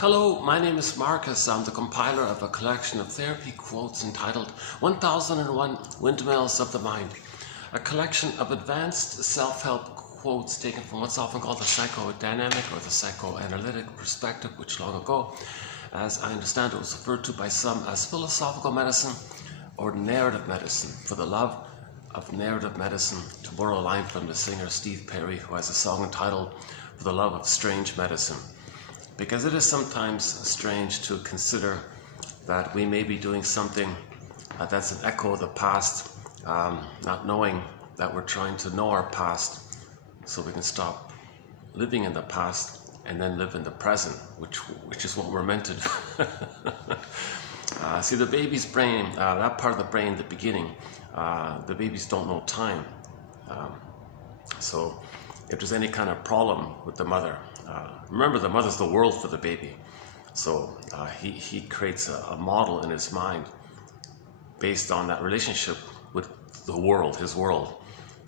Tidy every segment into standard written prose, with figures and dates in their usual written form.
Hello, my name is Marcus. I'm the compiler of a collection of therapy quotes entitled 1001 Windmills of the Mind, a collection of advanced self-help quotes taken from what's often called the psychodynamic or the psychoanalytic perspective, which long ago, as I understand it, was referred to by some as philosophical medicine or narrative medicine, for the love of narrative medicine, to borrow a line from the singer Steve Perry, who has a song entitled For the Love of Strange Medicine. Because it is sometimes strange to consider that we may be doing something that's an echo of the past, not knowing that we're trying to know our past so we can stop living in the past and then live in the present, which is what we're meant to do. See, the baby's brain, that part of the brain, the beginning, the babies don't know time. So if there's any kind of problem with the mother, remember the mother's the world for the baby. So he creates a model in his mind based on that relationship with the world, his world.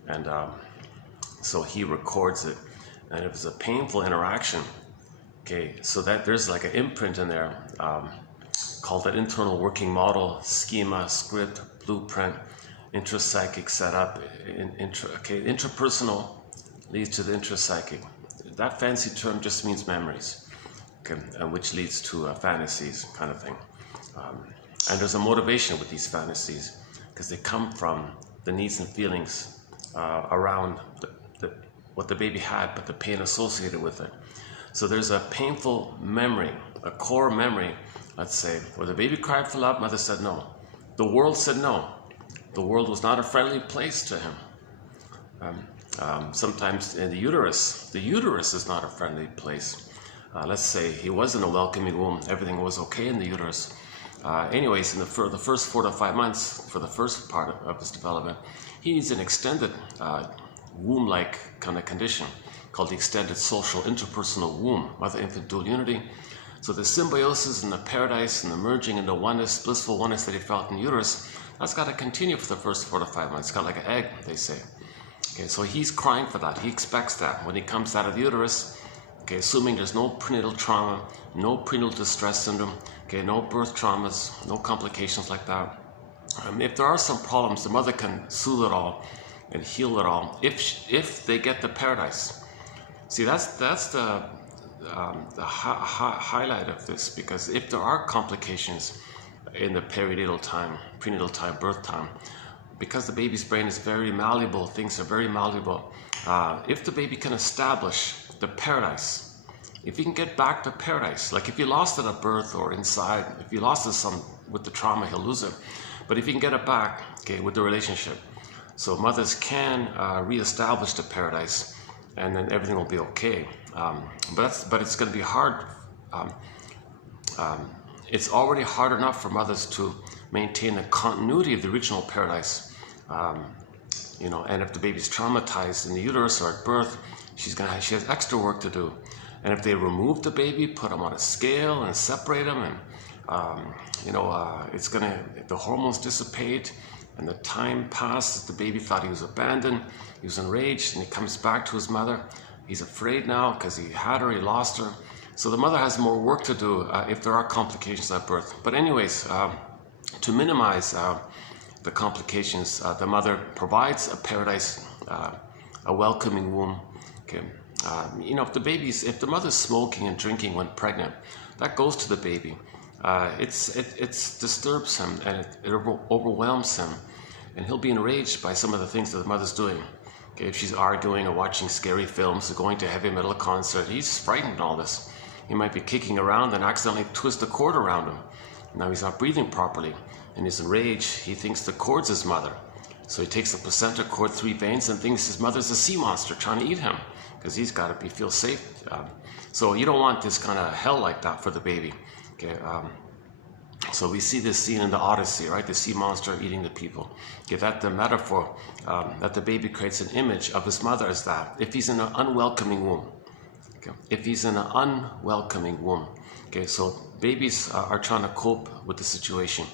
And so he records it. And if it's a painful interaction, okay, so that there's like an imprint in there called that internal working model, schema, script, blueprint, intrapsychic setup, intrapersonal leads to the intrapsychic. That fancy term just means memories, okay, which leads to fantasies kind of thing. And there's a motivation with these fantasies because they come from the needs and feelings around what the baby had, but the pain associated with it. So there's a painful memory, a core memory, let's say, where the baby cried for love, mother said no. The world said no. The world was not a friendly place to him. Sometimes in the uterus is not a friendly place. Let's say he was in a welcoming womb, everything was okay in the uterus. Anyways, in the first 4 to 5 months, for the first part of his development, he needs an extended womb-like kind of condition called the extended social interpersonal womb, mother-infant dual unity. So the symbiosis and the paradise and the merging into oneness, blissful oneness that he felt in the uterus, that's got to continue for the first 4 to 5 months. It's kind of like an egg, they say. Okay, so he's crying for that. He expects that when he comes out of the uterus. Okay, assuming there's no prenatal trauma, no prenatal distress syndrome, okay, no birth traumas, no complications like that. If there are some problems, the mother can soothe it all and heal it all if they get the paradise. See, that's the highlight of this, because if there are complications in the perinatal time, prenatal time, birth time, because the baby's brain is very malleable, things are very malleable. If the baby can establish the paradise, if he can get back to paradise, like if he lost it at birth or inside, if he lost it with the trauma, he'll lose it. But if he can get it back, okay, with the relationship, so mothers can reestablish the paradise, and then everything will be okay. But it's going to be hard. It's already hard enough for mothers to maintain the continuity of the original paradise. And if the baby's traumatized in the uterus or at birth, she has extra work to do. And if they remove the baby, put him on a scale and separate him, and the hormones dissipate, and the time passes. The baby thought he was abandoned, he was enraged, and he comes back to his mother. He's afraid now because he had her, he lost her. So the mother has more work to do if there are complications at birth. But anyways, to minimize the complications, the mother provides a paradise, a welcoming womb. Okay, if the mother's smoking and drinking when pregnant, that goes to the baby. It disturbs him and it overwhelms him, and he'll be enraged by some of the things that the mother's doing. Okay, if she's arguing or watching scary films or going to a heavy metal concert, he's frightened and all this. He might be kicking around and accidentally twist a cord around him. Now he's not breathing properly. In his rage, he thinks the cord's his mother. So he takes the placenta cord, 3 veins, and thinks his mother's a sea monster trying to eat him, because he's got to feel safe. So you don't want this kind of hell like that for the baby. Okay, so we see this scene in the Odyssey, right? The sea monster eating the people. Okay, that the metaphor that the baby creates an image of his mother as that. If he's in an unwelcoming womb. Okay, if he's in an unwelcoming womb. Okay, so babies are trying to cope with the situation.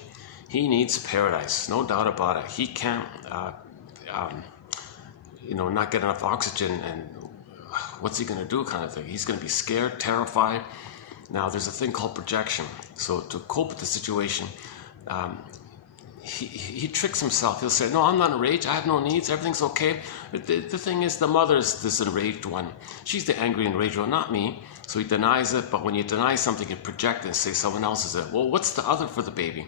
He needs paradise, no doubt about it. He can't, not get enough oxygen, and what's he going to do kind of thing. He's going to be scared, terrified. Now, there's a thing called projection. So to cope with the situation, he tricks himself. He'll say, no, I'm not enraged. I have no needs. Everything's okay. But the thing is, the mother's this enraged one. She's the angry, enraged one, not me. So he denies it. But when you deny something, you project it and say someone else is it. Well, what's the other for the baby?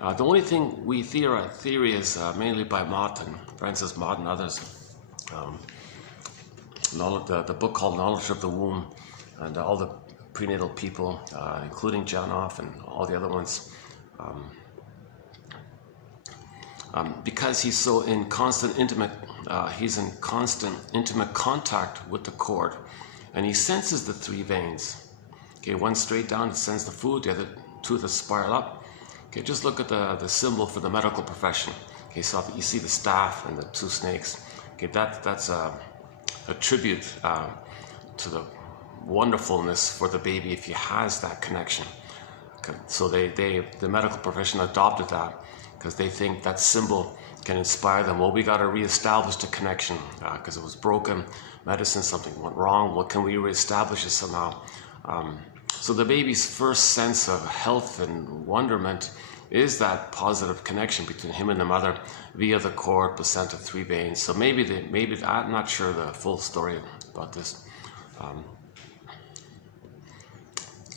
The only thing we theory is mainly by Mott and Francis Mott and others. The book called Knowledge of the Womb, and all the prenatal people, including Janoff and all the other ones. Because he's so in constant intimate contact with the cord, and he senses the three veins. Okay, one straight down, it sends the food, the other two that spiral up. Okay, just look at the symbol for the medical profession. Okay, so you see the staff and the two snakes. Okay, that's a tribute to the wonderfulness for the baby if he has that connection. Okay, so the medical profession adopted that because they think that symbol can inspire them. Well, we got to reestablish the connection because it was broken. Medicine, something went wrong. What can we reestablish it somehow? So the baby's first sense of health and wonderment is that positive connection between him and the mother via the cord, placenta, three veins. So maybe I'm not sure the full story about this.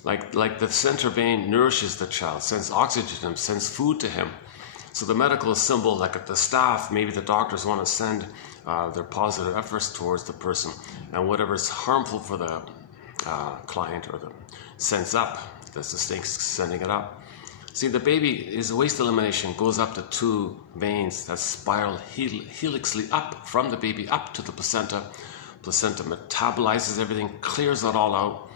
Like the center vein nourishes the child, sends oxygen to him, sends food to him. So the medical symbol, like at the staff, maybe the doctors want to send their positive efforts towards the person, and whatever's harmful for the client or the sends up. That's the snake sending it up. See, the baby is waste elimination goes up to two veins that spiral helixly up from the baby up to the placenta. Placenta metabolizes everything, clears it all out,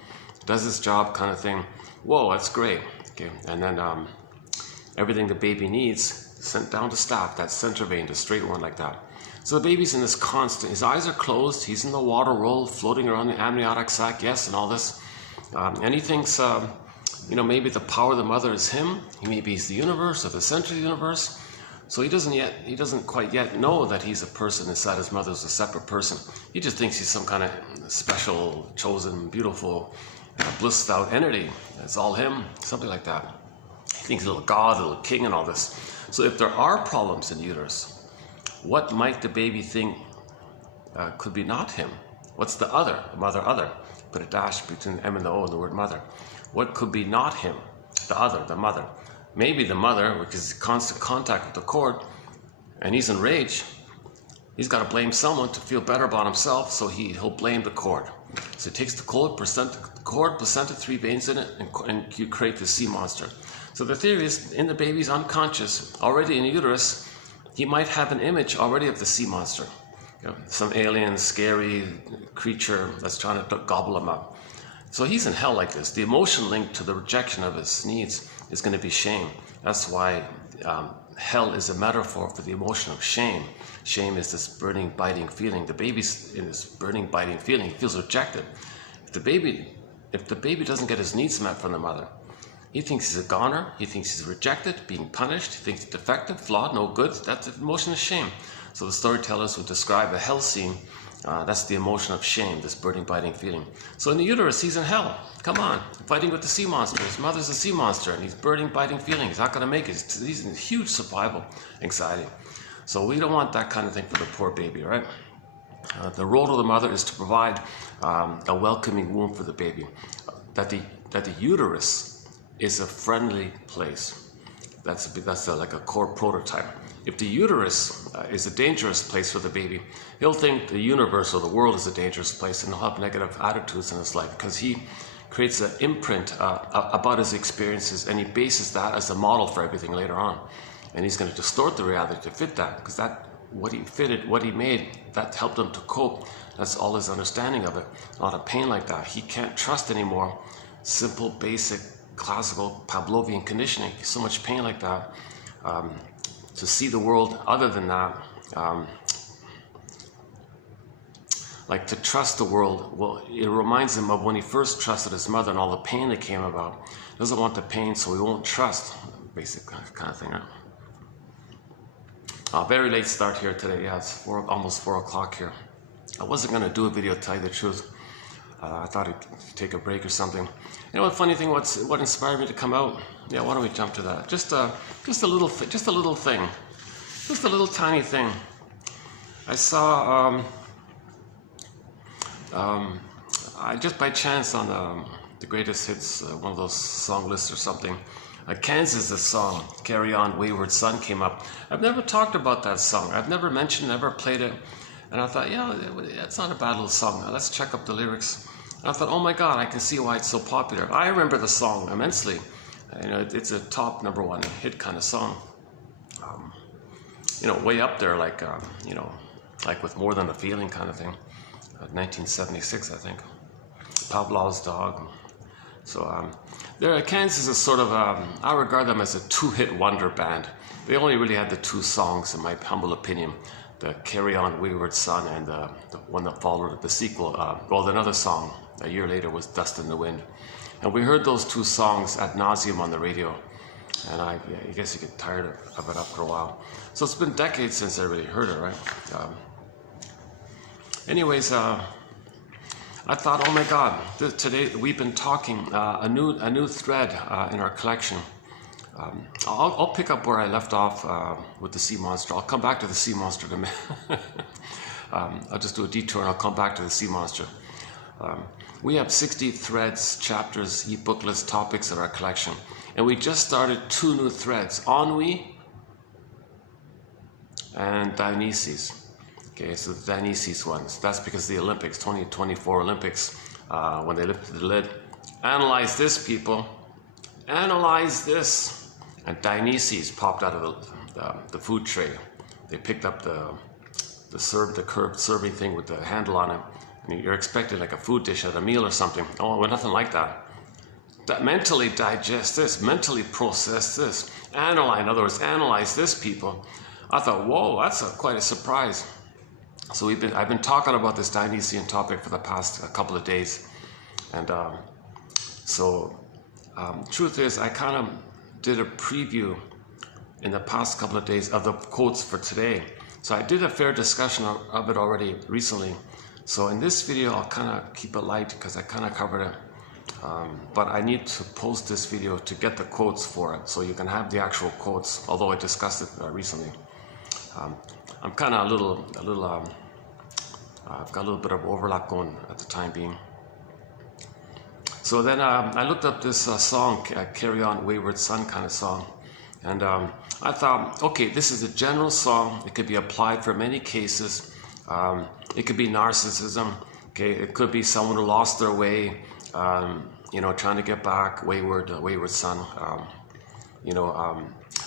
does its job, kind of thing. Whoa, that's great. Okay, and then everything the baby needs sent down to staff, that center vein, the straight one like that. So the baby's in this constant, his eyes are closed, he's in the water roll, floating around the amniotic sac, yes, and all this. And he thinks, maybe the power of the mother is him, maybe he's the universe or the center of the universe. So he doesn't quite yet know that he's a person inside his mother's a separate person. He just thinks he's some kind of special, chosen, beautiful, blissed out entity. It's all him, something like that. He thinks he's a little god, a little king and all this. So if there are problems in the uterus, what might the baby think could be not him? What's the other, the mother other? Put a dash between the M and the O in the word mother. What could be not him? The other, the mother. Maybe the mother, which is in constant contact with the cord, and he's enraged, he's got to blame someone to feel better about himself, so he'll blame the cord. So he takes the cord, placenta, three veins in it, and you create the sea monster. So the theory is, in the baby's unconscious, already in the uterus, he might have an image already of the sea monster. Some alien, scary creature that's trying to gobble him up. So he's in hell like this. The emotion linked to the rejection of his needs is going to be shame. That's why hell is a metaphor for the emotion of shame. Shame is this burning, biting feeling. The baby's in this burning, biting feeling. He feels rejected. If the baby doesn't get his needs met from the mother, he thinks he's a goner. He thinks he's rejected, being punished. He thinks he's defective, flawed, no good. That's the emotion of shame. So the storytellers would describe a hell scene. That's the emotion of shame, this burning, biting feeling. So in the uterus, he's in hell. Come on, fighting with the sea monster. His mother's a sea monster, and he's burning, biting feeling. He's not going to make it. He's in huge survival anxiety. So we don't want that kind of thing for the poor baby, right? The role of the mother is to provide a welcoming womb for the baby. That the uterus is a friendly place. That's like a core prototype. If the uterus is a dangerous place for the baby, he'll think the universe or the world is a dangerous place, and he'll have negative attitudes in his life because he creates an imprint about his experiences, and he bases that as a model for everything later on. And he's going to distort the reality to fit that, because what he made, that helped him to cope. That's all his understanding of it. A lot of pain like that. He can't trust anymore. Simple, basic, classical Pavlovian conditioning. So much pain like that. To see the world other than that, like to trust the world, well, it reminds him of when he first trusted his mother and all the pain that came about. He doesn't want the pain, so he won't trust. Basic kind of thing, right? Very late start here today. Yeah, it's almost 4 o'clock here. I wasn't going to do a video, to tell you the truth. I thought I'd take a break or something. You know, the funny thing, what inspired me to come out? Yeah, why don't we jump to that? Just a little thing, just a little tiny thing. I saw, I just by chance on the greatest hits, one of those song lists or something, Kansas' song, Carry On Wayward Son, came up. I've never talked about that song. I've never mentioned, never played it. And I thought, yeah, it's not a bad little song. Now, let's check up the lyrics. And I thought, oh my God, I can see why it's so popular. I remember the song immensely. You know, it's a top #1 hit kind of song. You know, way up there, like, you know, like with More Than a Feeling kind of thing. 1976, I think. Pavlov's Dog. So, Kansas is sort of, I regard them as a 2-hit wonder band. They only really had the 2 songs, in my humble opinion. The Carry On Wayward Son and the one that followed the sequel. Well, another song a year later was Dust in the Wind. And we heard those 2 songs ad nauseum on the radio. And I guess you get tired of it after a while. So it's been decades since I really heard it, right? Anyways, I thought, oh my God, today we've been talking a new thread in our collection. I'll pick up where I left off with the sea monster. I'll come back to the sea monster in a minute. I'll just do a detour and I'll come back to the sea monster. We have 60 threads, chapters, e-booklets, topics in our collection. And we just started 2 new threads, Ennui and Dionysus. Okay, so the Dionysus ones, that's because the Olympics, 2024 Olympics, when they lifted the lid, analyze this, people, analyze this. And Dionysus popped out of the food tray. They picked up the curved serving thing with the handle on it. And you're expecting like a food dish at a meal or something. Oh, well, nothing like that. Mentally digest this, mentally process this, analyze, in other words, analyze this, people. I thought, whoa, that's quite a surprise. So I've been talking about this Dionysian topic for the past couple of days. And truth is, I kind of did a preview in the past couple of days of the quotes for today. So I did a fair discussion of it already recently. So in this video, I'll kind of keep it light because I kind of covered it. But I need to post this video to get the quotes for it, so you can have the actual quotes, although I discussed it recently. I'm kind of I've got a little bit of overlap going at the time being. So then I looked up this song, Carry On Wayward Son kind of song. And I thought, okay, this is a general song. It could be applied for many cases. It could be narcissism. Okay, it could be someone who lost their way, you know, trying to get back, wayward son.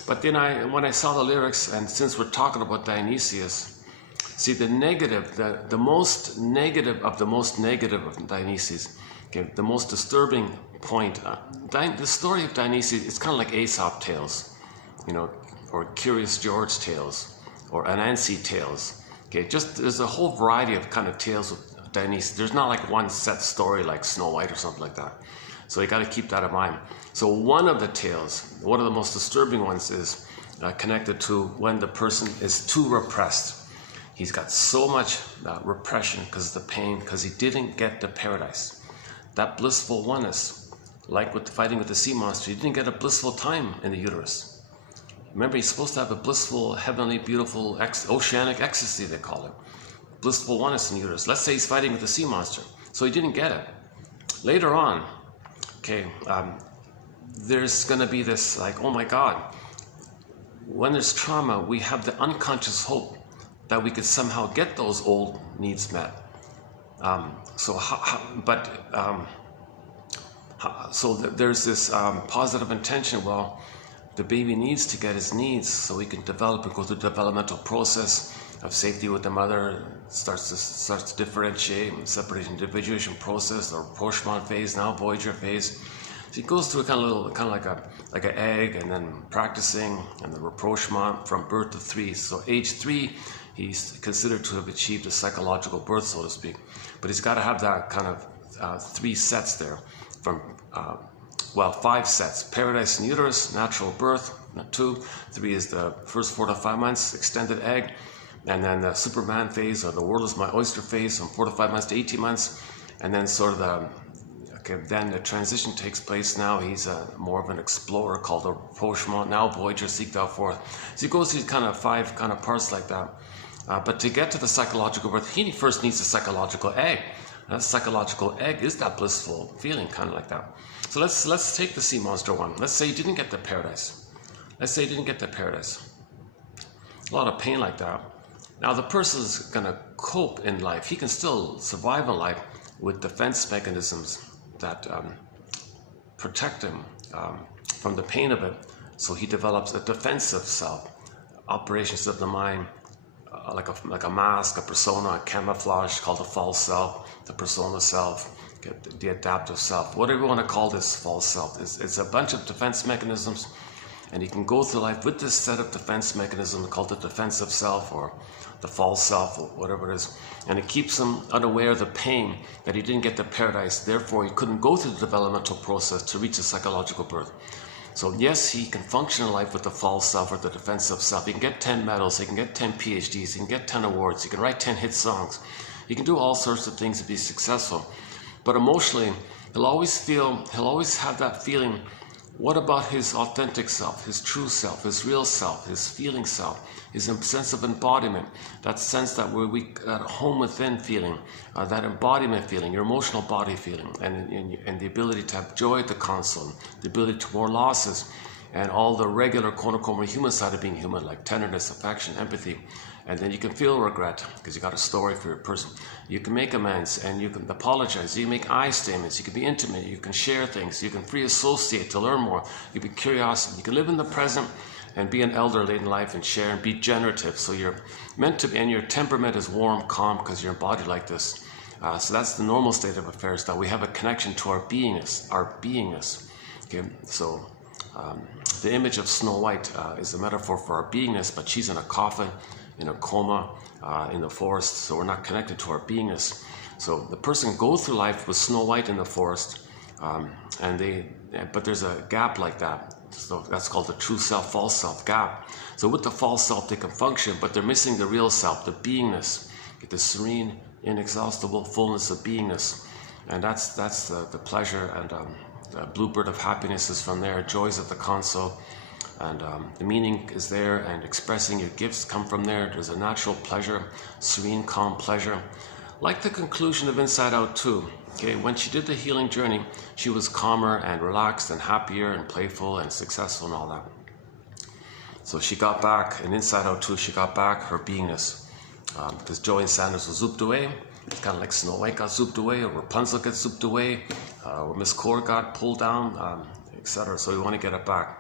But then when I saw the lyrics, and since we're talking about Dionysius, see the negative, the most negative of the most negative of Dionysius, okay, the most disturbing point. The story of Dionysius, it's kind of like Aesop tales, you know, or Curious George tales, or Anansi tales. Okay, just there's a whole variety of kind of tales with Dionysius. There's not like one set story like Snow White or something like that. So you got to keep that in mind. So one of the tales, one of the most disturbing ones, is connected to when the person is too repressed. He's got so much repression because of the pain, because he didn't get the paradise. That blissful oneness, like with fighting with the sea monster, he didn't get a blissful time in the uterus. Remember, he's supposed to have a blissful, heavenly, beautiful, oceanic ecstasy, they call it. Blissful oneness in the uterus. Let's say he's fighting with the sea monster. So he didn't get it. Later on, okay, there's going to be this like, oh my God, when there's trauma, we have the unconscious hope that we could somehow get those old needs met. So there's this positive intention. Well, the baby needs to get his needs so he can develop and go through the developmental process of safety with the mother, starts to differentiate and separate individuation process, the rapprochement phase, now Voyager phase. So he goes through kind of like an egg, and then practicing, and the rapprochement from birth to 3. So age 3, he's considered to have achieved a psychological birth, so to speak. But he's got to have that kind of 3 sets there, from 5 sets: paradise in uterus, natural birth, 2. 3 is the first 4 to 5 months, extended egg. And then the Superman phase, or the world is my oyster phase, from 4 to 5 months to 18 months. and then sort of then the transition takes place. Now he's more of an explorer called a rapprochement. Now Voyager seeked out forth. So he goes through kind of 5 kind of parts like that. But to get to the psychological birth, he first needs a psychological egg. And that psychological egg is that blissful feeling, kind of like that. So let's take the sea monster one. Let's say he didn't get to paradise. Let's say he didn't get to paradise. A lot of pain like that. Now the person's gonna cope in life. He can still survive in life with defense mechanisms that protect him from the pain of it. So he develops a defensive self, operations of the mind, like a mask, a persona, a camouflage called the false self, the persona self, the adaptive self, whatever you want to call this false self. It's a bunch of defense mechanisms, and he can go through life with this set of defense mechanisms called the defensive self or the false self or whatever it is, and it keeps him unaware of the pain that he didn't get to paradise. Therefore, he couldn't go through the developmental process to reach a psychological birth. So yes, he can function in life with the false self or the defensive self. He can get 10 medals, he can get 10 PhDs, he can get 10 awards, he can write 10 hit songs. He can do all sorts of things to be successful. But emotionally, he'll always have that feeling, what about his authentic self, his true self, his real self, his feeling self, his sense of embodiment, that sense that we're at home within feeling, that embodiment feeling, your emotional body feeling, and the ability to have joy at the console, the ability to more losses, and all the regular quote-unquote human side of being human, like tenderness, affection, empathy. And then you can feel regret because you got a story for your person. You can make amends and you can apologize. You can make I statements. You can be intimate. You can share things. You can free associate to learn more. You can be curious. You can live in the present and be an elder late in life and share and be generative. So you're meant to be, and your temperament is warm, calm because you're embodied like this. So that's the normal state of affairs, that we have a connection to our beingness. Okay, so the image of Snow White is a metaphor for our beingness, but she's in a coffin, in a coma, in the forest, so we're not connected to our beingness. So the person goes through life with Snow White in the forest, but there's a gap like that. So that's called the true self, false self gap. So with the false self, they can function, but they're missing the real self, the beingness, the serene, inexhaustible fullness of beingness. And that's the pleasure, and the bluebird of happiness is from there, joys of the console. And the meaning is there, and expressing your gifts come from there. There's a natural pleasure, serene, calm pleasure. Like the conclusion of Inside Out 2. Okay, when she did the healing journey, she was calmer and relaxed and happier and playful and successful and all that. So she got back, in Inside Out 2, she got back her beingness. Because Joey and Sanders was zooped away. It's kind of like Snow White got zooped away, or Rapunzel gets zooped away, or Miss Core got pulled down, etc. So we want to get it back.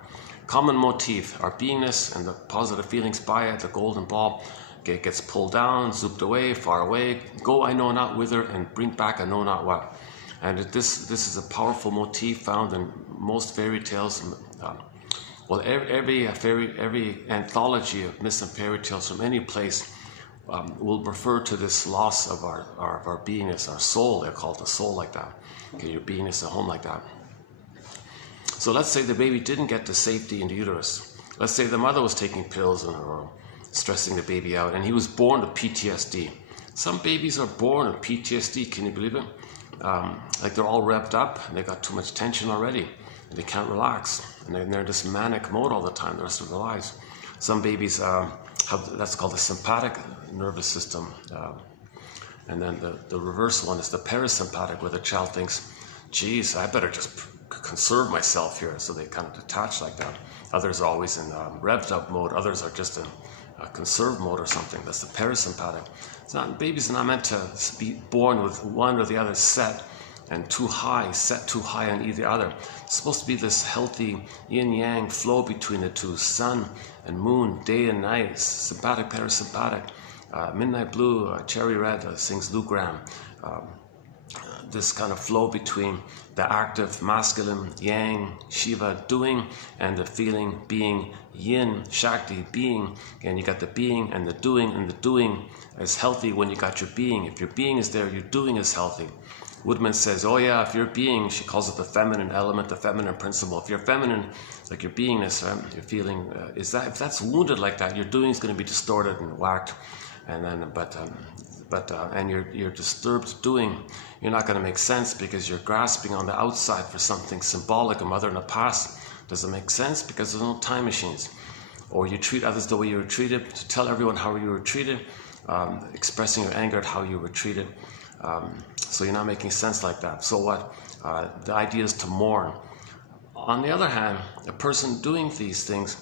Common motif, our beingness and the positive feelings by it, the golden ball, gets pulled down, zooped away, far away, go I know not whither, and bring back I know not what. And this is a powerful motif found in most fairy tales. Well, every anthology of myths and fairy tales from any place will refer to this loss of our beingness, our soul. They call it the soul like that. Okay, your beingness at home like that. So let's say the baby didn't get to safety in the uterus. Let's say the mother was taking pills or stressing the baby out, and he was born with PTSD. Some babies are born with PTSD, can you believe it? Like they're all revved up, and they got too much tension already, and they can't relax, and they're in this manic mode all the time the rest of their lives. Some babies have, that's called the sympathetic nervous system, and then the reverse one is the parasympathetic, where the child thinks, geez, I better just conserve myself here, so they kind of detach like that. Others are always in revved up mode, others are just in conserve mode or something. That's the parasympathetic. Babies are not meant to be born with one or the other set and set too high on either other. It's supposed to be this healthy yin-yang flow between the two, sun and moon, day and night, sympathetic, parasympathetic, midnight blue, cherry red, sings Lou Graham. This kind of flow between the active masculine yang, Shiva, doing, and the feeling, being, yin, Shakti, being. And you got the being and the doing is healthy when you got your being. If your being is there, your doing is healthy. Woodman says, oh yeah, if you're being, she calls it the feminine element, the feminine principle. If you're feminine, like your beingness, your feeling, if that's wounded like that, your doing is going to be distorted and whacked. And then, and you're disturbed doing, you're not going to make sense because you're grasping on the outside for something symbolic. A mother in the past doesn't make sense because there's no time machines. Or you treat others the way you were treated, to tell everyone how you were treated, expressing your anger at how you were treated. So you're not making sense like that. So what? The idea is to mourn. On the other hand, a person doing these things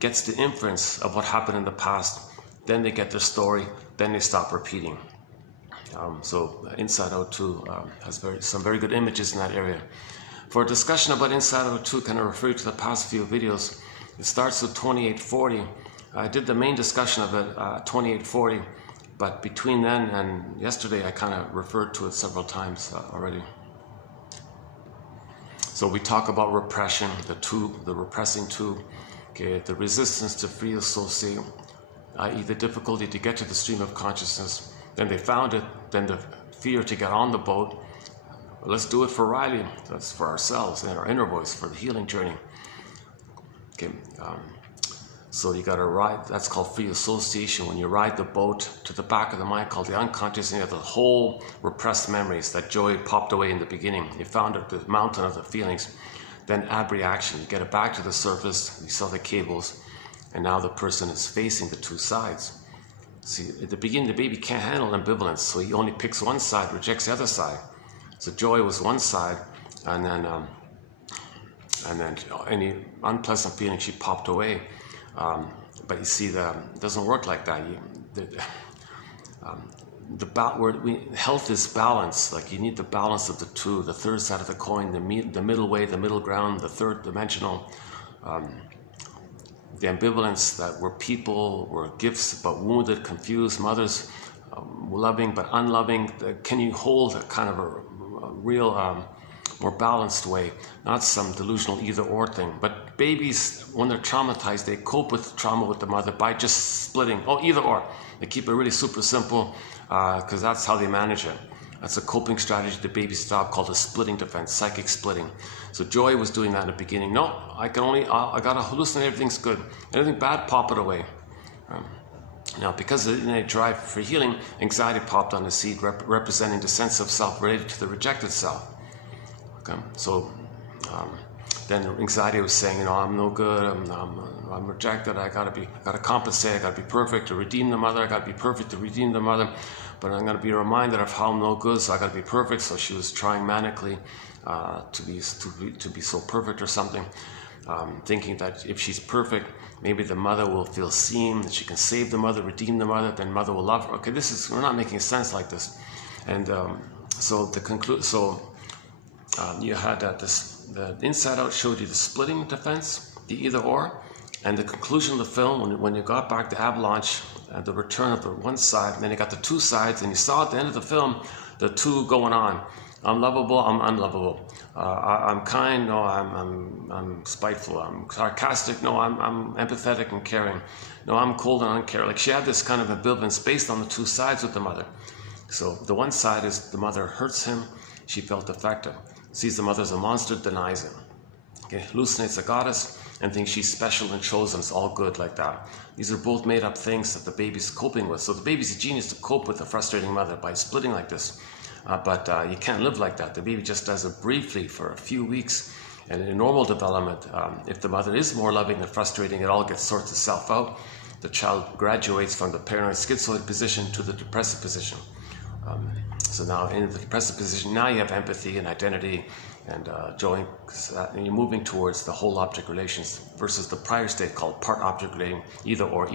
gets the inference of what happened in the past, then they get their story, then they stop repeating. So Inside Out 2 has some very good images in that area. For a discussion about Inside Out 2, kind of refer to the past few videos. It starts with 2840. I did the main discussion of it, 2840, but between then and yesterday I kind of referred to it several times already. So we talk about repression, the repressing two, okay, the resistance to free associate, i.e. the difficulty to get to the stream of consciousness. Then they found it, then the fear to get on the boat. Let's do it for Riley, that's for ourselves and our inner voice, for the healing journey. Okay, so you got to ride, that's called free association. When you ride the boat to the back of the mind called the unconscious, and you have the whole repressed memories that joy popped away in the beginning. You found it, the mountain of the feelings. Then abreaction, you get it back to the surface, you saw the cables, and now the person is facing the two sides. See, at the beginning, the baby can't handle ambivalence, so he only picks one side, rejects the other side. So joy was one side, and then any unpleasant feeling, she popped away. But you see, it doesn't work like that. Health is balance. Like you need the balance of the two, the third side of the coin, the middle way, the middle ground, the third dimensional. The ambivalence that we're people, we're gifts, but wounded, confused, mothers, loving but unloving. Can you hold a kind of a real, more balanced way, not some delusional either-or thing? But babies, when they're traumatized, they cope with trauma with the mother by just splitting. Oh, either-or. They keep it really super simple because that's how they manage it. That's a coping strategy the babies adopt called a splitting defense, psychic splitting. So Joy was doing that in the beginning. No, I gotta hallucinate, everything's good. Anything bad, pop it away. Now, because of the innate drive for healing, anxiety popped on the seed, representing the sense of self related to the rejected self. Okay, so then anxiety was saying, you know, I'm no good, I'm rejected, I gotta compensate, I gotta be perfect to redeem the mother, I gotta be perfect to redeem the mother, but I'm gonna be reminded of how I'm no good, so I gotta be perfect. So she was trying manically to be so perfect or something, thinking that if she's perfect, maybe the mother will feel seen, that she can save the mother, redeem the mother, then mother will love her. Okay, we're not making sense like this. And so you had the Inside Out showed you the splitting defense, the either or, and the conclusion of the film, when you got back to Avalanche, the return of the one side, and then you got the two sides, and you saw at the end of the film the two going on. I'm lovable, I'm unlovable. I'm kind, no, I'm spiteful. I'm sarcastic, no, I'm empathetic and caring. No, I'm cold and uncaring. Like she had this kind of ambivalence based on the two sides with the mother. So the one side is the mother hurts him, she felt affected. Sees the mother as a monster, denies it. Okay, hallucinates a goddess and thinks she's special and chosen, it's all good like that. These are both made up things that the baby's coping with. So the baby's a genius to cope with a frustrating mother by splitting like this. But you can't live like that. The baby just does it briefly for a few weeks. And in normal development, if the mother is more loving than frustrating, it all sorts itself out. The child graduates from the paranoid schizoid position to the depressive position. So now in the depressive position, now you have empathy and identity and joy, and you're moving towards the whole object relations versus the prior state called part object relating, either or.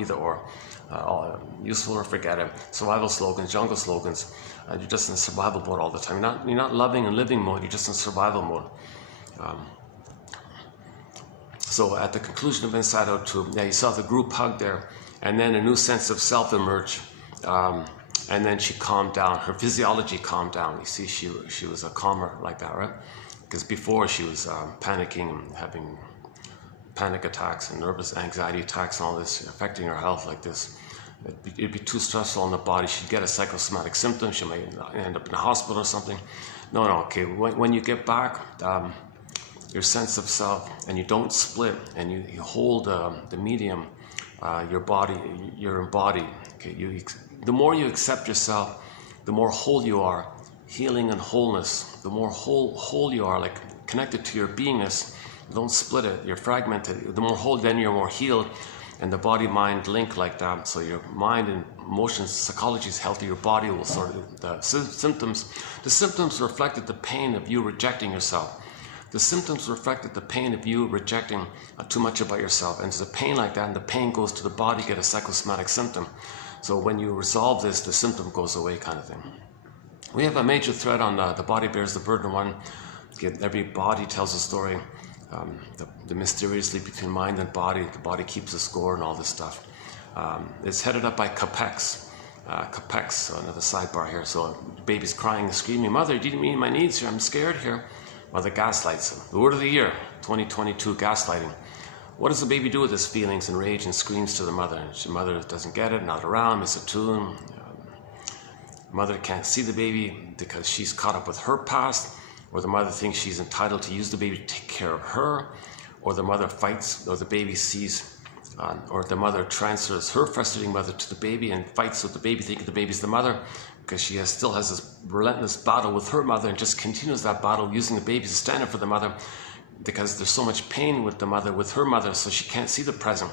Useful or forget it. Survival slogans, jungle slogans. You're just in survival mode all the time. You're not loving and living mode, you're just in survival mode. So at the conclusion of Inside Out 2, you saw the group hug there, and then a new sense of self emerge. And then she calmed down, her physiology calmed down. You see, she was a calmer like that, right? Because before she was panicking and having panic attacks and nervous anxiety attacks and all this, affecting her health like this. It'd be too stressful on the body. She'd get a psychosomatic symptom. She might end up in a hospital or something. No, okay. When you get back, your sense of self, and you don't split, and you hold the medium, your body, you're embodied. Okay, the more you accept yourself, the more whole you are. Healing and wholeness. The more whole you are, like connected to your beingness. Don't split it. You're fragmented. The more whole, then you're more healed. And the body-mind link like that. So your mind and emotions, psychology is healthy. Your body will sort of, the symptoms reflected the pain of you rejecting yourself. The symptoms reflected the pain of you rejecting too much about yourself. And there's a pain like that, and the pain goes to the body, get a psychosomatic symptom. So when you resolve this, the symptom goes away, kind of thing. We have a major thread on the body bears the burden one. Every body tells a story. The mysteriously between mind and body, the body keeps a score and all this stuff. It's headed up by Capex. Capex, another sidebar here. So the baby's crying and screaming, "Mother, you didn't meet my needs here. I'm scared here." Mother gaslights him. The word of the year, 2022, gaslighting. What does the baby do with his feelings and rage and screams to the mother? And the mother doesn't get it, not around, miss a tune. Mother can't see the baby because she's caught up with her past, or the mother thinks she's entitled to use the baby to take care of her, or the mother fights, or the baby sees, or the mother transfers her frustrating mother to the baby and fights with the baby, thinking the baby's the mother, because she still has this relentless battle with her mother and just continues that battle using the baby as a standard for the mother, because there's so much pain with the mother, with her mother, so she can't see the present.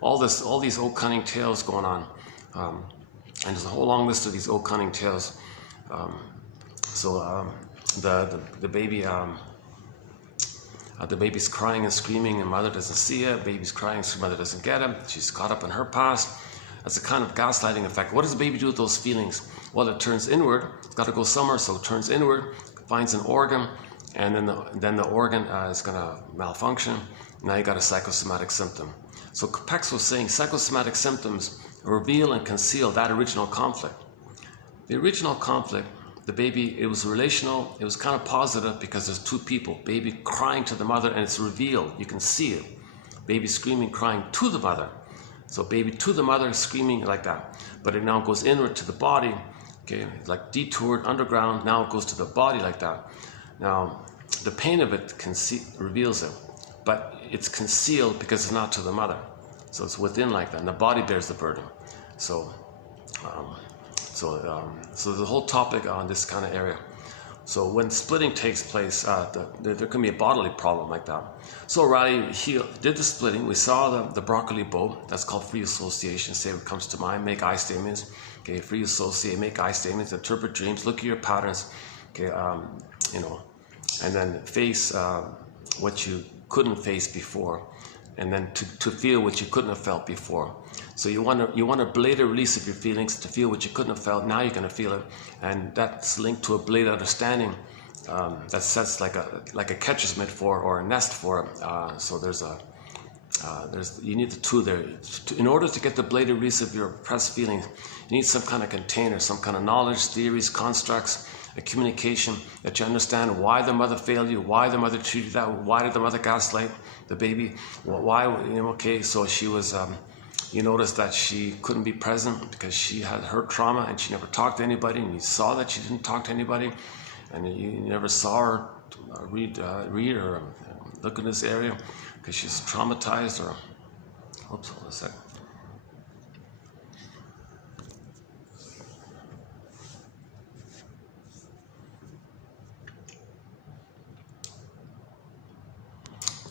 All these old cunning tales going on. And there's a whole long list of these old cunning tales. The baby's crying and screaming, and mother doesn't see it. Baby's crying, so mother doesn't get it. She's caught up in her past. That's a kind of gaslighting effect. What does the baby do with those feelings? Well, it turns inward. It's got to go somewhere, so it turns inward, finds an organ, and then the organ is going to malfunction. Now you got a psychosomatic symptom. So Capex was saying psychosomatic symptoms reveal and conceal that original conflict. The original conflict, the baby, it was relational, it was kind of positive because there's two people. Baby crying to the mother, and it's revealed, you can see it. Baby screaming, crying to the mother. So baby to the mother, screaming like that. But it now goes inward to the body, okay, like detoured, underground, now it goes to the body like that. Now, the pain of it reveals it, but it's concealed because it's not to the mother. So it's within like that, and the body bears the burden. So there's a whole topic on this kind of area. So when splitting takes place, there can be a bodily problem like that. So Riley did the splitting. We saw the broccoli bow. That's called free association. Say what comes to mind. Make I statements. Okay, free associate. Make I statements. Interpret dreams. Look at your patterns. Okay, and then face what you couldn't face before, and then to feel what you couldn't have felt before. So you want a bladed release of your feelings to feel what you couldn't have felt. Now you're going to feel it, and that's linked to a bladed understanding that sets like a catcher's mitt for or a nest for it. So you need the two there. In order to get the bladed release of your repressed feelings, you need some kind of container, some kind of knowledge, theories, constructs, a communication that you understand why the mother failed you, why the mother treated that, why did the mother gaslight the baby, why, okay, so she was, you noticed that she couldn't be present because she had her trauma and she never talked to anybody, and you saw that she didn't talk to anybody, and you never saw her read or look in this area because she's traumatized, or, oops, hold on a second.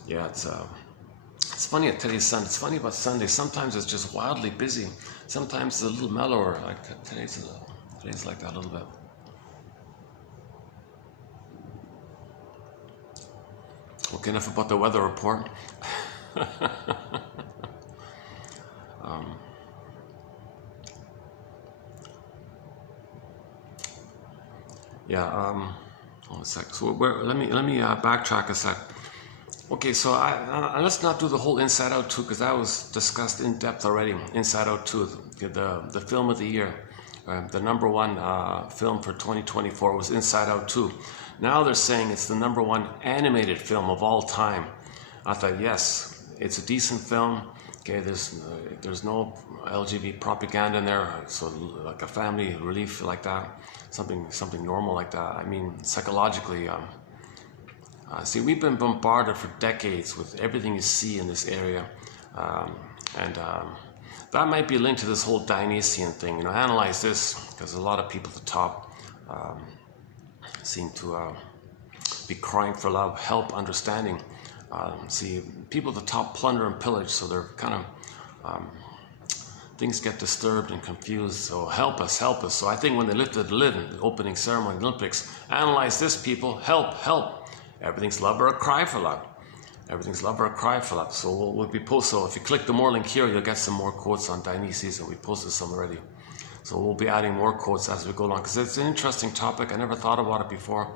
Yeah, it's funny. I tell you, son, it's funny about Sunday. Sometimes it's just wildly busy. Sometimes it's a little mellower. Like today's like that a little bit. Okay, enough about the weather report. Hold on a sec. So let me backtrack a sec. Okay, so let's not do the whole Inside Out 2 because that was discussed in depth already. Inside Out 2, the film of the year, the #1 film for 2024 was Inside Out 2. Now they're saying it's the #1 animated film of all time. I thought, yes, it's a decent film. Okay, there's no LGBT propaganda in there, so like a family relief like that, something normal like that. I mean, psychologically. See, we've been bombarded for decades with everything you see in this area, that might be linked to this whole Dionysian thing. You know, analyze this, because a lot of people at the top seem to be crying for love, help, understanding. See, people at the top plunder and pillage, so they're kind of things get disturbed and confused. So help us, help us. So I think when they lifted the lid in the opening ceremony of the Olympics, analyze this, people, help, help. Everything's love or a cry for love. Everything's love or a cry for love. So we'll be post. So if you click the more link here, you'll get some more quotes on Dionysus, and we posted some already. So we'll be adding more quotes as we go along, because it's an interesting topic. I never thought about it before.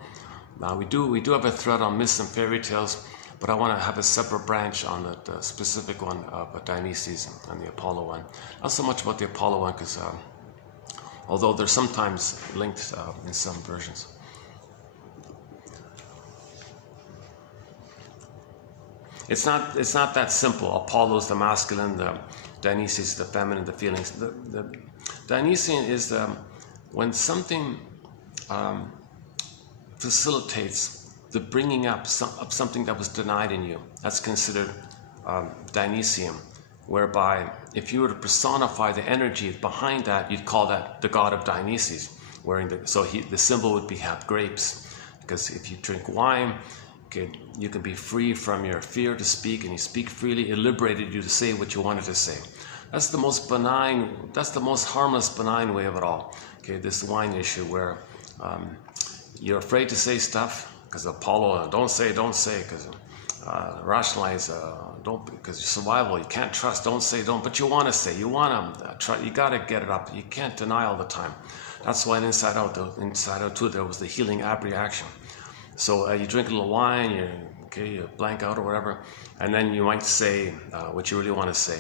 Now we do have a thread on myths and fairy tales, but I want to have a separate branch on the specific one of Dionysus and the Apollo one. Not so much about the Apollo one, because although they're sometimes linked in some versions. It's not that simple. Apollo's the masculine, the Dionysus the feminine, the feelings. The Dionysian is when something facilitates the bringing up of something that was denied in you. That's considered Dionysian, whereby if you were to personify the energy behind that, you'd call that the god of Dionysus. The symbol would be have grapes, because if you drink wine, okay, you can be free from your fear to speak, and you speak freely. It liberated you to say what you wanted to say. That's the most benign, that's the most harmless, benign way of it all. Okay, this wine issue where you're afraid to say stuff because Apollo, don't say, because rationalize, don't, because survival, you can't trust, don't say, but you want to say, you want to try, you got to get it up. You can't deny all the time. That's why in Inside Out too, there was the healing ab reaction. So you drink a little wine, you blank out or whatever, and then you might say what you really want to say.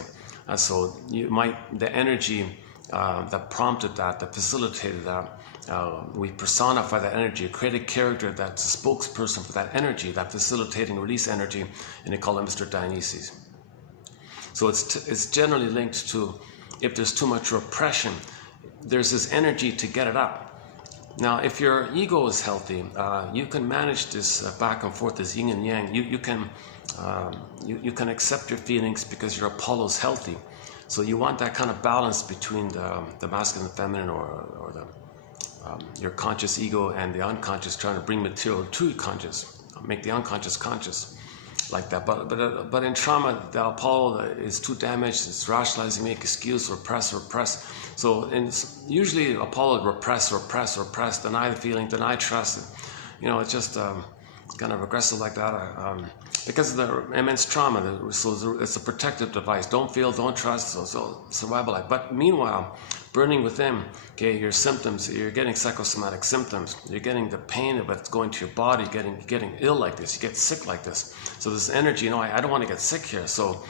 So the energy that prompted that facilitated that, we personify that energy, create a character that's a spokesperson for that energy, that facilitating release energy, and they call it Mr. Dionysus. So it's generally linked to, if there's too much repression, there's this energy to get it up. Now, if your ego is healthy, you can manage this back and forth, this yin and yang. You can accept your feelings because your Apollo's healthy. So you want that kind of balance between the masculine and feminine, or your conscious ego and the unconscious, trying to bring material to conscious, make the unconscious conscious, like that. But in trauma, the Apollo is too damaged. It's rationalizing, make excuse, repress. So usually Apollo repress, deny the feeling, deny trust. It's just kind of aggressive like that. Because of the immense trauma, so it's a protective device. Don't feel, don't trust, so survival like. But meanwhile, burning within, okay, your symptoms, you're getting psychosomatic symptoms. You're getting the pain of it's going to your body, getting ill like this. You get sick like this. So this energy, I don't want to get sick here. So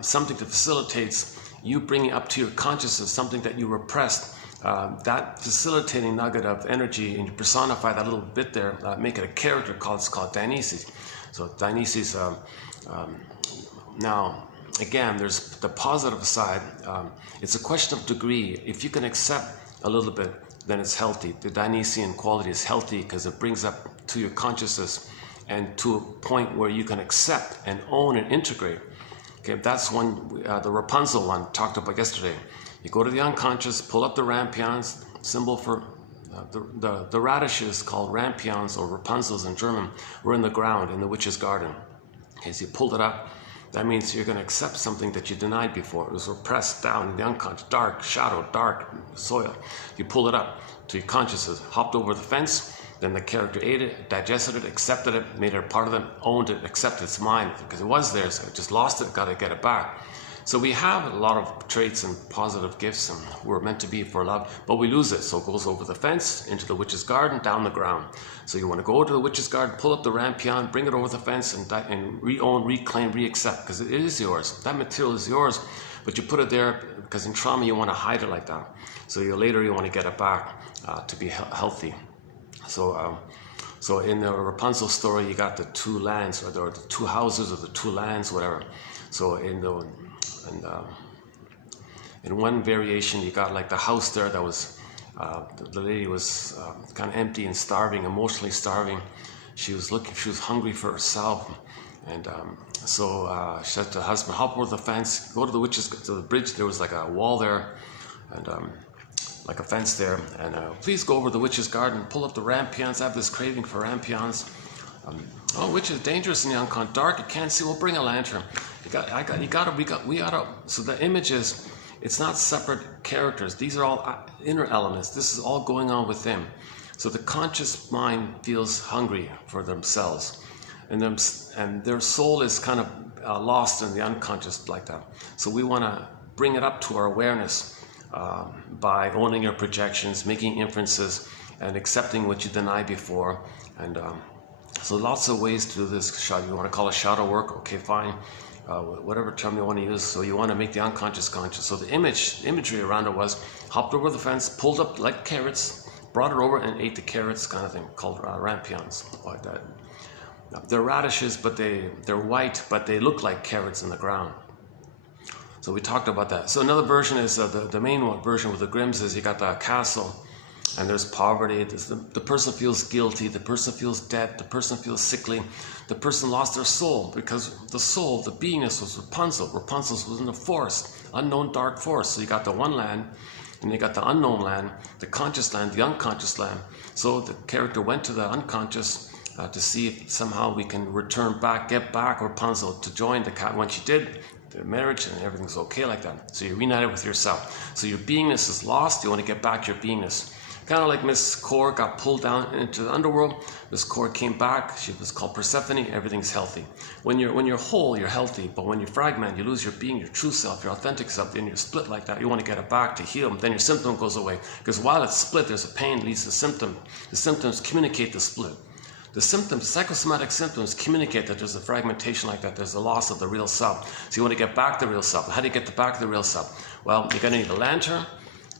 something that facilitates you bringing up to your consciousness something that you repressed. That facilitating nugget of energy, and you personify that little bit there, make it a character it's called Dionysus. So Dionysus, now again, there's the positive side. It's a question of degree. If you can accept a little bit, then it's healthy. The Dionysian quality is healthy because it brings up to your consciousness and to a point where you can accept and own and integrate. Okay, that's one, the Rapunzel one talked about yesterday. You go to the unconscious, pull up the rampions, symbol for the radishes called rampions or Rapunzels in German, were in the ground in the witch's garden. Okay, so you pulled it up. That means you're going to accept something that you denied before. It was repressed down in the unconscious, dark shadow, dark soil. You pulled it up to your consciousness, hopped over the fence, then the character ate it, digested it, accepted it, made it a part of them, owned it, accepted it's mine, because it was there, so I just lost it, got to get it back. So we have a lot of traits and positive gifts, and we're meant to be for love, but we lose it. So it goes over the fence, into the witch's garden, down the ground. So you want to go to the witch's garden, pull up the rampion, bring it over the fence, and re-own, reclaim, re-accept, because it is yours. That material is yours, but you put it there because in trauma you want to hide it like that. So later you want to get it back to be healthy. So in the Rapunzel story, you got the two lands, or the two houses, or the two lands, whatever. So in one variation, you got like the house there that was, the lady was kind of empty and starving, emotionally starving. She was hungry for herself, And so she said to the husband, hop over the fence, go to the witch's, to the bridge. There was like a wall there, and like a fence there. And please go over the witch's garden, pull up the rampions. I have this craving for rampions. Oh, witch is dangerous in the unconscious, dark, you can't see. We'll bring a lantern. We gotta. So the image is, it's not separate characters. These are all inner elements. This is all going on within. So the conscious mind feels hungry for themselves, and their soul is kind of lost in the unconscious like that. So we want to bring it up to our awareness by owning your projections, making inferences, and accepting what you denied before. And so lots of ways to do this. You want to call it shadow work? Okay, fine. Whatever term you want to use. So you want to make the unconscious conscious. So the imagery around it was hopped over the fence, pulled up like carrots, brought it over and ate the carrots, kind of thing, called rampions, like that. They're radishes, but they're white, but they look like carrots in the ground. So we talked about that. So another version is the main version with the Grimms is you got the castle, and there's poverty. The person feels guilty. The person feels dead. The person feels sickly. The person lost their soul because the soul, the beingness, was Rapunzel. Rapunzel was in the forest, unknown dark forest. So you got the one land, and you got the unknown land, the conscious land, the unconscious land. So the character went to the unconscious to see if somehow we can return back, get back Rapunzel to join the cat. When she did, the marriage and everything's okay like that. So you're reunited with yourself. So your beingness is lost. You want to get back your beingness. Kind of like Miss Core got pulled down into the underworld. Miss Core came back. She was called Persephone. Everything's healthy. When you're whole, you're healthy. But when you fragment, you lose your being, your true self, your authentic self. Then you're split like that. You want to get it back to heal. Then your symptom goes away. Because while it's split, there's a pain leads to symptom. The symptoms communicate the split. The symptoms, psychosomatic symptoms, communicate that there's a fragmentation like that. There's a loss of the real self. So you want to get back the real self. How do you get back the real self? Well, you're going to need a lantern.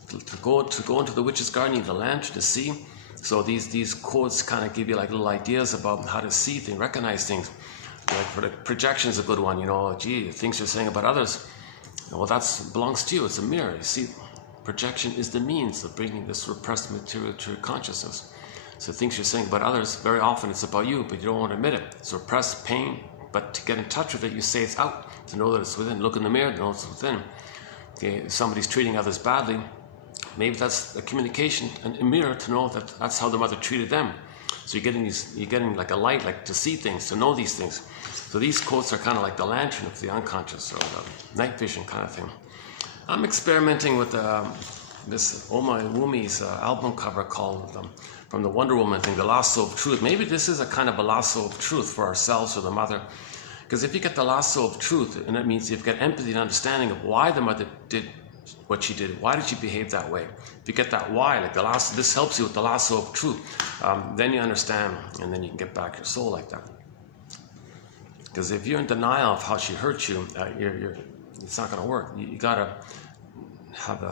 To go into the witch's garden, you need a lantern to see. So these quotes kind of give you like little ideas about how to see things, recognize things. Like for the projection is a good one. You know, gee, things you're saying about others, well, that belongs to you. It's a mirror. You see, projection is the means of bringing this repressed material to your consciousness. So things you're saying about others, very often it's about you, but you don't want to admit it. It's repressed pain, but to get in touch with it, you say it's out. To know that it's within. Look in the mirror, know it's within. Okay, if somebody's treating others badly, maybe that's a communication, a mirror to know that that's how the mother treated them. So you're getting like a light, like to see things, to know these things. So these quotes are kind of like the lantern of the unconscious, or the night vision kind of thing. I'm experimenting with this Oma Iwumi's album cover called from the Wonder Woman thing, The Lasso of Truth. Maybe this is a kind of a lasso of truth for ourselves or the mother. Because if you get the lasso of truth, and that means you've got empathy and understanding of why the mother did what she did, why did she behave that way? If you get that why, like the lasso, this helps you with the lasso of truth. Then you understand, and then you can get back your soul like that. Because if you're in denial of how she hurt you, it's not going to work. You got to have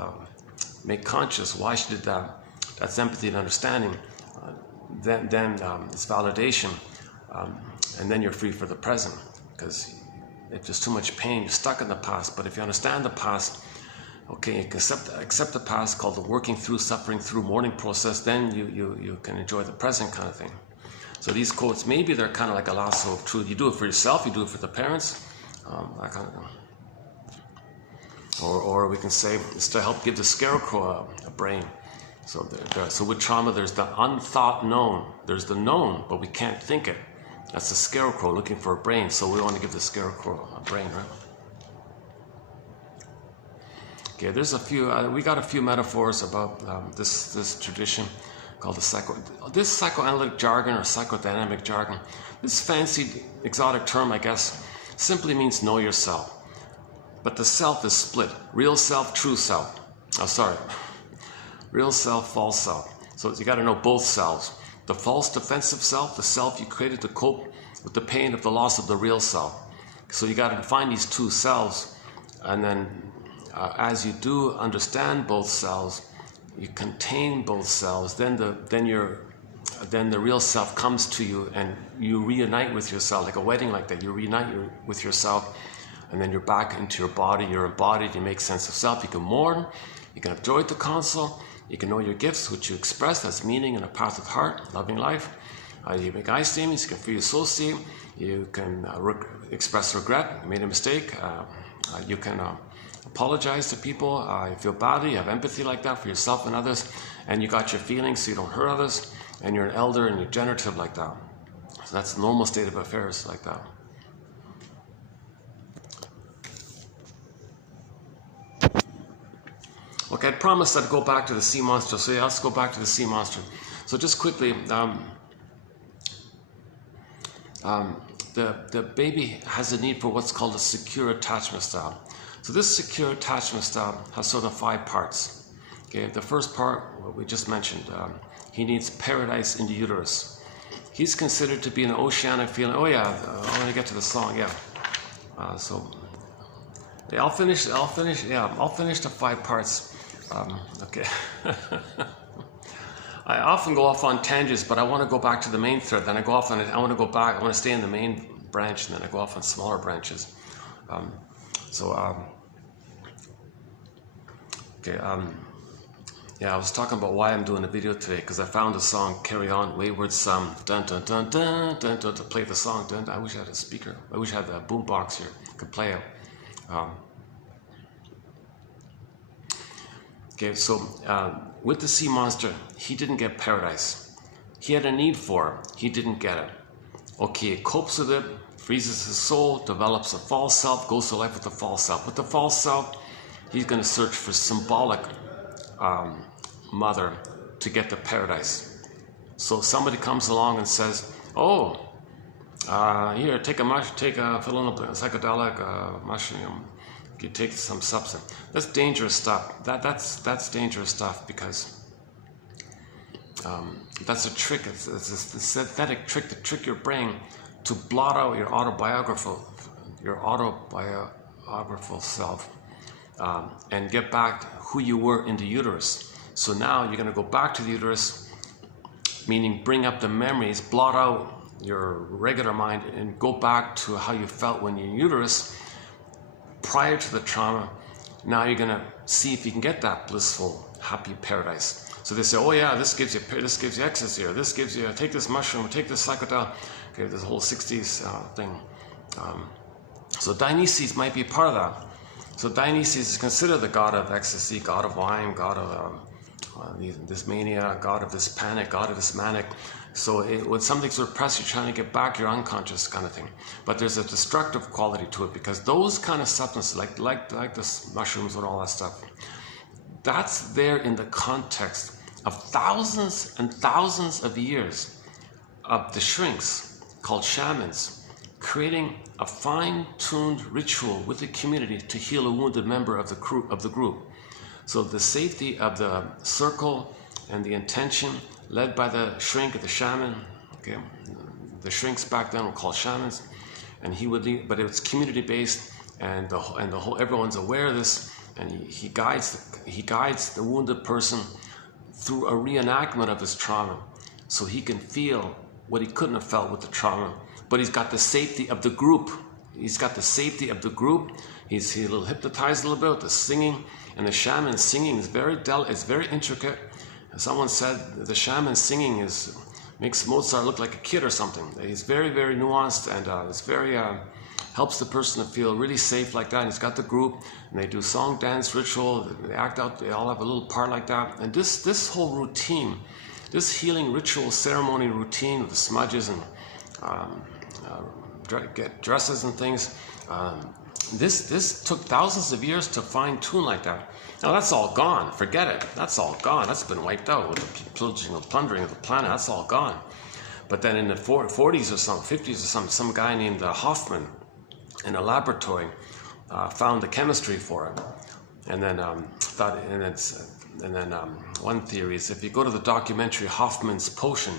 make conscious why she did that. That's empathy and understanding. Then it's validation, and then you're free for the present. Because if there's too much pain, you're stuck in the past. But if you understand the past, okay, you can accept the past, called the working through, suffering through, mourning process, then you can enjoy the present kind of thing. So these quotes, maybe they're kind of like a lasso of truth. You do it for yourself, you do it for the parents, that kind of thing. Or we can say it's to help give the scarecrow a brain. So so with trauma, there's the unthought known. There's the known, but we can't think it. That's the scarecrow looking for a brain. So we want to give the scarecrow a brain, right? Okay, there's a few. We got a few metaphors about this tradition called this psychoanalytic jargon or psychodynamic jargon. This fancy exotic term, I guess, simply means know yourself. But the self is split: real self, true self. Oh, sorry. Real self, false self. So you got to know both selves. The false defensive self, the self you created to cope with the pain of the loss of the real self. So you got to define these two selves, and then as you do understand both selves, you contain both selves. Then the real self comes to you, and you reunite with yourself, like a wedding, like that. You reunite with yourself, and then you're back into your body. You're embodied. You make sense of self. You can mourn. You can have joy at the console. You can know your gifts, which you express as meaning and a path of heart, loving life. You make eye statements, you can free associate. You can express regret, you made a mistake. You can apologize to people. You feel badly, you have empathy like that for yourself and others, and you got your feelings so you don't hurt others, and you're an elder and you're generative like that. So that's the normal state of affairs like that. Okay, I promised I'd go back to the sea monster, so yeah, let's go back to the sea monster. So just quickly, the baby has a need for what's called a secure attachment style. So this secure attachment style has sort of 5 parts. Okay, the first part, what we just mentioned, he needs paradise in the uterus. He's considered to be an oceanic feeling. Oh yeah, I want to get to the song. Yeah, yeah, I'll finish the 5 parts. Okay. I often go off on tangents, but I want to go back to the main thread. Then I go off on it. I want to go back. I want to stay in the main branch, and then I go off on smaller branches. Yeah, I was talking about why I'm doing a video today, because I found the song "Carry On, Wayward Son," dun dun dun dun dun dun, to play the song. Dun, I wish I had a speaker. I wish I had a boom box here. Could play it. Okay, so with the sea monster, he didn't get paradise. He had a need for it. He didn't get it. Okay, he copes with it, freezes his soul, develops a false self, goes to life with the false self. With the false self, he's going to search for symbolic mother to get to paradise. So somebody comes along and says, "Oh, here, take a fill in a psychedelic mushroom. You take some substance." That's dangerous stuff. That's dangerous stuff, because that's a trick. It's a synthetic trick to trick your brain to blot out your autobiographical self and get back who you were in the uterus. So now you're going to go back to the uterus, meaning bring up the memories, blot out your regular mind, and go back to how you felt when you're in uterus prior to the trauma. Now you're going to see if you can get that blissful, happy paradise. So they say, "Oh yeah, this gives you ecstasy, or this gives you, take this mushroom, or take this psychedelic." Okay, this whole 60s thing. So Dionysus might be part of that. So Dionysus is considered the god of ecstasy, god of wine, god of this mania, god of this panic, god of this manic. So when something's repressed, you're trying to get back your unconscious kind of thing. But there's a destructive quality to it, because those kind of substances, like the mushrooms and all that stuff, that's there in the context of thousands and thousands of years of the shrinks, called shamans, creating a fine-tuned ritual with the community to heal a wounded member of the group. So the safety of the circle and the intention, led by the shrink, the shaman. Okay, the shrinks back then were called shamans, and he would lead, but it was community-based, and the whole everyone's aware of this, and he guides the wounded person through a reenactment of his trauma, so he can feel what he couldn't have felt with the trauma. But he's got the safety of the group. He's got the safety of the group. He's a little hypnotized a little bit with the singing, and the shaman singing is it's very intricate. Someone said the shaman singing makes Mozart look like a kid or something. He's very, very nuanced, and it's very helps the person to feel really safe like that. And he's got the group, and they do song, dance, ritual. They act out. They all have a little part like that. And this whole routine, this healing ritual ceremony routine with the smudges and get dresses and things. This took thousands of years to fine tune like that. Now that's all gone. Forget it. That's all gone. That's been wiped out with the pillaging and plundering of the planet. That's all gone. But then in the 40s or something, 50s or something, some guy named Hoffman in a laboratory found the chemistry for it, and then one theory is, if you go to the documentary Hoffman's Potion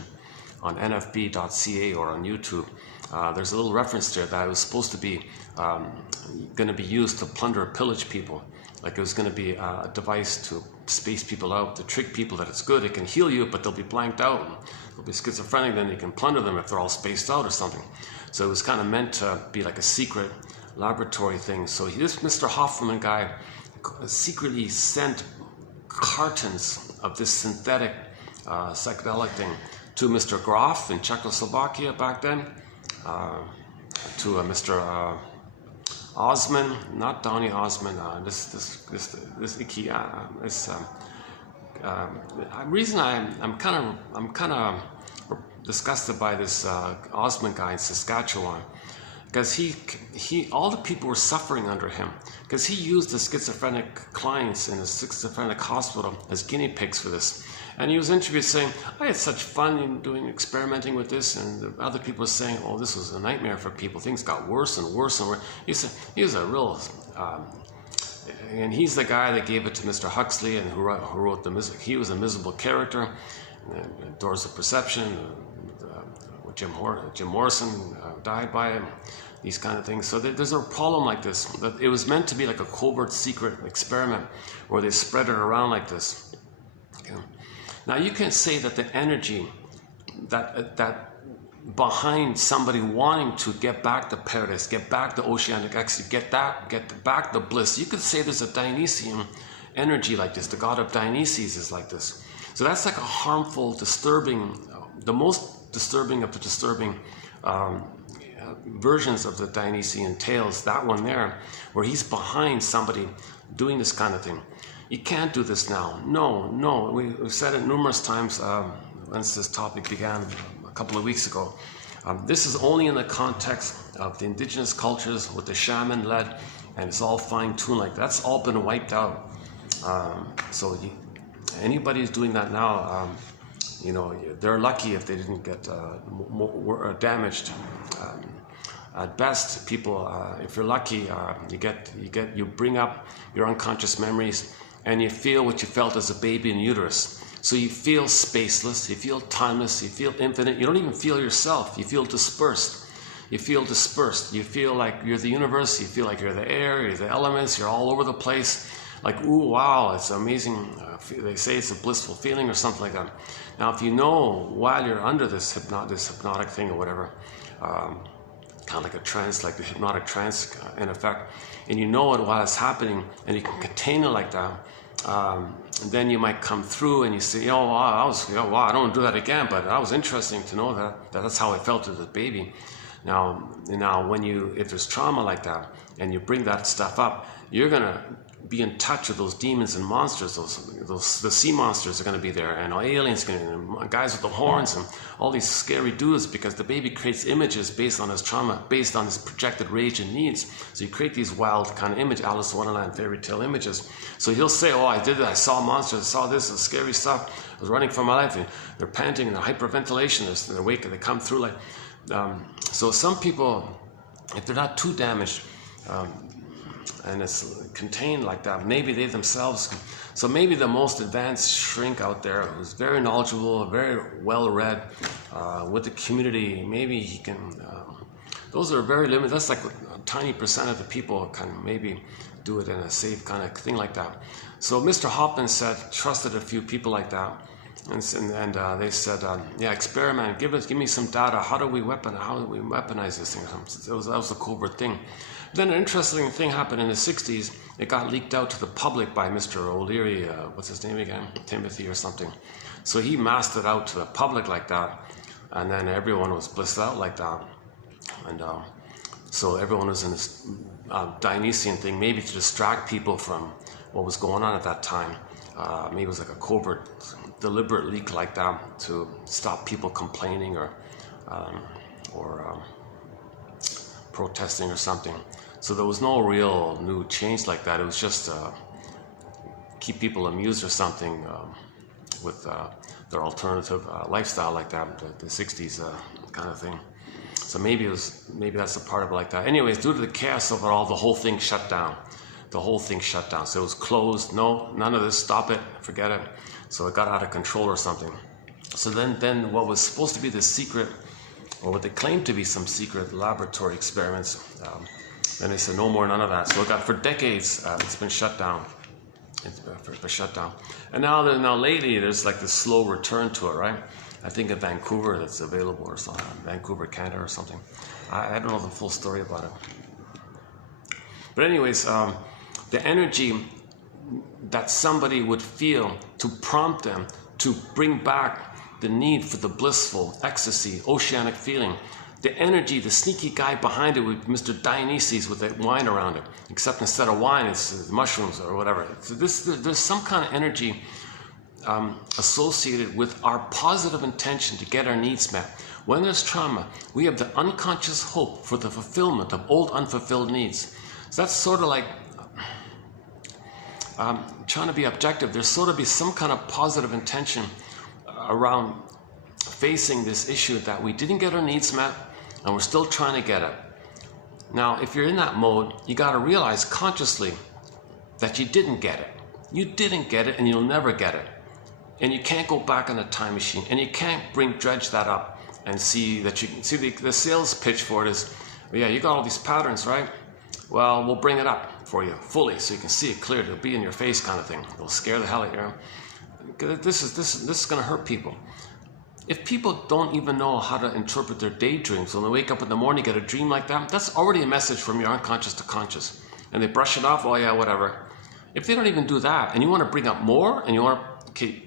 on nfb.ca or on YouTube, there's a little reference there that it was supposed to be going to be used to plunder or pillage people. Like it was going to be a device to space people out, to trick people that it's good, it can heal you, but they'll be blanked out, they'll be schizophrenic, then you can plunder them if they're all spaced out or something. So it was kind of meant to be like a secret laboratory thing. So this Mr. Hoffman guy secretly sent cartons of this synthetic psychedelic thing to Mr. Grof in Czechoslovakia back then. Mr. Osman, not Donny Osman. This icky. Reason I'm kind of disgusted by this Osman guy in Saskatchewan, because he all the people were suffering under him, because he used the schizophrenic clients in a schizophrenic hospital as guinea pigs for this. And he was interviewed saying, I had such fun in experimenting with this, and the other people were saying, oh, this was a nightmare for people. Things got worse and worse and worse. He was a real, and he's the guy that gave it to Mr. Huxley, and who wrote the, he was a miserable character, Doors of Perception, Jim Morrison died by it, these kind of things. So there's a problem like this, that it was meant to be like a covert secret experiment where they spread it around like this. Okay. Now you can say that the energy that behind somebody wanting to get back the paradise, get back the oceanic ecstasy, get back the bliss, you could say there's a Dionysian energy like this. The god of Dionysus is like this. So that's like a harmful, disturbing, the most disturbing of the disturbing versions of the Dionysian tales, that one there, where he's behind somebody doing this kind of thing. You can't do this now. No. We've said it numerous times once this topic began a couple of weeks ago. This is only in the context of the indigenous cultures with the shaman led, and it's all fine-tuned like that. That's all been wiped out. Anybody who's doing that now, they're lucky if they didn't get damaged. At best, people, if you're lucky, you bring up your unconscious memories, and you feel what you felt as a baby in uterus. So you feel spaceless, you feel timeless, you feel infinite. You don't even feel yourself. You feel dispersed. You feel like you're the universe. You feel like you're the air, you're the elements. You're all over the place. Like, ooh, wow, it's amazing. They say it's a blissful feeling or something like that. Now, if you know while you're under this hypnotic thing or whatever, kind of like a trance, like the hypnotic trance in effect, and you know it while it's happening, and you can contain it like that, then you might come through and you say, oh, wow, I don't want to do that again, but that was interesting to know that's how I felt as a baby. Now, if there's trauma like that, and you bring that stuff up, you're gonna be in touch with those demons and monsters. The sea monsters are going to be there, and aliens, guys with the horns, and all these scary dudes, because the baby creates images based on his trauma, based on his projected rage and needs. So you create these wild kind of image, Alice in Wonderland fairy tale images. So he'll say, oh, I did it, I saw monsters, I saw this, scary stuff, I was running for my life, and they're panting, and they're hyperventilation, they're awake, and they come through like, so some people, if they're not too damaged, and it's contained like that, maybe they themselves, so maybe the most advanced shrink out there who's very knowledgeable, very well read, with the community, maybe he can, those are very limited. That's like a tiny percent of the people can maybe do it in a safe kind of thing like that. So Mr. Hoffman trusted a few people like that, and they said, yeah, experiment, give me some data, how do we weaponize this thing? That was the covert thing. Then an interesting thing happened in the 60s. It got leaked out to the public by Mr. O'Leary, what's his name again? Timothy or something. So he masked it out to the public like that, and then everyone was blissed out like that. And so everyone was in this Dionysian thing, maybe to distract people from what was going on at that time. Maybe it was like a covert, deliberate leak like that to stop people complaining or protesting or something. So there was no real new change like that. It was just keep people amused or something with their alternative lifestyle like that, the 60s kind of thing. So maybe that's a part of it like that. Anyways, due to the chaos of it all, the whole thing shut down. The whole thing shut down. So it was closed. No, none of this. Stop it. Forget it. So it got out of control or something. So then what was supposed to be the secret, or what they claimed to be some secret laboratory experiments, and they said no more, none of that. So it got, for decades, it's been shut down. It's been shut down. And now lately, there's like this slow return to it, right? I think in Vancouver that's available or something, Vancouver, Canada or something. I don't know the full story about it. But anyways, the energy that somebody would feel to prompt them to bring back the need for the blissful ecstasy, oceanic feeling, the energy, the sneaky guy behind it with Mr. Dionysus with that wine around it. Except instead of wine, it's mushrooms or whatever. So there's some kind of energy associated with our positive intention to get our needs met. When there's trauma, we have the unconscious hope for the fulfillment of old unfulfilled needs. So that's sort of like trying to be objective. There's sort of be some kind of positive intention around facing this issue that we didn't get our needs met and we're still trying to get it. Now, if you're in that mode, you got to realize consciously that you didn't get it. You didn't get it and you'll never get it. And you can't go back in a time machine, and you can't dredge that up and see that you can see the sales pitch for it is, well, yeah, you got all these patterns, right? Well, we'll bring it up for you fully so you can see it clearly. It'll be in your face kind of thing. It'll scare the hell out of you. This is going to hurt people. If people don't even know how to interpret their daydreams, when they wake up in the morning, get a dream like that, that's already a message from your unconscious to conscious. And they brush it off, oh yeah, whatever. If they don't even do that, and you want to bring up more, and you want to, okay,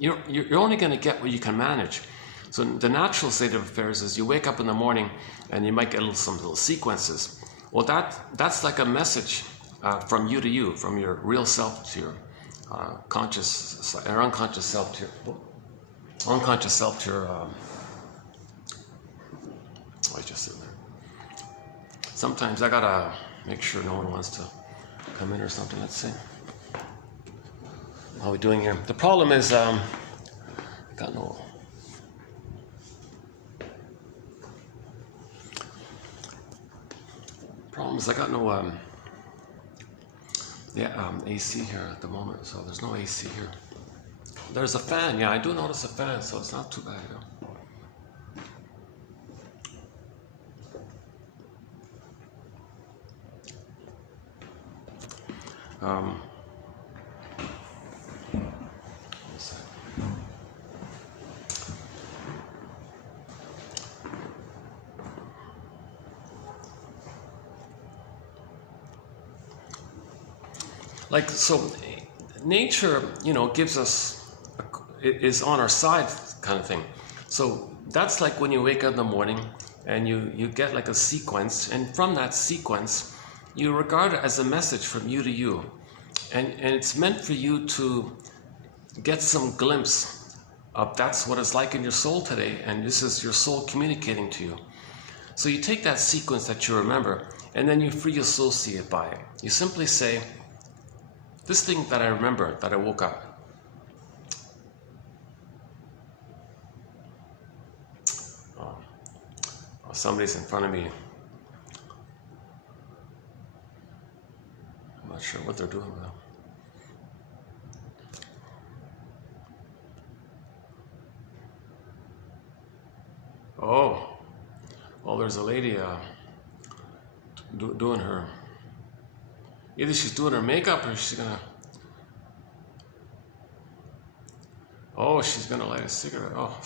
you're only going to get what you can manage. So the natural state of affairs is you wake up in the morning and you might get some little sequences. Well, that's like a message from you to you, from your real self to your conscious or unconscious self to your unconscious self to your. I just sit there. Sometimes I gotta make sure no one wants to come in or something. Let's see. How are we doing here? The problem is, I got no. Problem is, I got no AC here at the moment, so there's no AC here. There's a fan, yeah, I do notice a fan, so it's not too bad, you know. Like, so nature, you know, gives us, is on our side kind of thing. So that's like when you wake up in the morning and you get like a sequence, and from that sequence, you regard it as a message from you to you. And it's meant for you to get some glimpse of that's what it's like in your soul today, and this is your soul communicating to you. So you take that sequence that you remember, and then you free associate by it. You simply say, this thing that I remember, that I woke up. Oh, somebody's in front of me. I'm not sure what they're doing though. Oh, well, there's a lady doing her. Either she's doing her makeup or she's gonna. Oh, she's gonna light a cigarette. Oh,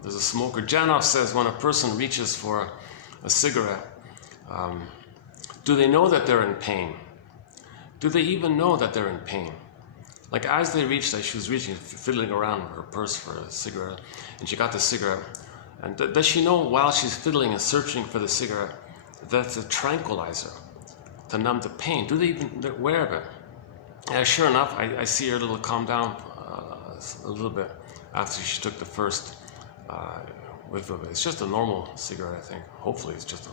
there's a smoker. Janov says when a person reaches for a cigarette, do they know that they're in pain? Do they even know that they're in pain? Like as they reached, like she was reaching, fiddling around her purse for a cigarette, and she got the cigarette. And does she know while she's fiddling and searching for the cigarette, that's a tranquilizer to numb the pain? Do they even, they're aware of it? Yeah, sure enough, I see her a little calm down a little bit after she took the first whiff of it. It's just a normal cigarette, I think. Hopefully it's just a...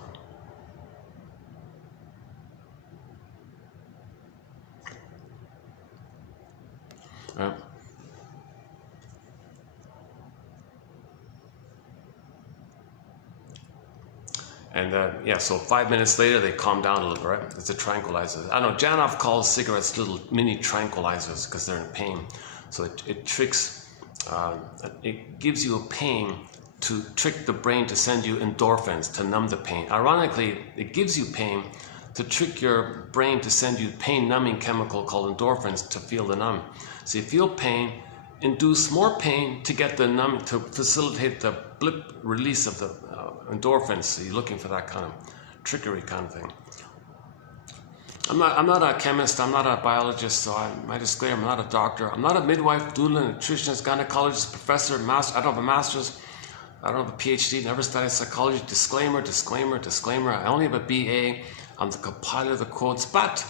And yeah, so 5 minutes later, they calm down a little bit, right? It's a tranquilizer. I know Janov calls cigarettes little mini tranquilizers because they're in pain. So it tricks, it gives you a pain to trick the brain to send you endorphins to numb the pain. Ironically, it gives you pain to trick your brain to send you pain-numbing chemical called endorphins to feel the numb. So you feel pain, induce more pain to get the numb, to facilitate the blip release of the endorphins. So you're looking for that kind of trickery kind of thing. I'm not a chemist, I'm not a biologist, so my disclaimer, I'm not a doctor. I'm not a midwife, doula, nutritionist, gynecologist, professor, master. I don't have a master's. I don't have a PhD, never studied psychology, disclaimer, disclaimer, disclaimer. I only have a BA. I'm the compiler of the quotes, but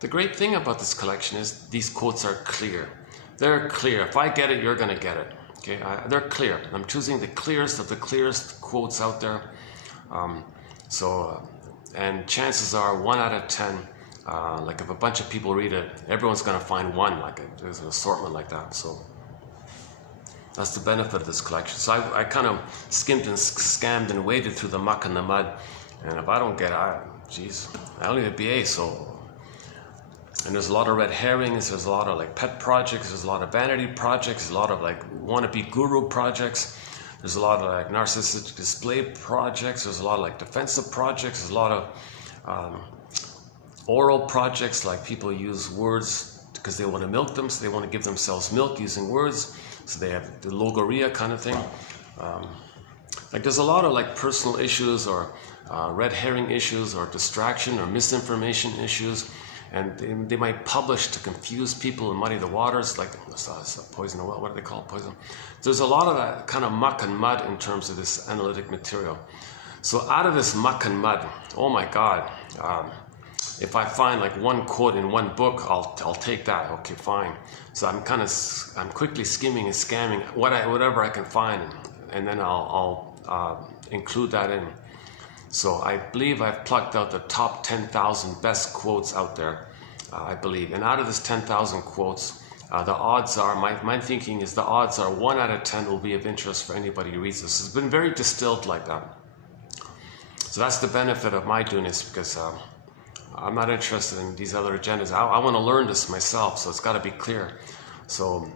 the great thing about this collection is these quotes are clear. They're clear. If I get it, you're going to get it. Okay, they're clear. I'm choosing the clearest of the clearest quotes out there. And chances are 1 out of 10, like if a bunch of people read it, everyone's going to find one. Like there's an assortment like that. So that's the benefit of this collection. So I kind of skimmed and scammed and waded through the muck and the mud. And if I don't get it, I only have a BA, so. And there's a lot of red herrings, there's a lot of like pet projects, there's a lot of vanity projects, there's a lot of like wannabe guru projects, there's a lot of like narcissistic display projects, there's a lot of like defensive projects, there's a lot of oral projects, like people use words because they want to milk them, so they want to give themselves milk using words, so they have the logorrhea kind of thing. Like there's a lot of like personal issues or red herring issues or distraction or misinformation issues. And they might publish to confuse people and muddy the waters, like poison, what do they call it? Poison. There's a lot of that kind of muck and mud in terms of this analytic material. So out of this muck and mud, oh my God, if I find like one quote in one book, I'll take that. Okay, fine. So I'm quickly skimming and scamming whatever I can find, and then I'll include that in. So I believe I've plucked out the top 10,000 best quotes out there, I believe. And out of this 10,000 quotes, the odds are, my thinking is the odds are 1 out of 10 will be of interest for anybody who reads this. It's been very distilled like that. So that's the benefit of my doing this, because I'm not interested in these other agendas. I want to learn this myself, so it's got to be clear. So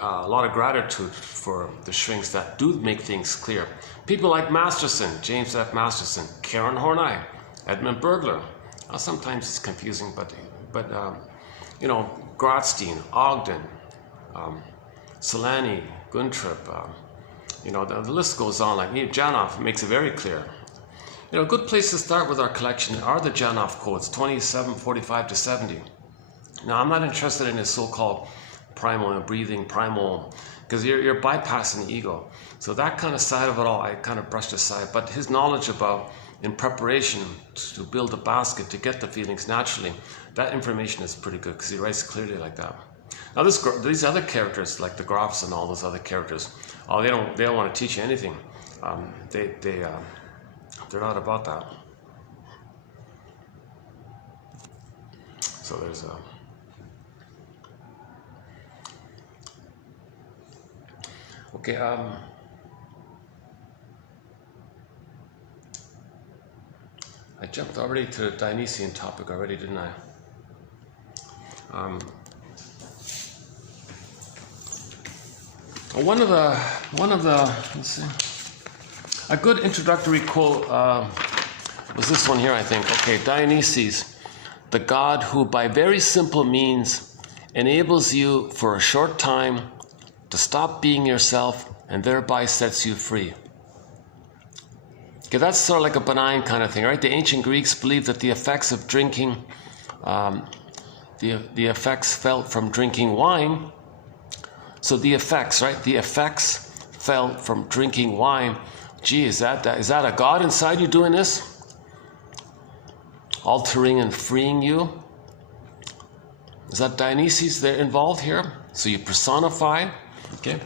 a lot of gratitude for the shrinks that do make things clear. People like Masterson, James F. Masterson, Karen Horney, Edmund Bergler. Sometimes it's confusing, but you know, Grotstein, Ogden, Solani, Guntrip, you know, the list goes on. Like Janoff makes it very clear. You know, a good place to start with our collection are the Janoff quotes, 27, 45 to 70. Now, I'm not interested in his so-called primal and breathing, primal, because you're bypassing the ego. So that kind of side of it all, I kind of brushed aside. But his knowledge about, in preparation to build a basket, to get the feelings naturally, that information is pretty good, because he writes clearly like that. Now these other characters, like the Groffs and all those other characters, they don't want to teach you anything. They're not about that. So there's a... Okay, I jumped already to the Dionysian topic already, didn't I? One of the, let's see, a good introductory quote was this one here, I think. Okay, Dionysus, the god who by very simple means enables you for a short time to stop being yourself and thereby sets you free. Okay, that's sort of like a benign kind of thing, right? The ancient Greeks believed that the effects of drinking, the effects felt from drinking wine. So the effects, right? The effects felt from drinking wine. Gee, is that a god inside you doing this? Altering and freeing you? Is that Dionysus there involved here? So you personify. Okay,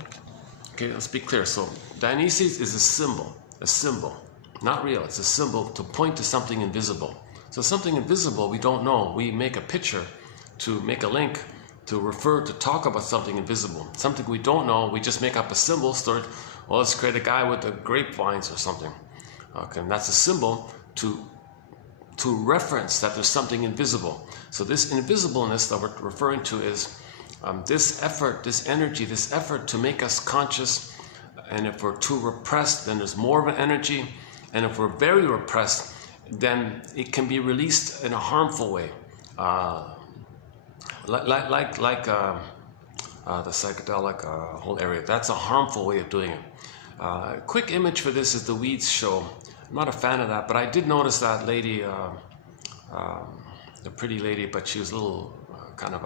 let's be clear. So Dionysus is a symbol, not real. It's a symbol to point to something invisible. So something invisible we don't know. We make a picture to make a link to refer to talk about something invisible. Something we don't know, we just make up a symbol. Well, let's create a guy with the grapevines or something. Okay, and that's a symbol to reference that there's something invisible. So this invisibleness that we're referring to is this effort, this energy, this effort to make us conscious. And if we're too repressed, then there's more of an energy. And if we're very repressed, then it can be released in a harmful way. Like the psychedelic whole area. That's a harmful way of doing it. A quick image for this is the Weeds show. I'm not a fan of that, but I did notice that lady, the pretty lady, but she was a little kind of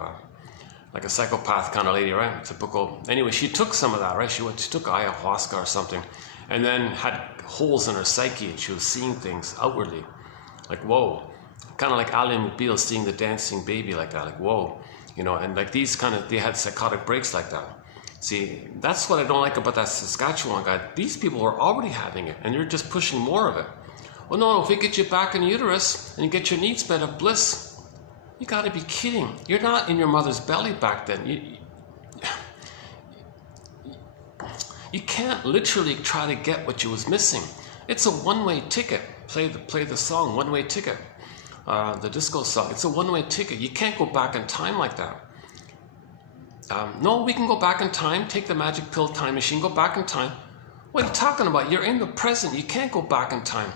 like a psychopath kind of lady, right? Typical. Anyway, she took some of that, right? She took ayahuasca or something, and then had holes in her psyche, and she was seeing things outwardly, like whoa, kind of like Ali Mobile seeing the dancing baby like that, like whoa, you know, and like these kind of, they had psychotic breaks like that. See, that's what I don't like about that Saskatchewan guy. These people are already having it, and you're just pushing more of it. Well, no, if we get you back in uterus and you get your needs met of bliss, you got to be kidding. You're not in your mother's belly back then. You can't literally try to get what you was missing. It's a one-way ticket. Play the song, One-Way Ticket. The disco song. It's a one-way ticket. You can't go back in time like that. No, we can go back in time, take the magic pill time machine, go back in time. What are you talking about? You're in the present. You can't go back in time.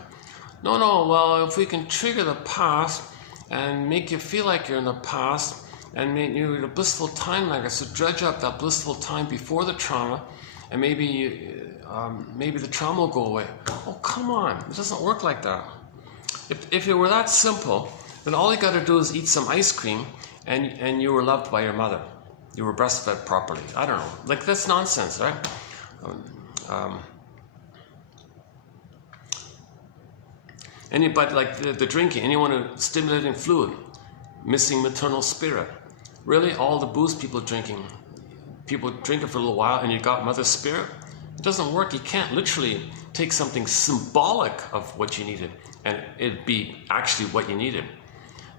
No, well, if we can trigger the past and make you feel like you're in the past and make you in a blissful time like that, so dredge up that blissful time before the trauma, and maybe the trauma will go away. Oh, come on. It doesn't work like that. If it were that simple, then all you got to do is eat some ice cream and you were loved by your mother. You were breastfed properly. I don't know. Like, that's nonsense, right? But like the drinking, anyone who's stimulating fluid, missing maternal spirit. Really, all the booze people drink it for a little while and you got mother spirit. It doesn't work. You can't literally take something symbolic of what you needed and it'd be actually what you needed.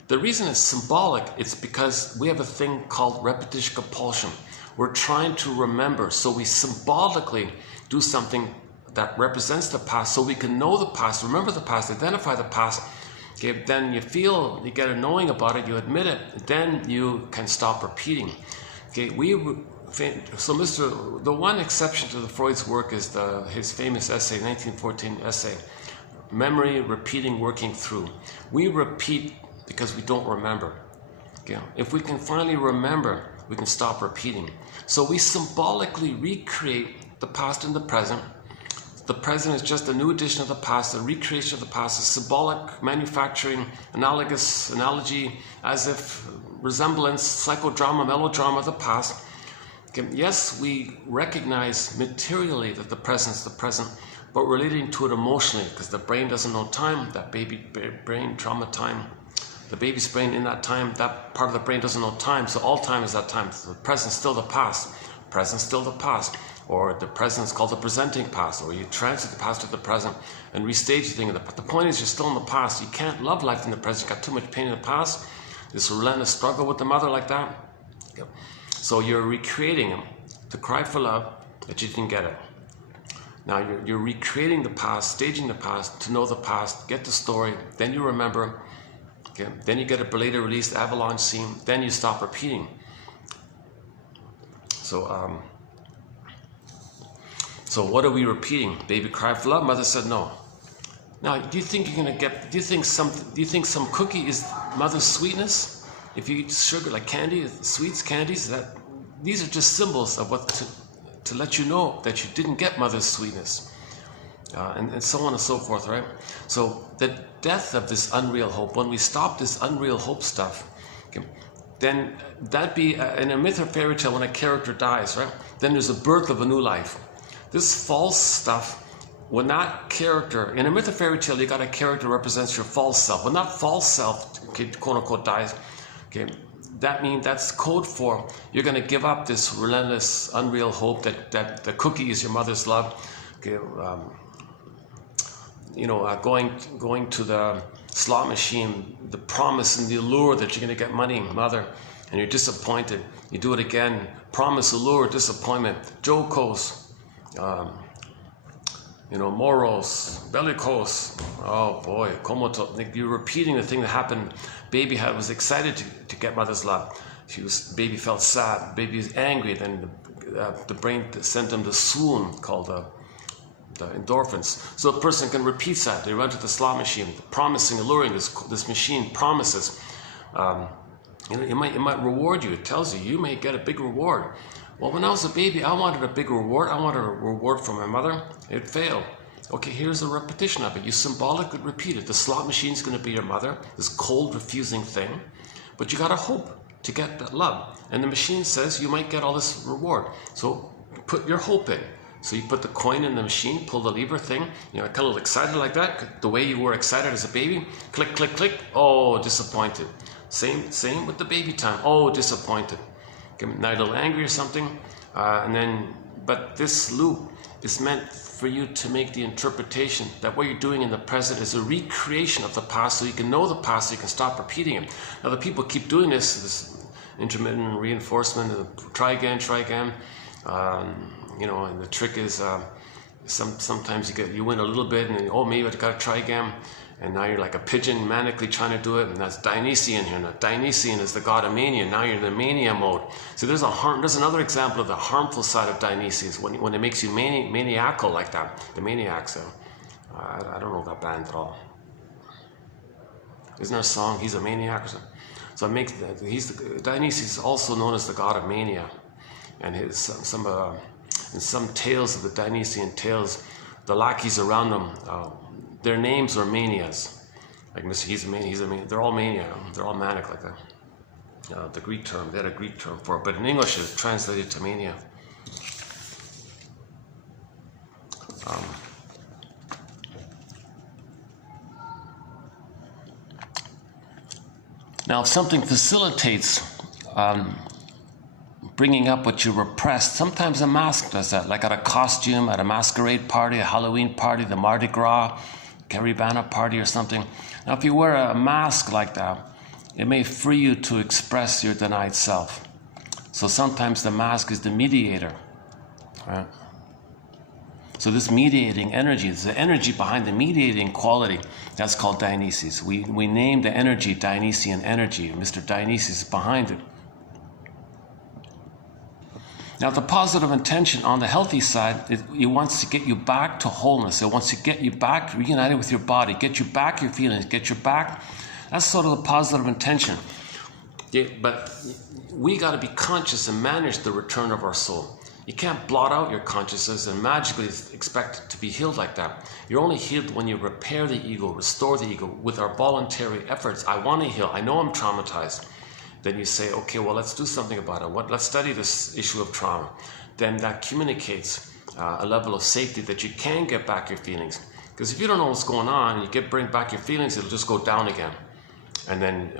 The reason it's symbolic, it's because we have a thing called repetition compulsion. We're trying to remember, so we symbolically do something that represents the past so we can know the past, remember the past, identify the past. Okay, then you get a knowing about it, you admit it, then you can stop repeating. Okay, the one exception to the Freud's work is his famous essay, 1914 essay, Memory, Repeating, Working Through. We repeat because we don't remember. Okay? If we can finally remember, we can stop repeating. So we symbolically recreate the past and the present. The present is just a new edition of the past, a recreation of the past, a symbolic manufacturing, analogy, as if resemblance, psychodrama, melodrama of the past. Okay? Yes, we recognize materially that the present is the present, but relating to it emotionally, because the brain doesn't know time, that baby brain trauma time. The baby's brain in that time, that part of the brain doesn't know time, so all time is that time. So the present's still the past, present's still the past, or the present is called the presenting past, or you transit the past to the present and restage the thing. The point is you're still in the past. You can't love life in the present. You got too much pain in the past, this relentless struggle with the mother like that. Yep. So you're recreating them to cry for love, but you didn't get it. Now you're recreating the past, staging the past, to know the past, get the story, then you remember. Okay. Then you get a belated released avalanche scene, then you stop repeating. So what are we repeating? Baby cried for love, mother said no. Now, do you think you're gonna get, do you think some cookie is mother's sweetness? If you eat sugar like candy, sweets, candies, these are just symbols of what to let you know that you didn't get mother's sweetness. And so on and so forth, right? So the death of this unreal hope, when we stop this unreal hope stuff, okay, then that'd be in a myth or fairy tale when a character dies, right? Then there's a birth of a new life. This false stuff, when that character, in a myth or fairy tale, you got a character represents your false self. When that false self, okay, quote unquote, dies, okay, that's code for you're going to give up this relentless, unreal hope that the cookie is your mother's love. Okay, going to the slot machine, the promise and the allure that you're going to get money, mother, and you're disappointed. You do it again. Promise, allure, disappointment. Jocose, moros, bellicose. Oh boy, komoto. You're repeating the thing that happened. Baby was excited to get mother's love. Baby felt sad. Baby was angry. Then the brain sent him the swoon called the endorphins. So a person can repeat that. They run to the slot machine, promising, alluring. This machine promises. It might reward you. It tells you you may get a big reward. Well, when I was a baby, I wanted a big reward. I wanted a reward from my mother. It failed. Okay, here's a repetition of it. You symbolically repeat it. The slot machine's going to be your mother, this cold, refusing thing. But you got to hope. to get that love. And the machine says you might get all this reward. So put your hope in. So you put the coin in the machine, pull the lever thing, you know, get a little excited like that, the way you were excited as a baby, click, click, click, oh, disappointed. Same with the baby time, oh, disappointed. Now you're a little angry or something, but this loop is meant for you to make the interpretation that what you're doing in the present is a recreation of the past, so you can know the past, so you can stop repeating it. Now the people keep doing this intermittent reinforcement, try again, you know, and the trick is sometimes you win a little bit, and then, oh, maybe I gotta try again, and now you're like a pigeon manically trying to do it, and that's Dionysian here. Now Dionysian is the god of mania. Now you're in the mania mode. So there's another example of the harmful side of Dionysius when it makes you maniacal like that. The maniacs. I don't know that band at all. Isn't there a song? He's a maniac or something. So it makes Dionysius is also known as the god of mania, and in some tales of the Dionysian tales, the lackeys around him, their names are manias. Like he's a mania. They're all mania. They're all manic like that. The Greek term, they had a Greek term for it, but in English it's translated to mania. Now, if something facilitates bringing up what you repressed, sometimes a mask does that, like at a costume, at a masquerade party, a Halloween party, the Mardi Gras, Caribana party or something. Now, if you wear a mask like that, it may free you to express your denied self. So sometimes the mask is the mediator, right? So this mediating energy, is the energy behind the mediating quality, that's called Dionysus. We name the energy Dionysian energy. Mr. Dionysus is behind it. Now, the positive intention on the healthy side, it wants to get you back to wholeness. It wants to get you back reunited with your body, get you back your feelings, get you back. That's sort of the positive intention. Yeah, but we got to be conscious and manage the return of our soul. You can't blot out your consciousness and magically expect it to be healed like that. You're only healed when you repair the ego, restore the ego with our voluntary efforts. I want to heal. I know I'm traumatized. Then you say, okay, well, let's do something about it. Let's study this issue of trauma. Then that communicates a level of safety that you can get back your feelings. Because if you don't know what's going on and you bring back your feelings, it'll just go down again. And then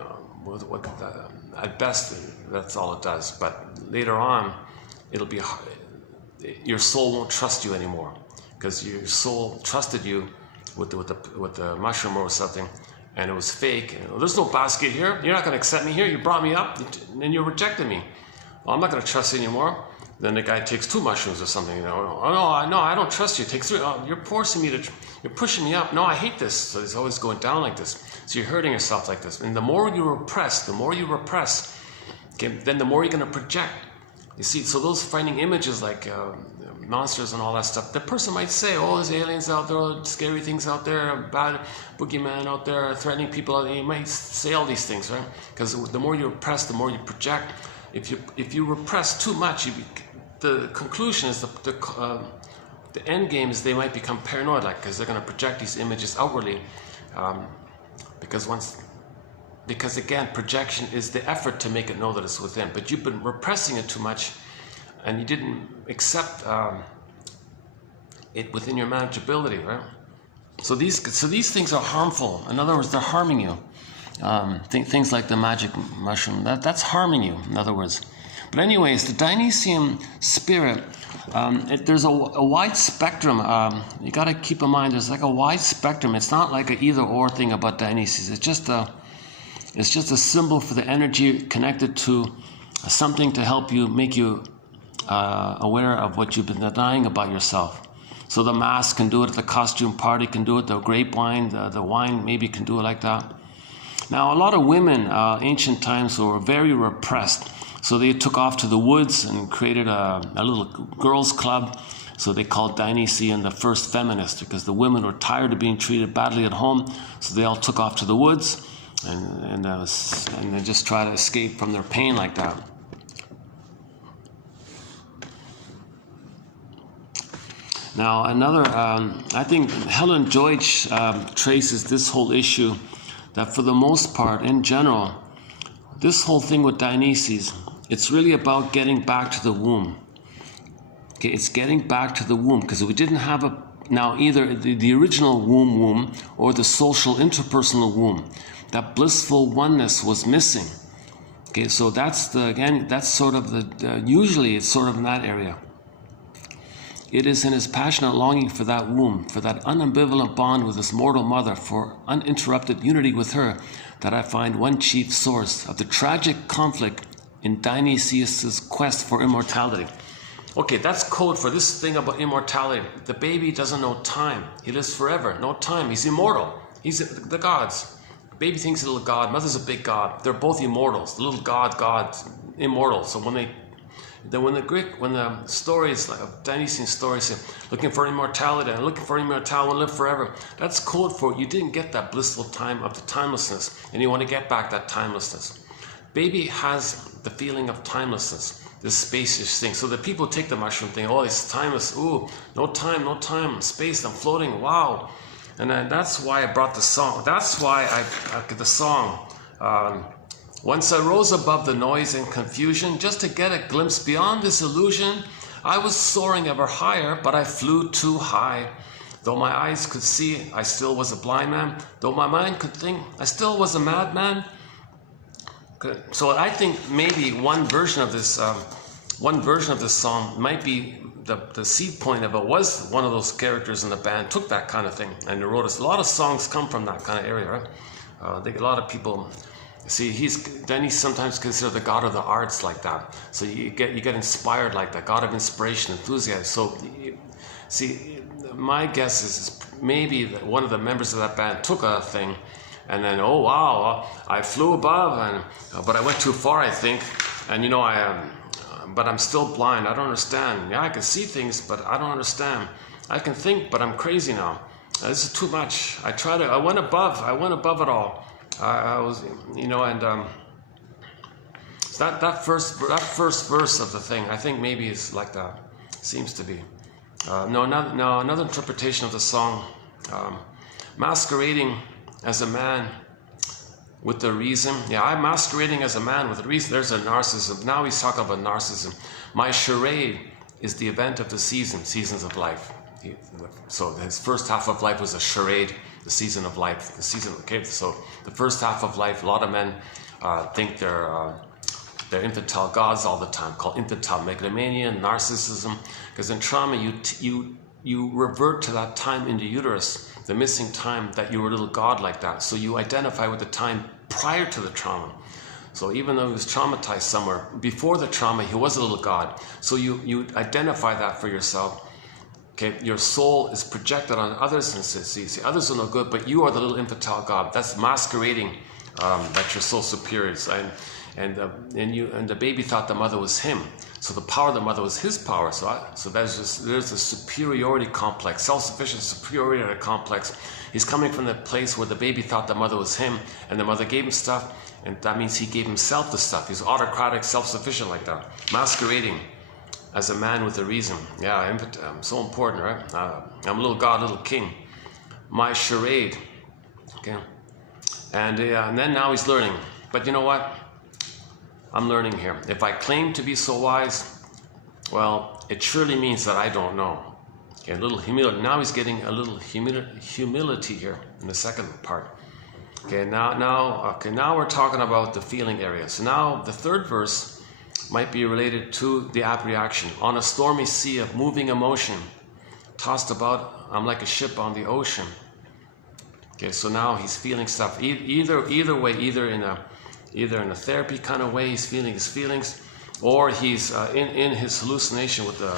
at best, that's all it does. But later on, it'll be your soul won't trust you anymore, because your soul trusted you with the mushroom or something, and it was fake. There's no basket here. You're not going to accept me here. You brought me up, and you rejected me. Well, I'm not going to trust you anymore. Then the guy takes 2 mushrooms or something. You know, oh no, I don't trust you. Take 3. Oh, you're forcing me to. You're pushing me up. No, I hate this. So it's always going down like this. So you're hurting yourself like this. And the more you repress, okay, then the more you're going to project. You see, so those finding images like monsters and all that stuff, the person might say, oh, there's aliens out there, scary things out there, bad boogeyman out there, threatening people. You might say all these things, right? Because the more you repress, the more you project. If you repress too much, the conclusion is the end game is they might become paranoid, like, because they're going to project these images outwardly. Because again, projection is the effort to make it know that it's within. But you've been repressing it too much, and you didn't accept it within your manageability, right? So these things are harmful. In other words, they're harming you. Things like the magic mushroom, that's harming you, in other words. But anyways, the Dionysian spirit, there's a wide spectrum. You got to keep in mind, there's like a wide spectrum. It's not like an either-or thing about Dionysus. It's just a symbol for the energy connected to something to help you, make you aware of what you've been denying about yourself. So the mask can do it, the costume party can do it, the grape wine, the wine maybe can do it like that. Now, a lot of women, ancient times, were very repressed. So they took off to the woods and created a little girls' club. So they called Dionysian the first feminist, because the women were tired of being treated badly at home. So they all took off to the woods and they just try to escape from their pain like that. Now, another, I think Helen Deutsch traces this whole issue that for the most part, in general, this whole thing with Dionysus, it's really about getting back to the womb. Okay, it's getting back to the womb, because we didn't have now either the original womb or the social interpersonal womb. That blissful oneness was missing. Okay, so that's sort of usually it's sort of in that area. It is in his passionate longing for that womb, for that unambivalent bond with his mortal mother, for uninterrupted unity with her, that I find one chief source of the tragic conflict in Dionysus' quest for immortality. Okay, that's code for this thing about immortality. The baby doesn't know time. He lives forever, no time. He's immortal. He's the gods. Baby thinks he's a little god. Mother's a big god. They're both immortals. The little god's immortal. So when the stories like Dionysian stories say, looking for immortality and looking for immortality and live forever, that's code for you didn't get that blissful time of the timelessness, and you want to get back that timelessness. Baby has the feeling of timelessness, this spacious thing. So the people take the mushroom thing, oh, it's timeless. Ooh, no time, space. I'm floating. Wow. And then that's why I brought the song. That's why I get the song. Once I rose above the noise and confusion, just to get a glimpse beyond this illusion. I was soaring ever higher, but I flew too high. Though my eyes could see, I still was a blind man. Though my mind could think, I still was a madman. So I think maybe one version of this song might be the seed point of it was one of those characters in the band took that kind of thing and they wrote us. A lot of songs come from that kind of area, right? A lot of people see he's sometimes considered the god of the arts like that. So you get inspired like that, god of inspiration, enthusiasm. So see, my guess is maybe that one of the members of that band took a thing, and then oh wow, I flew above, but I went too far, I think, and but I'm still blind. I don't understand. Yeah, I can see things, but I don't understand. I can think, but I'm crazy now. This is too much. I went above it all. I was, and that first verse of the thing, I think maybe it's like that. Seems to be. Another interpretation of the song, masquerading as a man with the reason. Yeah, I'm masquerading as a man with the reason. There's a narcissism. Now he's talking about narcissism. My charade is the event of the seasons of life. So his first half of life was a charade, the season of life. So the first half of life, a lot of men think they're infantile gods all the time, called infantile megalomania, narcissism. Because in trauma, you revert to that time in the uterus, the missing time that you were a little god like that. So you identify with the time prior to the trauma. So even though he was traumatized somewhere, before the trauma, he was a little god. So you identify that for yourself. Okay, your soul is projected on others and says, see, others are no good, but you are the little infantile god. That's masquerading that you're so superior. And the baby thought the mother was him. So the power of the mother was his power. So there's a superiority complex, self-sufficient superiority complex. He's coming from the place where the baby thought the mother was him, and the mother gave him stuff, and that means he gave himself the stuff. He's autocratic, self-sufficient like that, masquerading as a man with a reason. Yeah, so important, right? I'm a little god, little king. My charade. Okay, and then now he's learning. But you know what? I'm learning here. If I claim to be so wise, well, it surely means that I don't know. Okay, a little humility. Now he's getting a little humility here in the second part. Okay, now we're talking about the feeling area. So now the third verse might be related to the apprehension. On a stormy sea of moving emotion, tossed about, I'm like a ship on the ocean. Okay, so now he's feeling stuff. Either way, either in a therapy kind of way, he's feeling his feelings, or he's in his hallucination with the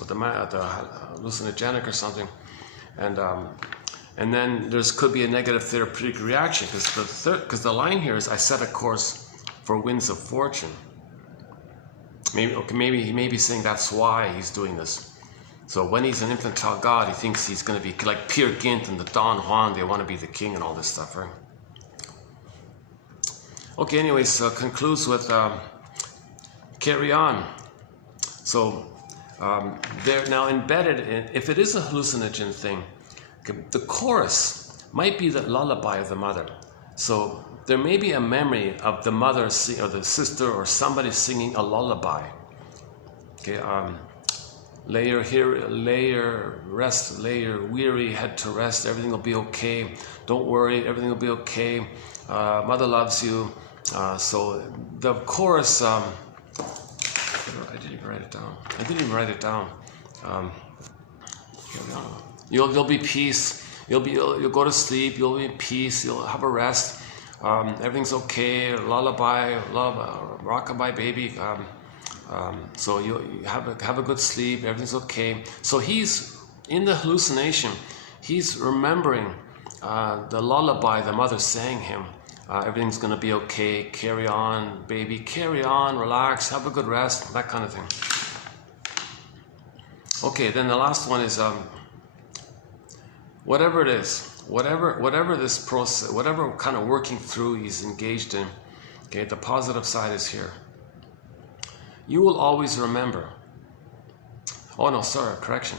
hallucinogenic or something, and then could be a negative therapeutic reaction because the line here is I set a course for winds of fortune. Maybe he may be saying that's why he's doing this. So when he's an infantile god, he thinks he's going to be like Peer Gynt and the Don Juan. They want to be the king and all this stuff, right? Okay, anyways, concludes with carry on. So they're now embedded in, if it is a hallucinogen thing, the chorus might be the lullaby of the mother. So there may be a memory of the mother or the sister or somebody singing a lullaby. Okay, lay your rest, lay your weary head to rest. Everything will be okay. Don't worry, everything will be okay. Mother loves you. So the chorus, I didn't even write it down. You'll be peace. You'll go to sleep. You'll be in peace. You'll have a rest. Everything's okay. Lullaby, rockabye baby. So you have a good sleep. Everything's okay. So he's in the hallucination. He's remembering the lullaby the mother sang him. Everything's gonna be okay. Carry on, baby. Carry on. Relax. Have a good rest. That kind of thing. Okay. Then the last one is whatever it is, whatever this process, whatever kind of working through he's engaged in. Okay. The positive side is here. You will always remember. Oh no, sorry, correction.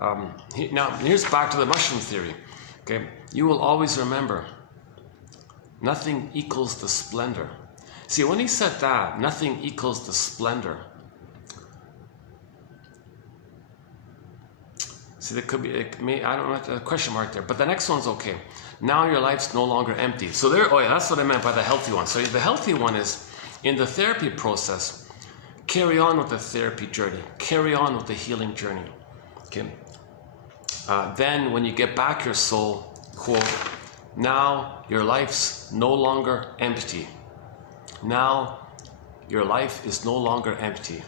Now here's back to the mushroom theory. Okay, you will always remember. Nothing equals the splendor. See, when he said that, nothing equals the splendor. See, there could be, I don't know, a question mark there, but the next one's okay. Now your life's no longer empty. So there, oh yeah, that's what I meant by the healthy one. So the healthy one is in the therapy process. Carry on with the therapy journey. Carry on with the healing journey. Okay. Then when you get back your soul, quote, now your life's no longer empty. Now your life is no longer empty.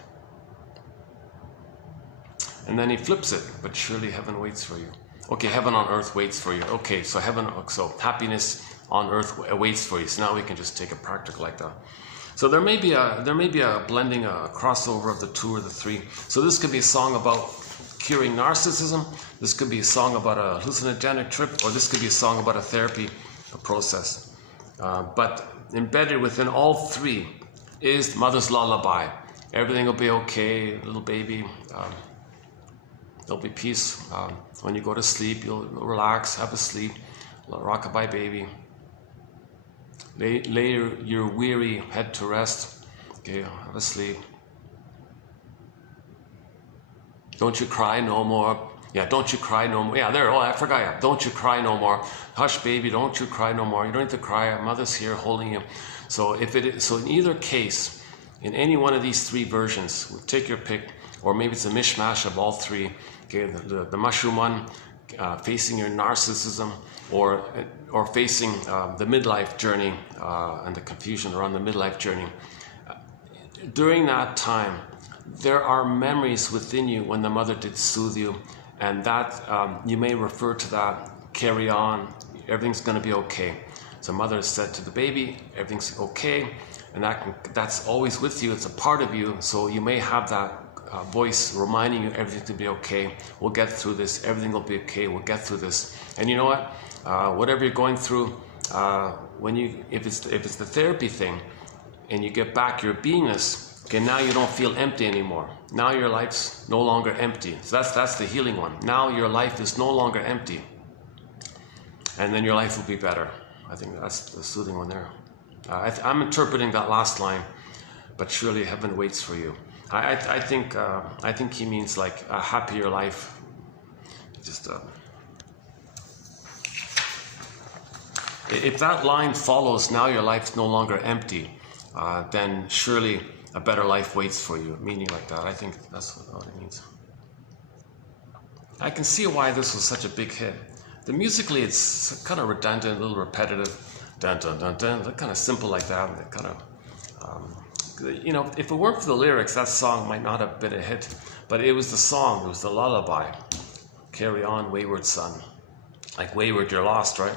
And then he flips it, but surely heaven waits for you. Okay, heaven on earth waits for you. Okay, so happiness on earth waits for you. So now we can just take it practical like that. So there may be a blending, a crossover of the two or the three. So this could be a song about curing narcissism. This could be a song about a hallucinogenic trip, or this could be a song about a therapy process. But embedded within all three is mother's lullaby. Everything will be okay, little baby. There'll be peace. When you go to sleep, you'll relax, have a sleep. Rockabye baby. Lay your weary head to rest. Okay, have a sleep. Don't you cry no more. Yeah, don't you cry no more. Yeah, there. Oh, I forgot. Yeah, don't you cry no more. Hush, baby, don't you cry no more. You don't need to cry. Mother's here holding you. So in either case, in any one of these three versions, take your pick, or maybe it's a mishmash of all three. Okay, the mushroom one, facing your narcissism, or facing the midlife journey and the confusion around the midlife journey. During that time, there are memories within you when the mother did soothe you, and that you may refer to that. Carry on, everything's going to be okay. So mother said to the baby, everything's okay, and that's always with you. It's a part of you. So you may have that voice reminding you everything to be okay. We'll get through this. Everything will be okay. We'll get through this. And you know what? Whatever you're going through, if it's the therapy thing, and you get back your beingness, okay, now you don't feel empty anymore. Now your life's no longer empty. So that's the healing one. Now your life is no longer empty, and then your life will be better. I think that's the soothing one there. I'm interpreting that last line, but surely heaven waits for you. I think he means like a happier life. Just if that line follows, now your life's no longer empty, then surely a better life waits for you. Meaning like that. I think that's what it means. I can see why this was such a big hit. Musically, it's kind of redundant, a little repetitive. Dun dun dun dun. Kind of simple like that. It kind of. If it weren't for the lyrics, that song might not have been a hit. But it was the song, it was the lullaby. Carry on, wayward son. Like wayward, you're lost, right?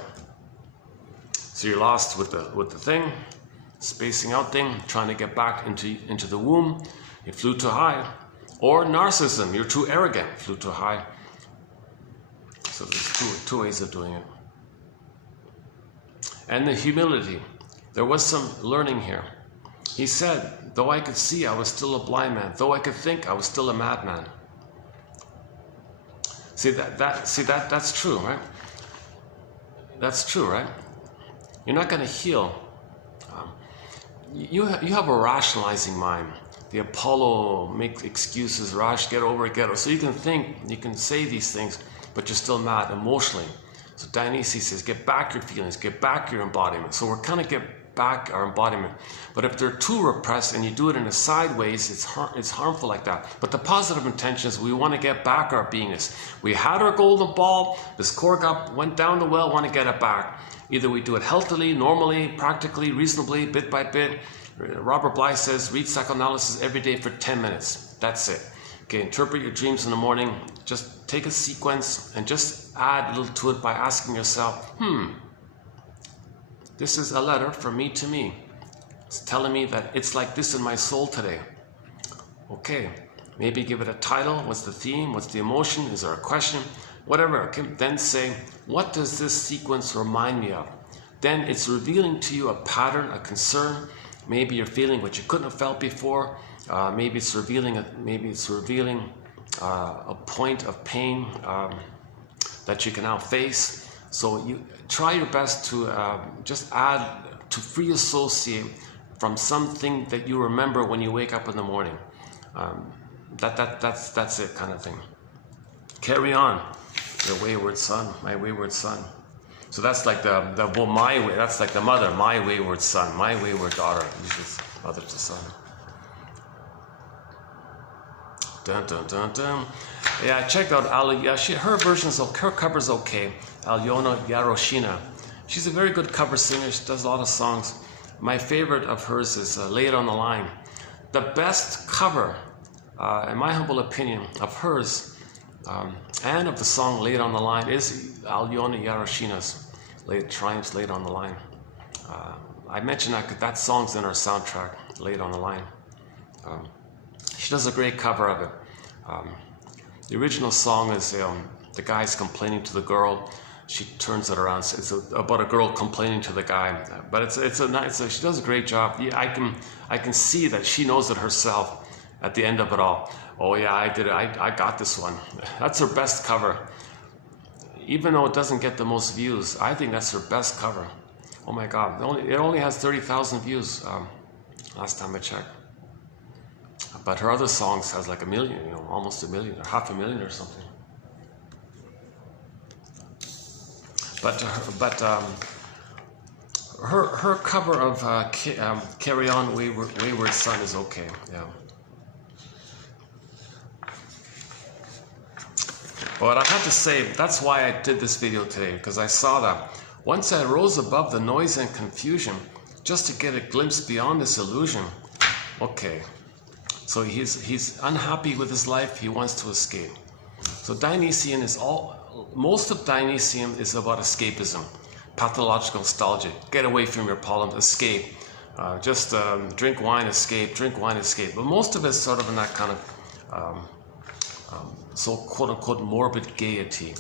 So you're lost with the thing, spacing out thing, trying to get back into the womb. You flew too high. Or narcissism, you're too arrogant, flew too high. So there's two ways of doing it. And the humility. There was some learning here. He said, though I could see, I was still a blind man. Though I could think, I was still a madman. See that's true, right? That's true, right? You're not going to heal. You have a rationalizing mind. The Apollo makes excuses, Rash, get over it, get over. So you can think, you can say these things, but you're still mad emotionally. So Dionysus says, get back your feelings, get back your embodiment. So we're kind of get back our embodiment. But if they're too repressed and you do it in a sideways, it's harmful like that. But the positive intention is we want to get back our beingness. We had our golden ball, this cork went down the well, want to get it back. Either we do it healthily, normally, practically, reasonably, bit by bit. Robert Bly says, read psychoanalysis every day for 10 minutes. That's it. Okay, interpret your dreams in the morning. Just take a sequence and just add a little to it by asking yourself, this is a letter from me to me. It's telling me that it's like this in my soul today. Okay, maybe give it a title. What's the theme? What's the emotion? Is there a question? Whatever. Okay, then say, what does this sequence remind me of? Then it's revealing to you a pattern, a concern. Maybe you're feeling what you couldn't have felt before. Maybe it's revealing a point of pain that you can now face. So you try your best to just add, to free associate from something that you remember when you wake up in the morning. That's it, kind of thing. Carry on, your wayward son, my wayward son. So that's like that's like the mother, my wayward son, my wayward daughter. Usually mother to son. Dun dun dun dun. Yeah, I checked out her version's her cover's okay. Alyona Yaroshina. She's a very good cover singer. She does a lot of songs. My favorite of hers is Lay It on the Line. The best cover, in my humble opinion, of hers and of the song Lay It on the Line is Alyona Yaroshina's Triumphs Laid on the Line. I mentioned that song's in her soundtrack, Laid on the Line. She does a great cover of it. The original song is the guy's complaining to the girl. She turns it around. It's about a girl complaining to the guy. But she does a great job. Yeah, I can see that she knows it herself at the end of it all. Oh yeah, I did it. I got this one. That's her best cover. Even though it doesn't get the most views, I think that's her best cover. Oh my God, it only has 30,000 views last time I checked. But her other songs has like 1 million, almost 1 million or 500,000 or something. But her cover of Carry On Wayward Son is okay. Yeah. But I have to say, that's why I did this video today, because I saw that. Once I rose above the noise and confusion, just to get a glimpse beyond this illusion. Okay, so he's unhappy with his life, he wants to escape. So Dionysian most of Dionysian is about escapism, pathological nostalgia. Get away from your problems, escape. Just drink wine, escape, drink wine, escape. But most of it's sort of in that kind of so quote-unquote morbid gaiety.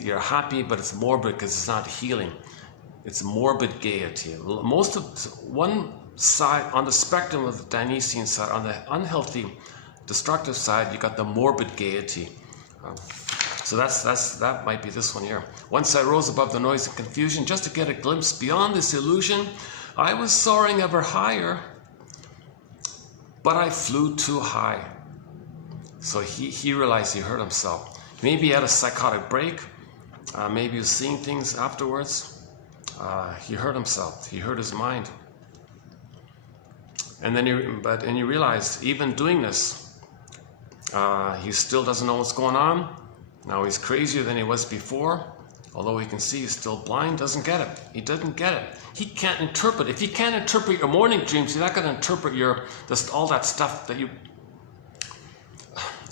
You're happy, but it's morbid because it's not healing. It's morbid gaiety. Most of one side on the spectrum of the Dionysian side, on the unhealthy, destructive side, you got the morbid gaiety. So that might be this one here. Once I rose above the noise and confusion, just to get a glimpse beyond this illusion, I was soaring ever higher, but I flew too high. So he realized he hurt himself. Maybe he had a psychotic break. Maybe he was seeing things afterwards. He hurt himself. He hurt his mind. And then he realized, even doing this, he still doesn't know what's going on. Now he's crazier than he was before. Although he can see he's still blind, doesn't get it. He doesn't get it. He can't interpret. If you can't interpret your morning dreams, you're not going to interpret all that stuff that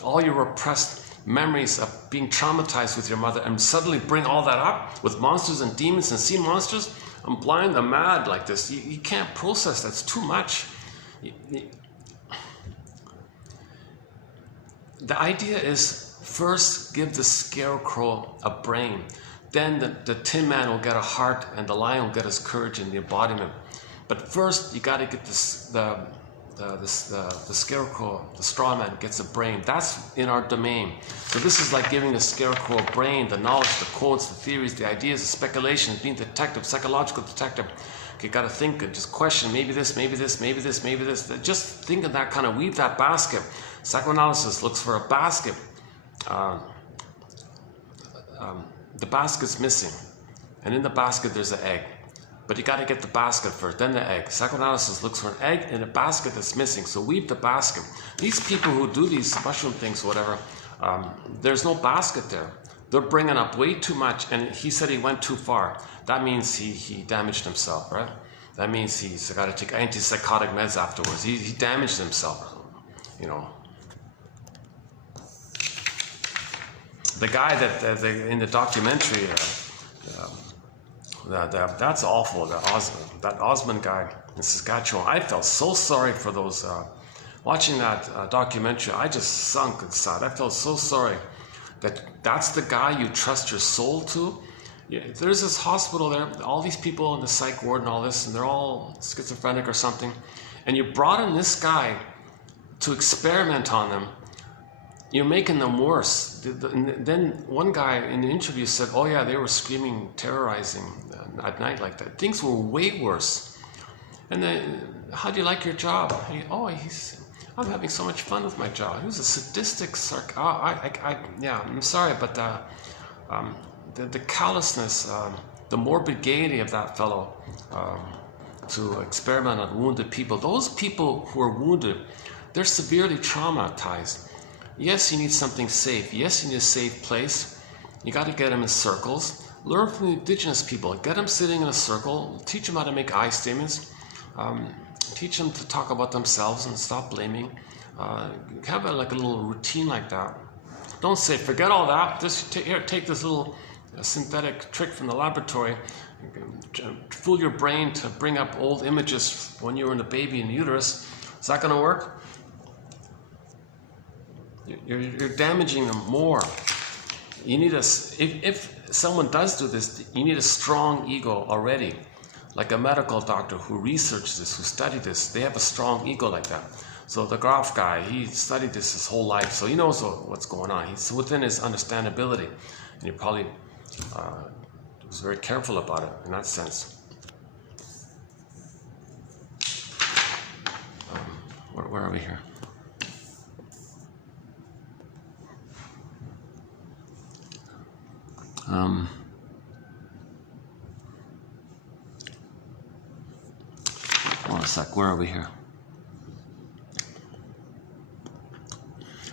all your repressed memories of being traumatized with your mother, and suddenly bring all that up with monsters and demons and sea monsters. I'm blind, I'm mad like this. You can't process that. It's too much. The idea is first give the scarecrow a brain. Then the Tin Man will get a heart, and the lion will get his courage and the embodiment. But first, you got to get the scarecrow, the straw man gets a brain. That's in our domain. So this is like giving the scarecrow a brain, the knowledge, the quotes, the theories, the ideas, the speculations, being detective, psychological detective. You got to think and just question, maybe this, maybe this, maybe this, maybe this. Just think of that, kind of weave that basket. Psychoanalysis looks for a basket. The basket's missing, and in the basket there's an egg. But you got to get the basket first, then the egg. Psychoanalysis looks for an egg in a basket that's missing. So weave the basket. These people who do these mushroom things, whatever, there's no basket there. They're bringing up way too much, and he said he went too far. That means he damaged himself, right? That means he's got to take antipsychotic meds afterwards. He damaged himself, you know. The guy that in the documentary, that's awful. That Osmond guy in Saskatchewan. I felt so sorry for those. Watching that documentary, I just sunk inside. I felt so sorry that's the guy you trust your soul to. Yeah, there's this hospital there, all these people in the psych ward and all this, and they're all schizophrenic or something. And you brought in this guy to experiment on them. You're making them worse. Then one guy in the interview said, oh yeah, they were screaming, terrorizing at night like that. Things were way worse. And then, how do you like your job? I'm having so much fun with my job. He was a sadistic, yeah, I'm sorry, but the callousness, the morbid gaiety of that fellow to experiment on wounded people. Those people who are wounded, they're severely traumatized. Yes, you need something safe. Yes, you need a safe place. You got to get them in circles. Learn from the indigenous people. Get them sitting in a circle. Teach them how to make I statements. Teach them to talk about themselves and stop blaming. Have a little routine like that. Don't say, forget all that. Just take this little synthetic trick from the laboratory. Fool your brain to bring up old images when you were in a baby in the uterus. Is that going to work? You're damaging them more. You need if someone does do this, you need a strong ego already. Like a medical doctor who researched this, who studied this, they have a strong ego like that. So the Graf guy, he studied this his whole life, so he knows what's going on. He's within his understandability, and he probably was very careful about it in that sense. Where are we here? Hold on a sec, where are we here?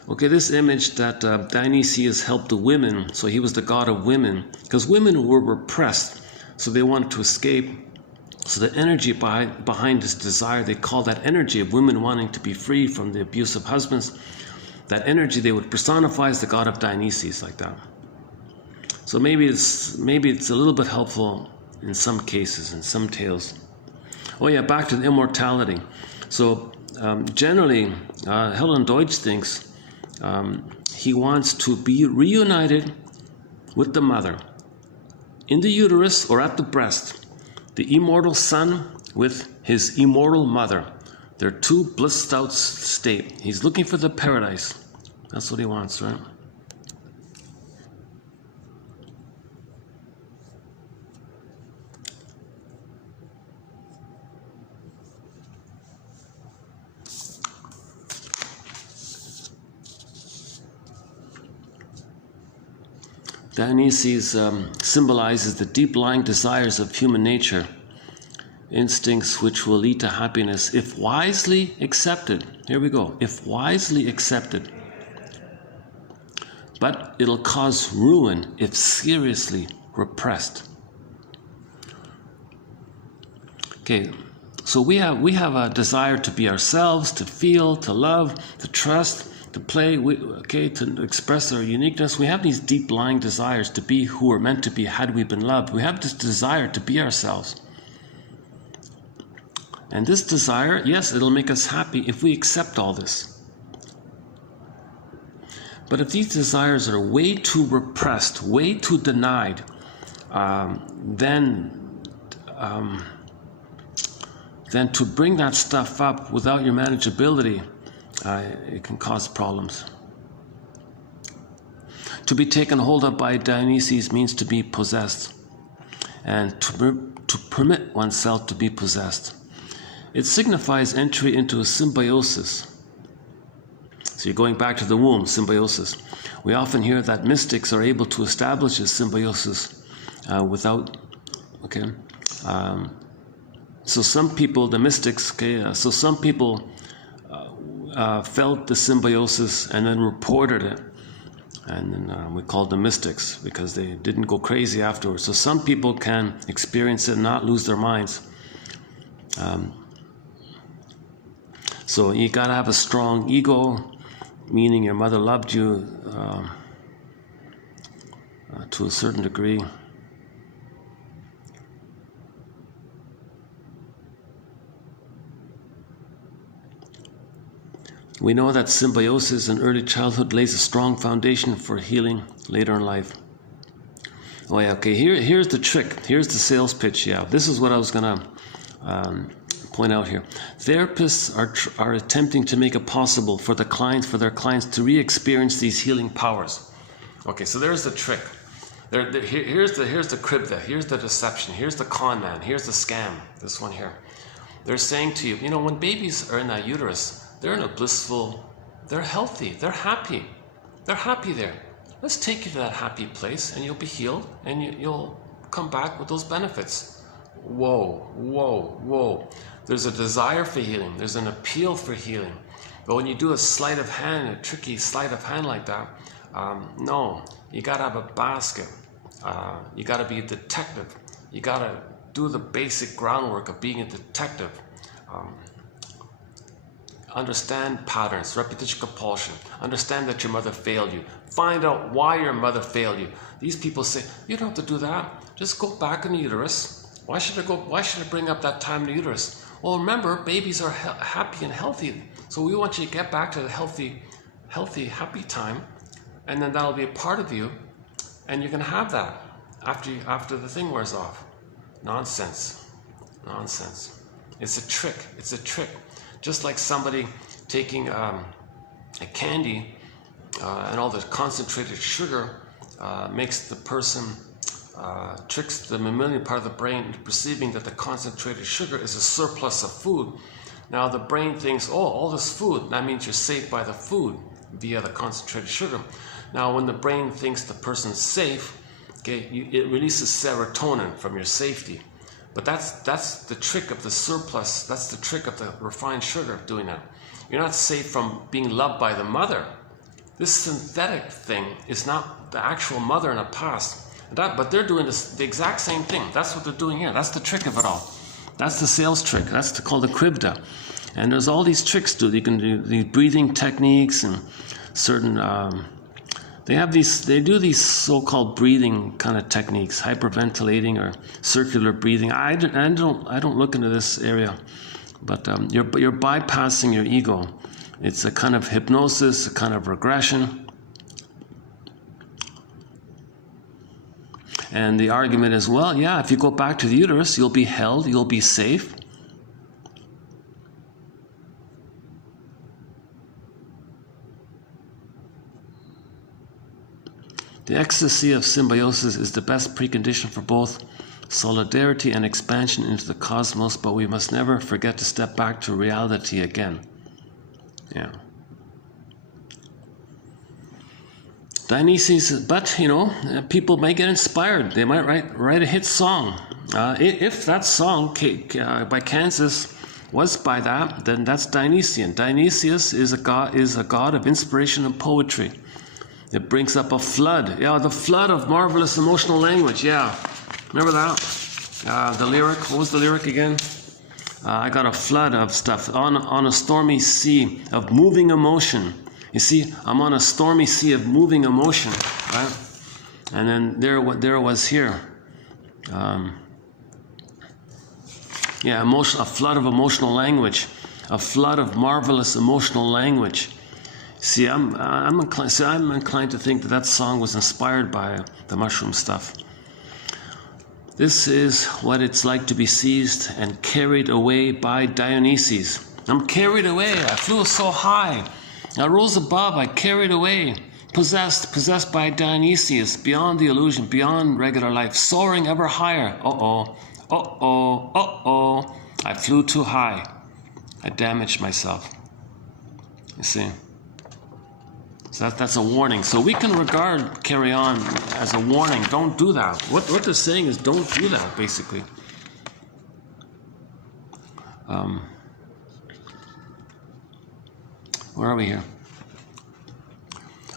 Okay, this image that Dionysus helped the women, so he was the god of women, because women were repressed, so they wanted to escape. So the energy behind this desire, they call that energy of women wanting to be free from the abuse of husbands. That energy they would personify as the god of Dionysus, like that. So maybe it's a little bit helpful in some cases, in some tales. Oh yeah, back to the immortality. So generally, Helen Deutsch thinks he wants to be reunited with the mother in the uterus or at the breast. The immortal son with his immortal mother. They're two blissed out state. He's looking for the paradise. That's what he wants, right? Dionysus symbolizes the deep-lying desires of human nature, instincts which will lead to happiness if wisely accepted. Here we go, if wisely accepted. But it'll cause ruin if seriously repressed. Okay, so we have a desire to be ourselves, to feel, to love, to trust, to play, to express our uniqueness. We have these deep-lying desires to be who we're meant to be had we been loved. We have this desire to be ourselves. And this desire, yes, it'll make us happy if we accept all this. But if these desires are way too repressed, way too denied, then then to bring that stuff up without your manageability, it can cause problems. To be taken hold of by Dionysus means to be possessed, and to permit oneself to be possessed. It signifies entry into a symbiosis. So you're going back to the womb, symbiosis. We often hear that mystics are able to establish a symbiosis without, okay? So some people, the mystics, okay, so some people felt the symbiosis and then reported it. And then we called them mystics because they didn't go crazy afterwards. So some people can experience it and not lose their minds. So you gotta have a strong ego, meaning your mother loved you to a certain degree. We know that symbiosis in early childhood lays a strong foundation for healing later in life. Oh yeah, okay, here's the trick. Here's the sales pitch, yeah. This is what I was gonna point out here. Therapists are attempting to make it possible for their clients to re-experience these healing powers. Okay, so there's the trick. Here's the cribda, here's the deception, here's the con man, here's the scam, this one here. They're saying to you, you know, when babies are in that uterus, they're in a blissful, they're healthy, they're happy. They're happy there. Let's take you to that happy place and you'll be healed and you'll come back with those benefits. Whoa, whoa, whoa. There's a desire for healing. There's an appeal for healing. But when you do a sleight of hand, a tricky sleight of hand like that, no, you gotta have a basket. You gotta be a detective. You gotta do the basic groundwork of being a detective. Understand patterns, repetition compulsion. Understand that your mother failed you. Find out why your mother failed you. These people say, you don't have to do that. Just go back in the uterus. Why should I bring up that time in the uterus? Well, remember, babies are happy and healthy. So we want you to get back to the healthy, happy time. And then that'll be a part of you. And you're going to have that after the thing wears off. Nonsense. Nonsense. It's a trick. It's a trick. Just like somebody taking a candy and all the concentrated sugar makes the person, tricks the mammalian part of the brain into perceiving that the concentrated sugar is a surplus of food. Now the brain thinks, oh, all this food, that means you're safe by the food via the concentrated sugar. Now when the brain thinks the person's safe, okay, it releases serotonin from your safety. But that's the trick of the surplus, that's the trick of the refined sugar doing that. You're not safe from being loved by the mother. This synthetic thing is not the actual mother in the past. But they're doing the exact same thing. That's what they're doing here. That's the trick of it all. That's the sales trick. That's called the cribda. And there's all these tricks too. You can do these breathing techniques and certain... They do these so-called breathing kind of techniques, hyperventilating or circular breathing. I don't look into this area, but you're bypassing your ego. It's a kind of hypnosis, a kind of regression. And the argument is, well, yeah, if you go back to the uterus, you'll be held, you'll be safe. The ecstasy of symbiosis is the best precondition for both solidarity and expansion into the cosmos, but we must never forget to step back to reality again. Yeah. Dionysus, but you know, people might get inspired. They might write a hit song. If that song by Kansas was by that, then that's Dionysian. Dionysius is a god of inspiration and poetry. It brings up a flood. Yeah, the flood of marvelous emotional language. Yeah, remember that? The lyric. What was the lyric again? I got a flood of stuff on a stormy sea of moving emotion. You see, I'm on a stormy sea of moving emotion, right? And then there was here. Yeah, a flood of emotional language, a flood of marvelous emotional language. See, I'm inclined to think that song was inspired by the mushroom stuff. This is what it's like to be seized and carried away by Dionysus. I'm carried away. I flew so high. I rose above. I carried away. Possessed by Dionysus, beyond the illusion, beyond regular life, soaring ever higher. I flew too high. I damaged myself. You see? So that's a warning. So we can regard carry on as a warning. Don't do that. What they're saying is don't do that, basically. Where are we here?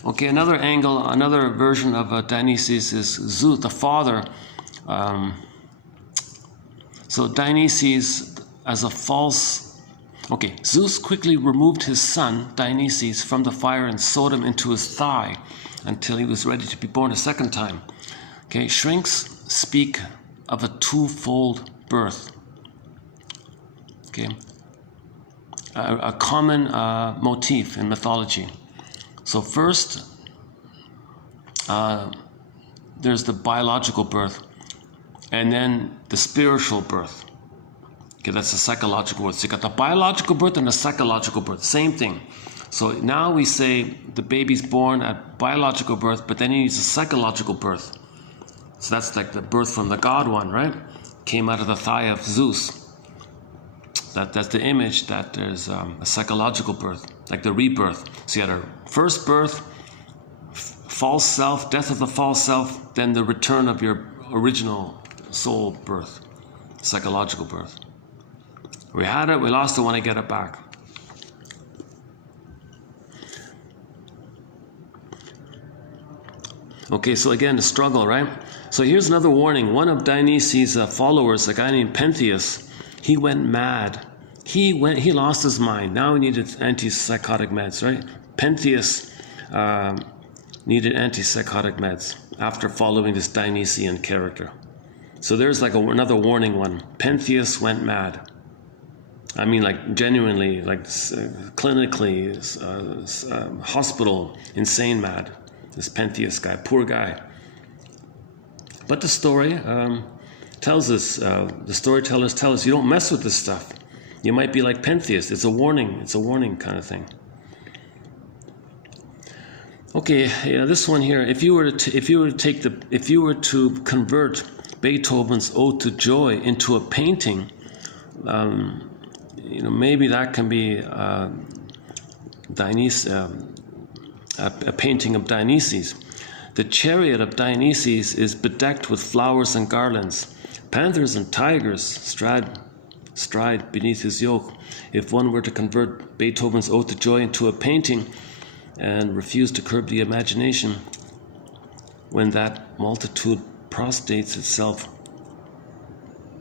Okay, another angle, another version of Dionysus is Zeus, the father. So Dionysus as a false... Okay, Zeus quickly removed his son, Dionysus, from the fire and sewed him into his thigh until he was ready to be born a second time. Okay, shrinks speak of a twofold birth. Okay, a common motif in mythology. So first, there's the biological birth, and then the spiritual birth. Okay, that's the psychological birth. So you got the biological birth and the psychological birth, same thing. So now we say the baby's born at biological birth, but then he needs a psychological birth. So that's like the birth from the God one, right? Came out of the thigh of Zeus. That's the image that there's a psychological birth, like the rebirth. So you had a first birth, false self, death of the false self, then the return of your original soul birth, psychological birth. We had it, we lost it, want to get it back. Okay, so again, the struggle, right? So here's another warning. One of Dionysus' followers, a guy named Pentheus, he went mad. He lost his mind. Now he needed antipsychotic meds, right? Pentheus needed antipsychotic meds after following this Dionysian character. So there's like another warning one. Pentheus went mad. I mean, like genuinely, like clinically, hospital, insane mad. This Pentheus guy, poor guy. But the story tells us, the storytellers tell us, you don't mess with this stuff. You might be like Pentheus. It's a warning. It's a warning kind of thing. Okay, yeah, this one here. If you were to convert Beethoven's Ode to Joy into a painting, maybe that can be Dionysus, a painting of Dionysus. The chariot of Dionysus is bedecked with flowers and garlands. Panthers and tigers stride beneath his yoke. If one were to convert Beethoven's Ode to Joy into a painting and refuse to curb the imagination, when that multitude prostrates itself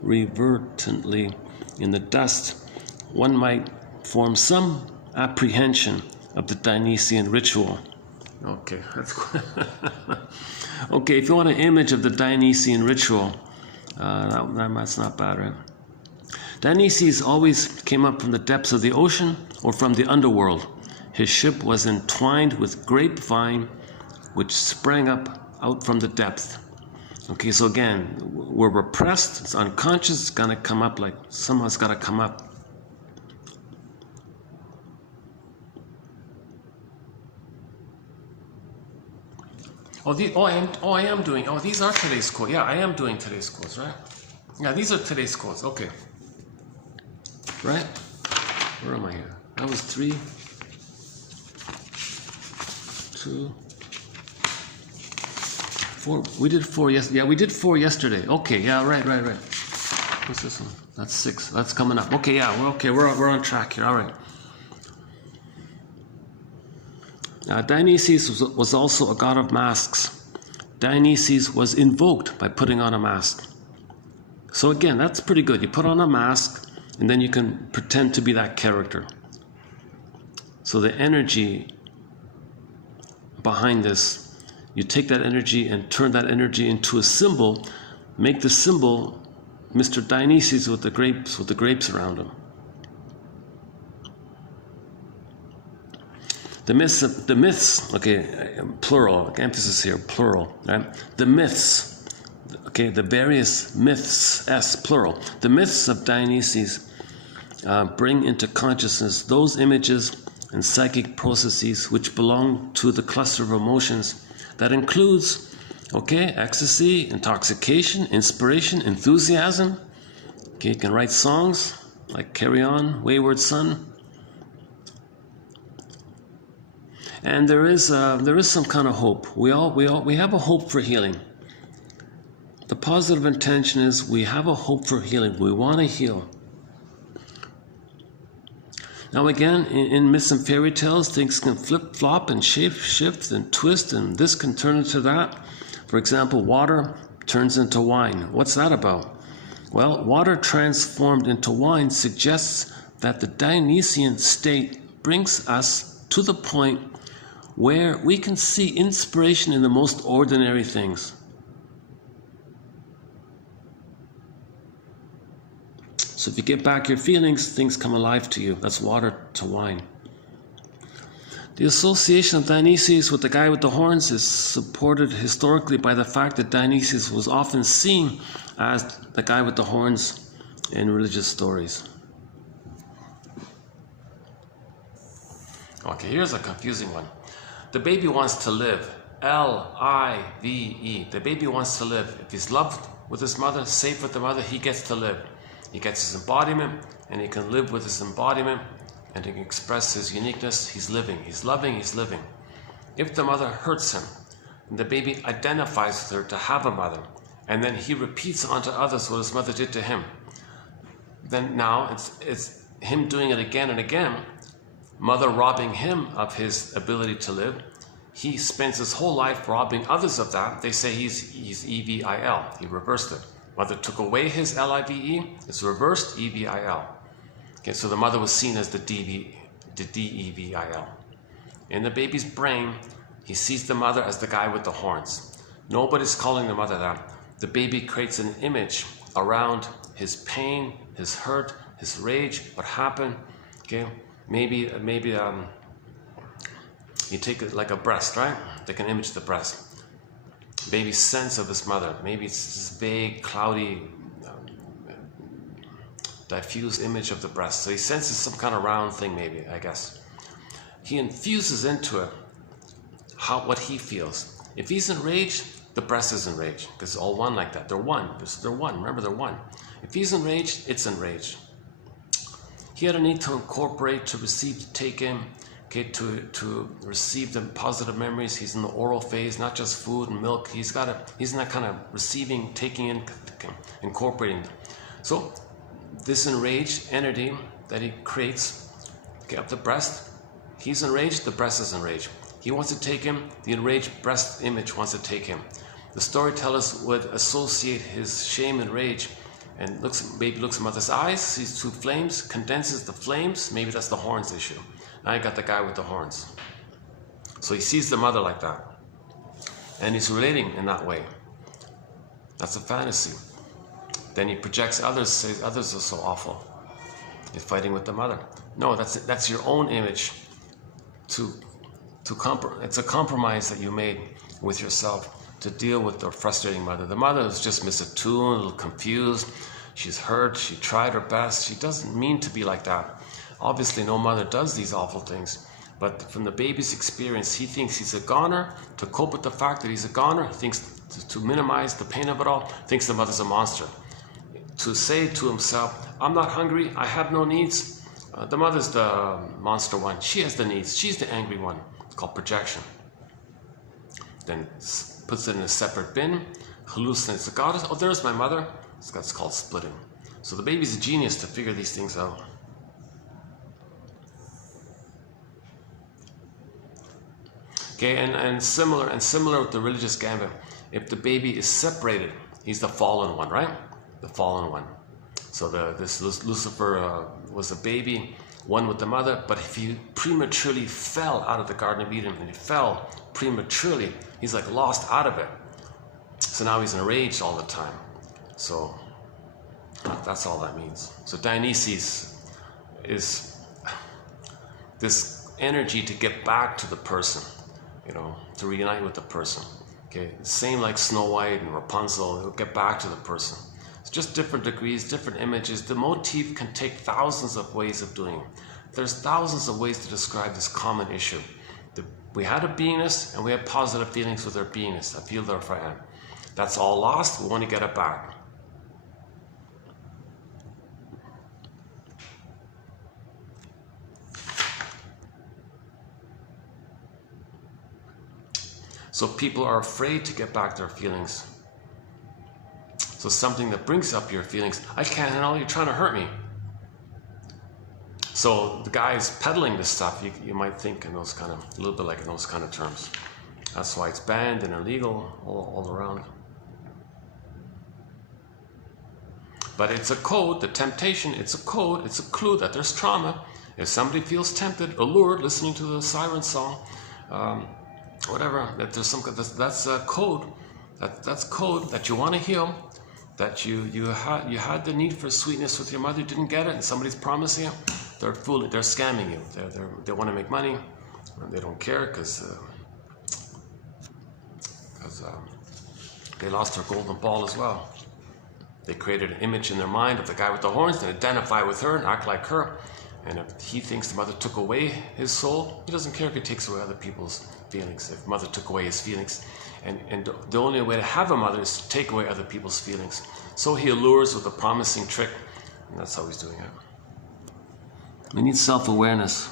reverently in the dust, one might form some apprehension of the Dionysian ritual. Okay, that's okay. If you want an image of the Dionysian ritual, that's not bad, right? Dionysus always came up from the depths of the ocean or from the underworld. His ship was entwined with grapevine, which sprang up out from the depth. Okay, so again, we're repressed, it's unconscious, it's gonna come up, like somehow it's gotta come up. I am doing, these are today's quotes. Yeah, I am doing today's quotes, right? Yeah, these are today's quotes, okay. Right? Where am I here? That was 3, 2, 4. We did 4 yesterday. Yeah, we did 4 yesterday. Okay, yeah, right. What's this one? That's 6. That's coming up. Okay, yeah, we're on track here. All right. Dionysus was also a god of masks. Dionysus was invoked by putting on a mask. So again, that's pretty good. You put on a mask, and then you can pretend to be that character. So the energy behind this, you take that energy and turn that energy into a symbol, make the symbol Mr. Dionysus with the grapes around him. The myths, okay, plural, emphasis here, plural, right? The myths okay, the various myths, plural, the myths of Dionysus bring into consciousness those images and psychic processes which belong to the cluster of emotions that includes, okay, ecstasy, intoxication, inspiration, enthusiasm. Okay, you can write songs like Carry On, Wayward Son. And there is some kind of hope. We have a hope for healing. The positive intention is we have a hope for healing. We want to heal. Now again, in myths and fairy tales, things can flip-flop and shape-shift and twist, and this can turn into that. For example, water turns into wine. What's that about? Well, water transformed into wine suggests that the Dionysian state brings us to the point where we can see inspiration in the most ordinary things. So if you get back your feelings, things come alive to you. That's water to wine. The association of Dionysus with the guy with the horns is supported historically by the fact that Dionysus was often seen as the guy with the horns in religious stories. Okay, here's a confusing one. The baby wants to live. L-I-V-E. The baby wants to live. If he's loved with his mother, safe with the mother, he gets to live. He gets his embodiment, and he can live with his embodiment, and he can express his uniqueness. He's living, he's loving, he's living. If the mother hurts him, and the baby identifies with her to have a mother, and then he repeats onto others what his mother did to him, then now it's him doing it again and again, mother robbing him of his ability to live. He spends his whole life robbing others of that. They say he's E-V-I-L. He reversed it. Mother took away his L-I-V-E, it's reversed E-V-I-L. Okay, so the mother was seen as the D-E-V-I-L. In the baby's brain, he sees the mother as the guy with the horns. Nobody's calling the mother that. The baby creates an image around his pain, his hurt, his rage, what happened. Okay, maybe you take it like a breast, right? They can image the breast. Baby's sense of his mother. Maybe it's this vague, cloudy, diffuse image of the breast. So he senses some kind of round thing, maybe, I guess. He infuses into it what he feels. If he's enraged, the breast is enraged, because it's all one like that. They're one. They're one. Remember, they're one. If he's enraged, it's enraged. He had a need to incorporate, to receive, to take in, okay, to receive the positive memories. He's in the oral phase, not just food and milk. He's in that kind of receiving, taking in, incorporating. So this enraged entity that he creates, okay, up the breast, he's enraged, the breast is enraged. He wants to take him, the enraged breast image wants to take him. The storytellers would associate his shame and rage, and baby looks at mother's eyes, sees two flames, condenses the flames. Maybe that's the horns issue. Now you got the guy with the horns. So he sees the mother like that, and he's relating in that way. That's a fantasy. Then he projects others, says others are so awful. He's fighting with the mother. No, that's your own image. It's a compromise that you made with yourself to deal with the frustrating mother. The mother is just misattuned, a little confused. She's hurt. She tried her best. She doesn't mean to be like that. Obviously, no mother does these awful things. But from the baby's experience, he thinks he's a goner. To cope with the fact that he's a goner, he thinks to minimize the pain of it all, thinks the mother's a monster. To say to himself, I'm not hungry, I have no needs. The mother's the monster one. She has the needs. She's the angry one. It's called projection. Then puts it in a separate bin, hallucinates the goddess. Oh, there's my mother. It's called splitting. So the baby's a genius to figure these things out. Okay, and similar with the religious gambit. If the baby is separated, he's the fallen one, right? The fallen one. So this Lucifer was a baby, one with the mother, but if he prematurely fell out of the Garden of Eden, and he fell prematurely, he's like lost out of it. So now he's enraged all the time. So that's all that means. So Dionysus is this energy to get back to the person, to reunite with the person. Okay, same like Snow White and Rapunzel, it'll get back to the person. It's just different degrees, different images. The motif can take thousands of ways of doing it. There's thousands of ways to describe this common issue. We had a beingness and we had positive feelings with our beingness. I feel therefore I am. That's all lost, we want to get it back. So people are afraid to get back their feelings. So something that brings up your feelings, I can't handle, you're trying to hurt me. So the guys peddling this stuff, you might think in those kind of, a little bit like in those kind of terms. That's why it's banned and illegal all around. But it's a code, the temptation, it's a code, it's a clue that there's trauma. If somebody feels tempted, allured, listening to the siren song, whatever, that there's some, that's a code. That's code that you want to heal, that you had the need for sweetness with your mother, you didn't get it, and somebody's promising you. They're fooling, they're scamming you. They want to make money, and they don't care because they lost their golden ball as well. They created an image in their mind of the guy with the horns and identify with her and act like her. And if he thinks the mother took away his soul, he doesn't care if he takes away other people's feelings. If mother took away his feelings, and the only way to have a mother is to take away other people's feelings. So he allures with a promising trick, and that's how he's doing it. We need self-awareness.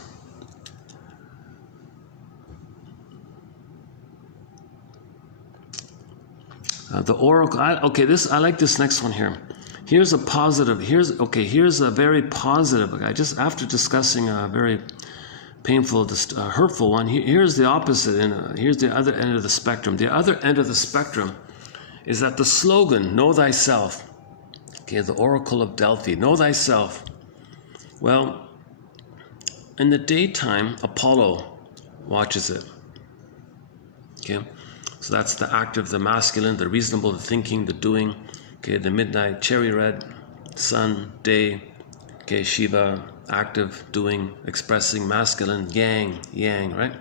The oracle. I like this next one here. Here's a positive. Here's a very positive. Just after discussing a very painful, hurtful one. Here's the opposite, and here's the other end of the spectrum. The other end of the spectrum is that the slogan, know thyself. Okay, the oracle of Delphi, know thyself. Well, in the daytime, Apollo watches it. Okay, so that's the active, the masculine, the reasonable, the thinking, the doing. Okay, the midnight, cherry red, sun, day. Okay, Shiva, active, doing, expressing, masculine, yang, right?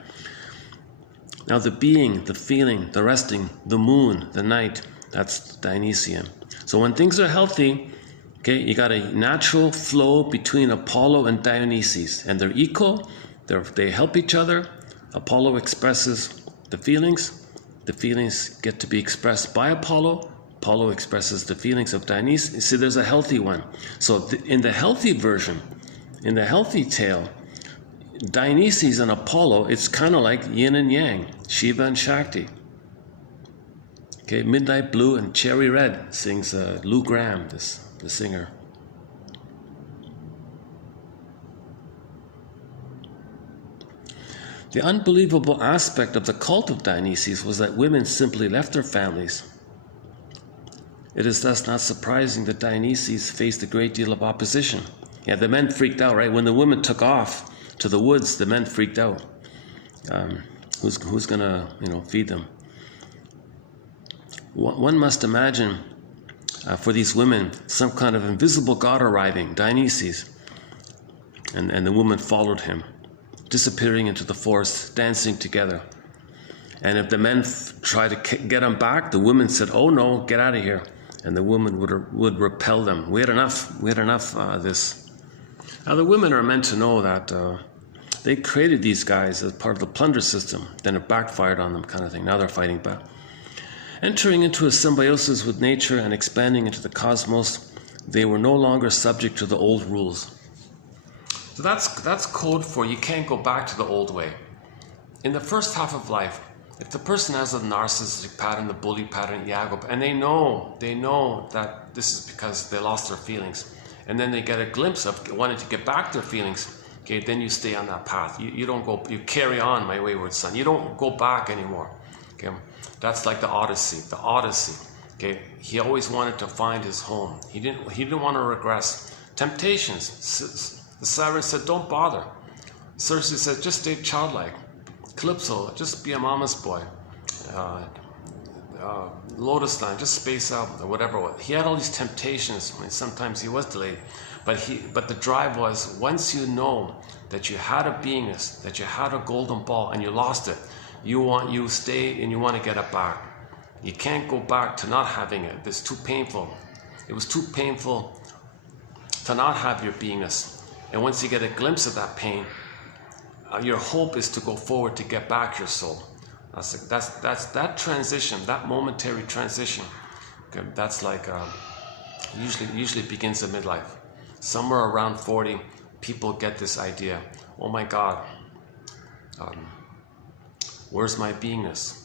Now the being, the feeling, the resting, the moon, the night, that's Dionysian. So when things are healthy, okay, you got a natural flow between Apollo and Dionysus, and they're equal, they help each other. Apollo expresses the feelings get to be expressed by Apollo. Apollo expresses the feelings of Dionysus. You see, there's a healthy one. So in the healthy version, in the healthy tale, Dionysus and Apollo, it's kind of like yin and yang, Shiva and Shakti. Okay, Midnight Blue and Cherry Red sings Lou Gramm, the singer. The unbelievable aspect of the cult of Dionysus was that women simply left their families. It is thus not surprising that Dionysus faced a great deal of opposition. Yeah, the men freaked out, right? When the women took off to the woods, the men freaked out. Who's gonna, feed them? One must imagine for these women some kind of invisible god arriving, Dionysus, and the woman followed him, disappearing into the forest, dancing together. And if the men tried to get him back, the women said, "Oh no, get out of here," and the woman would repel them. We had enough of this. Now the women are meant to know that they created these guys as part of the plunder system. Then it backfired on them, kind of thing. Now they're fighting back. Entering into a symbiosis with nature and expanding into the cosmos, they were no longer subject to the old rules. So that's code for you can't go back to the old way. In the first half of life, if the person has a narcissistic pattern, the bully pattern, and they know that this is because they lost their feelings, and then they get a glimpse of wanting to get back their feelings, okay, then you stay on that path. You don't go, you carry on, my wayward son. You don't go back anymore. Okay, that's like the Odyssey. Okay, he always wanted to find his home. He didn't want to regress. Temptations. The siren said, "Don't bother." Circe said, "Just stay childlike." Calypso, just be a mama's boy. Lotus Line, just space out, or whatever. He had all these temptations. I mean, sometimes he was delayed, but the drive was, once you know that you had a beingness, that you had a golden ball, and you lost it, you stay and you want to get it back. You can't go back to not having it. It's too painful. It was too painful to not have your beingness. And once you get a glimpse of that pain, your hope is to go forward to get back your soul. That's that transition, that momentary transition. Okay, that's like usually begins at midlife. Somewhere around 40, people get this idea. Oh my God, where's my beingness?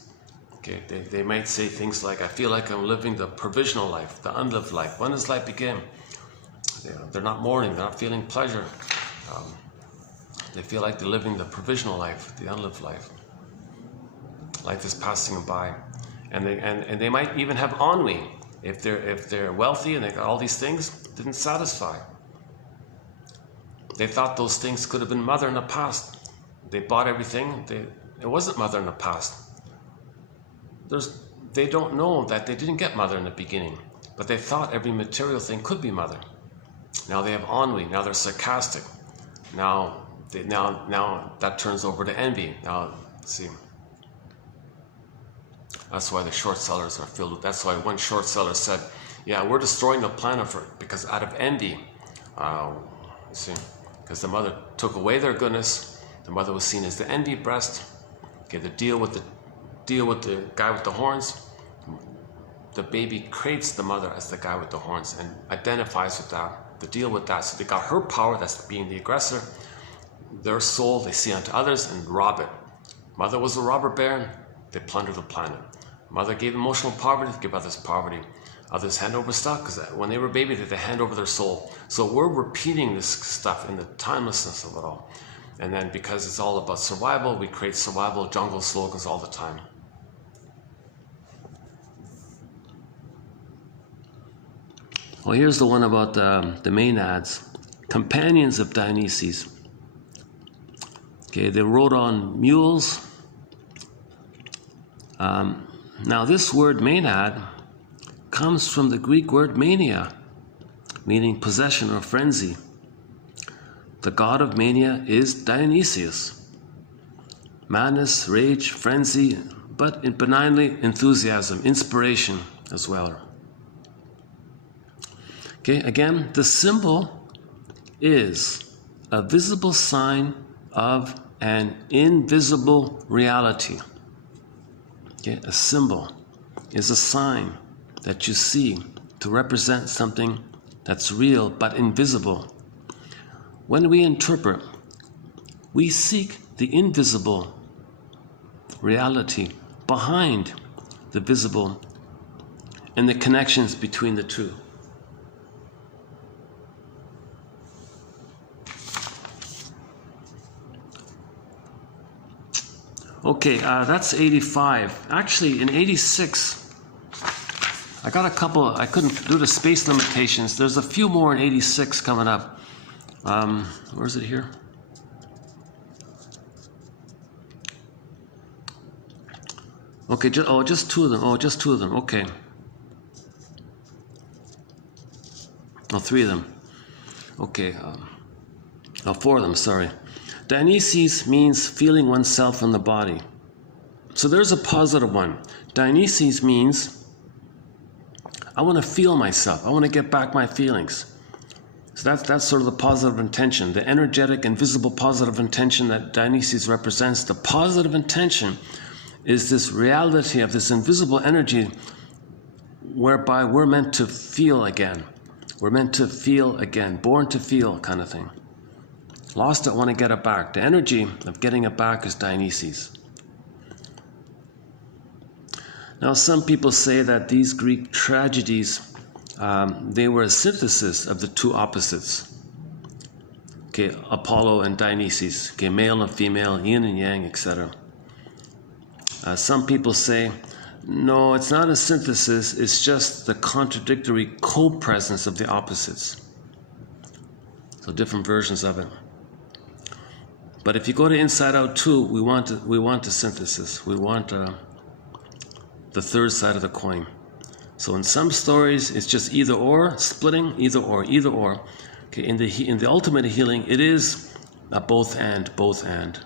Okay, they might say things like, I feel like I'm living the provisional life, the unlived life. When does life begin? They're not mourning, they're not feeling pleasure. They feel like they're living the provisional life, the unlived life. Life is passing them by. And they might even have ennui. If they're wealthy and they got all these things, didn't satisfy. They thought those things could have been mother in the past. They bought everything, it wasn't mother in the past. They don't know that they didn't get mother in the beginning, but they thought every material thing could be mother. Now they have ennui, now they're sarcastic. Now that turns over to envy. Now, see, that's why the short sellers are filled with, that's why one short seller said, yeah, we're destroying the planet because out of envy, see, because the mother took away their goodness, the mother was seen as the envy breast. Okay, the deal with the guy with the horns, the baby craves the mother as the guy with the horns and identifies with that, the deal with that. So they got her power, that's being the aggressor, their soul they see unto others and rob it. Mother was a robber baron, they plunder the planet. Mother gave emotional poverty, give others poverty. Others hand over stuff, because when they were baby, they hand over their soul. So we're repeating this stuff in the timelessness of it all. And then because it's all about survival, we create survival jungle slogans all the time. Well, here's the one about the Maenads, companions of Dionysus. Okay, they rode on mules. Now this word Maenad comes from the Greek word mania, meaning possession or frenzy. The god of mania is Dionysus. Madness, rage, frenzy, but benignly enthusiasm, inspiration as well. Okay, again, the symbol is a visible sign of an invisible reality. Okay, a symbol is a sign that you see to represent something that's real but invisible. When we interpret, we seek the invisible reality behind the visible and the connections between the two. Okay, that's 85. Actually, in 86, I got a couple, I couldn't do the space limitations. There's a few more in 86 coming up. Where is it here? Okay, just two of them. Oh, just two of them. Okay. Oh, three of them. Okay. Four of them, sorry. Dionysus means feeling oneself in the body. So there's a positive one. Dionysus means I want to feel myself. I want to get back my feelings. So that's sort of the positive intention, the energetic and visible positive intention that Dionysus represents. The positive intention is this reality of this invisible energy whereby we're meant to feel again. We're meant to feel again, born to feel kind of thing. Lost it, want to get it back. The energy of getting it back is Dionysus. Now, some people say that these Greek tragedies, they were a synthesis of the two opposites. Okay, Apollo and Dionysus. Okay, male and female, yin and yang, etc. Some people say, no, it's not a synthesis, it's just the contradictory co-presence of the opposites. So different versions of it. But if you go to Inside Out 2, we want a synthesis. We want the third side of the coin. So in some stories, it's just either or, splitting, either or, either or. Okay, in the ultimate healing, it is a both and, both and.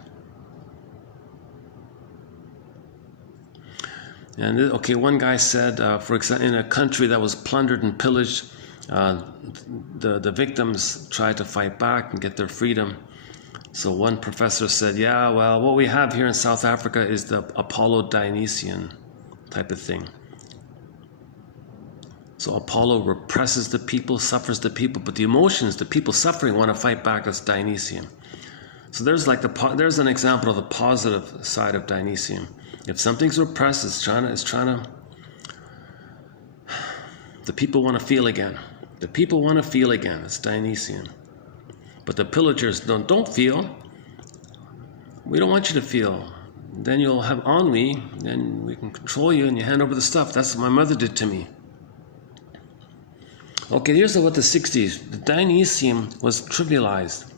And okay, one guy said, for example, in a country that was plundered and pillaged, the victims tried to fight back and get their freedom. So one professor said, yeah, well, what we have here in South Africa is the Apollo Dionysian type of thing. So Apollo represses the people, suffers the people, but the emotions, the people suffering want to fight back. That's Dionysian. So there's like there's an example of the positive side of Dionysian. If something's repressed, it's trying to. The people want to feel again. The people want to feel again. It's Dionysian. But the pillagers don't feel. We don't want you to feel. Then you'll have ennui. Then we can control you, and you hand over the stuff. That's what my mother did to me. Okay, here's what the 60s. The Dionysian was trivialized.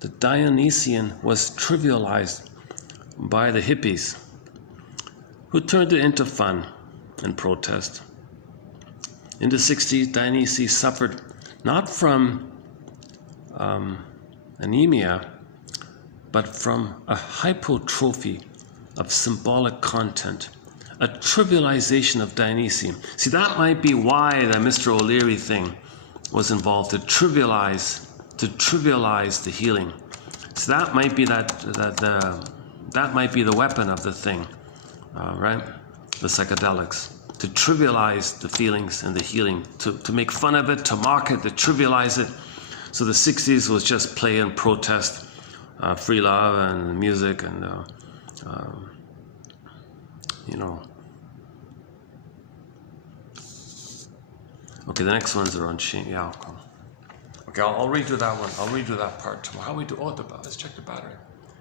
The Dionysian was trivialized by the hippies, who turned it into fun and protest. In the 60s, Dionysus suffered not from anemia, but from a hypertrophy of symbolic content, a trivialization of Dionysian. See, that might be why the Mr. O'Leary thing was involved, to trivialize the healing. So that might be that might be the weapon of the thing, right? The psychedelics, to trivialize the feelings and the healing, to make fun of it, to mock it, to trivialize it. So the 60s was just play and protest, free love and music and you know. Okay, the next ones are on shame. Yeah, okay, I'll redo that one. I'll redo that part tomorrow. How we do? Oh, let's check the battery.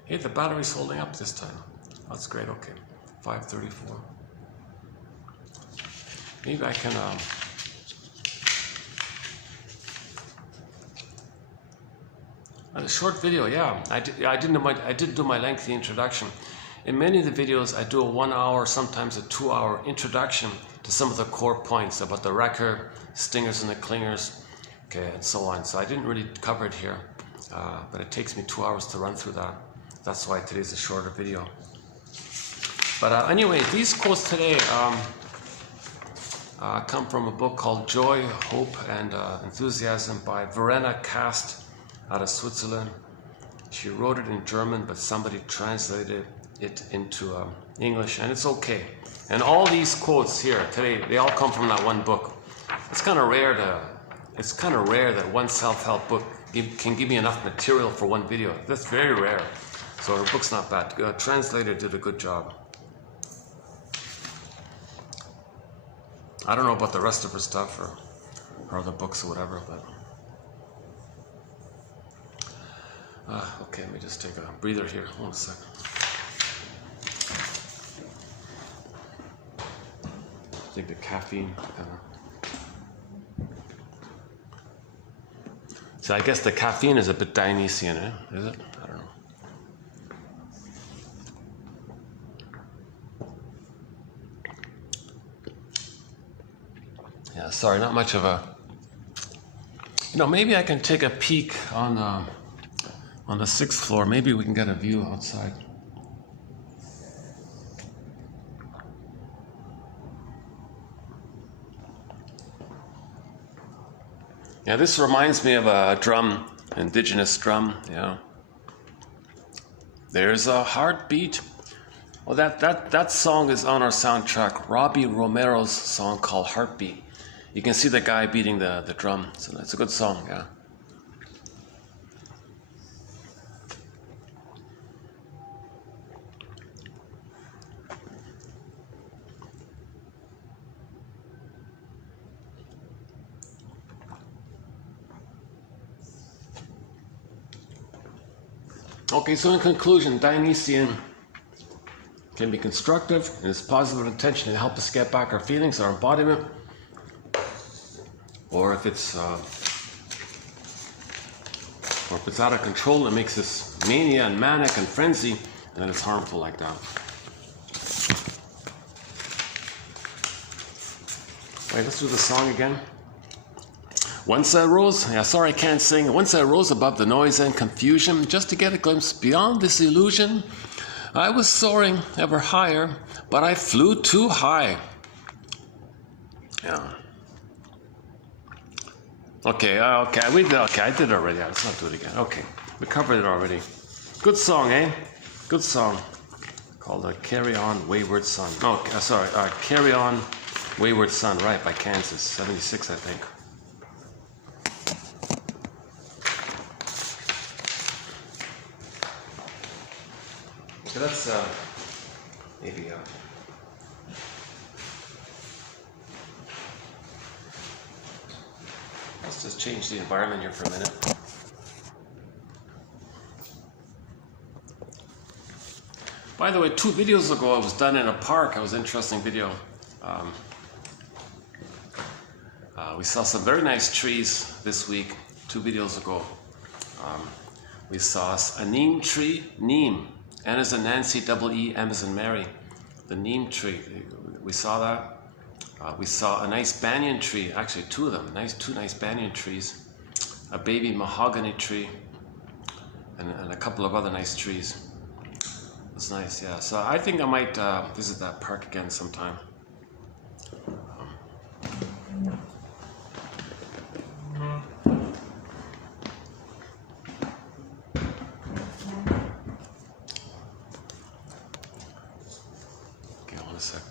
Hey, the battery's holding up this time. That's great. Okay, 5:34. Maybe I can. A short video, yeah. I did do my lengthy introduction. In many of the videos, I do a 1 hour, sometimes a 2 hour introduction to some of the core points about the wrecker, stingers and the clingers, okay, and so on. So I didn't really cover it here, but it takes me 2 hours to run through that. That's why today's a shorter video. But anyway, these quotes today come from a book called Joy, Hope, and Enthusiasm by Verena Kast out of Switzerland. She wrote it in German, but somebody translated it into English, and it's okay. And all these quotes here today, they all come from that one book. It's kind of rare that one self-help book can give me enough material for one video. That's very rare. So her book's not bad. Translator did a good job. I don't know about the rest of her stuff or her other books or whatever, but okay, let me just take a breather here. Hold on a second. I think the caffeine So I guess the caffeine is a bit Dionysian, is it? I don't know. Yeah, sorry, not much of a. Maybe I can take a peek on the 6th floor. Maybe we can get a view outside. Yeah, this reminds me of a drum, indigenous drum, yeah. There's a heartbeat. Well, that song is on our soundtrack, Robbie Romero's song called Heartbeat. You can see the guy beating the drum, so that's a good song, yeah. Okay, so in conclusion, Dionysian can be constructive and its positive intention to help us get back our feelings, our embodiment, or if it's out of control, it makes us mania and manic and frenzy, and it's harmful like that. Wait, let's do the song again. Once I rose, sorry I can't sing. Once I rose above the noise and confusion, just to get a glimpse beyond this illusion I was soaring ever higher, but I flew too high. Yeah. Okay, we did. Okay, I did it already. Let's not do it again. Okay, we covered it already. Good song, eh? Good song. Called "Carry On, Wayward Son." Oh, sorry. "Carry On, Wayward Son." Right, by Kansas, '76, I think. Okay, let's maybe. Let's just change the environment here for a minute. By the way, 2 videos ago I was done in a park. It was an interesting video. We saw some very nice trees this week. 2 videos ago. We saw a neem tree. Neem. N as in Nancy, double E, M as in Mary. The neem tree. We saw that. We saw a nice banyan tree, actually 2 of them, two nice banyan trees, a baby mahogany tree, and a couple of other nice trees. It's nice, yeah. So I think I might visit that park again sometime. Okay, hold a sec.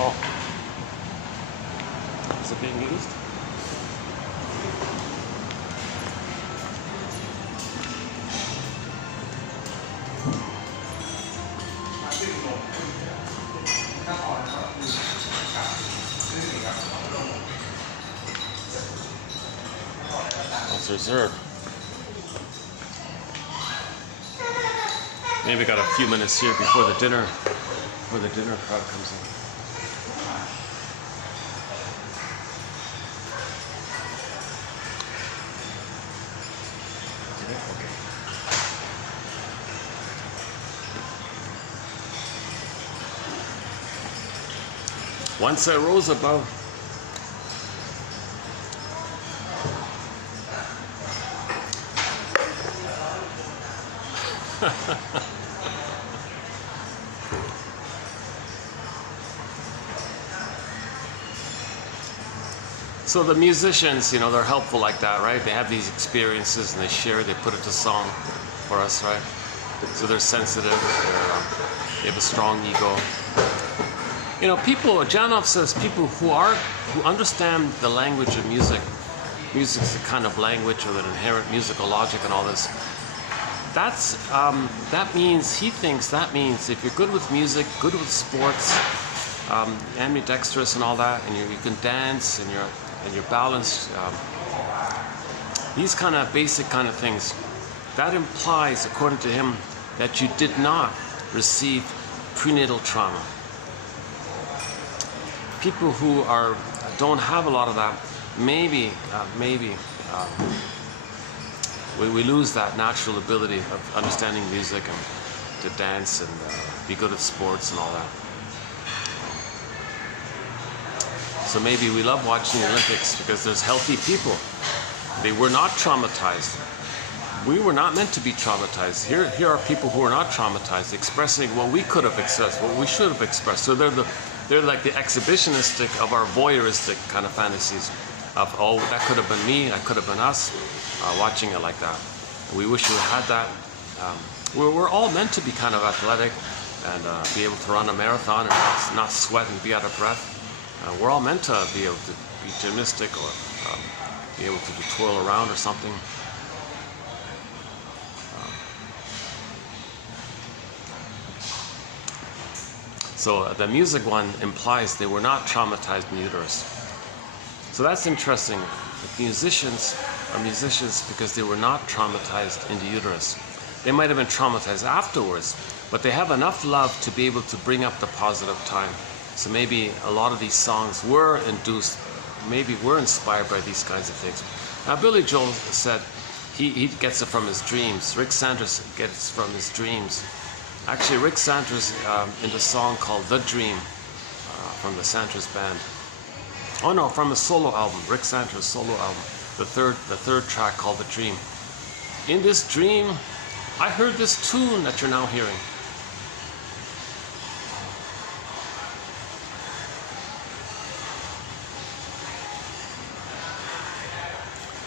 Oh, is it being used? It's reserved. Maybe got a few minutes here before the dinner crowd comes in. Once I rose above. So the musicians, you know, they're helpful like that, right? They have these experiences and they share, they put it to song for us, right? So they're sensitive, they have a strong ego. You know, people, Janov says, people who understand the language of music, music's a kind of language with an inherent musical logic and all this. That means, he thinks that means if you're good with music, good with sports, ambidextrous and all that, and you can dance and you're balanced, these kind of basic kind of things, that implies, according to him, that you did not receive prenatal trauma. People who don't have a lot of that, maybe we lose that natural ability of understanding music and to dance and be good at sports and all that. So maybe we love watching the Olympics because there's healthy people. They were not traumatized. We were not meant to be traumatized. Here are people who are not traumatized, expressing what we could have expressed, what we should have expressed. So they're like the exhibitionistic of our voyeuristic kind of fantasies of, oh, that could have been me, that could have been us, watching it like that. We wish we had that. We're all meant to be kind of athletic and be able to run a marathon and not sweat and be out of breath. We're all meant to be able to be gymnastic or be able to twirl around or something. So the music one implies they were not traumatized in uterus. So that's interesting. Musicians are musicians because they were not traumatized in the uterus. They might have been traumatized afterwards, but they have enough love to be able to bring up the positive time. So maybe a lot of these songs were induced, maybe were inspired by these kinds of things. Now Billy Joel said he gets it from his dreams. Rick Sanders gets it from his dreams. Actually, Rick Sanders in the song called The Dream from the Sanders Band. Oh no, from a solo album, Rick Sanders' solo album, the third track called The Dream. In this dream, I heard this tune that you're now hearing.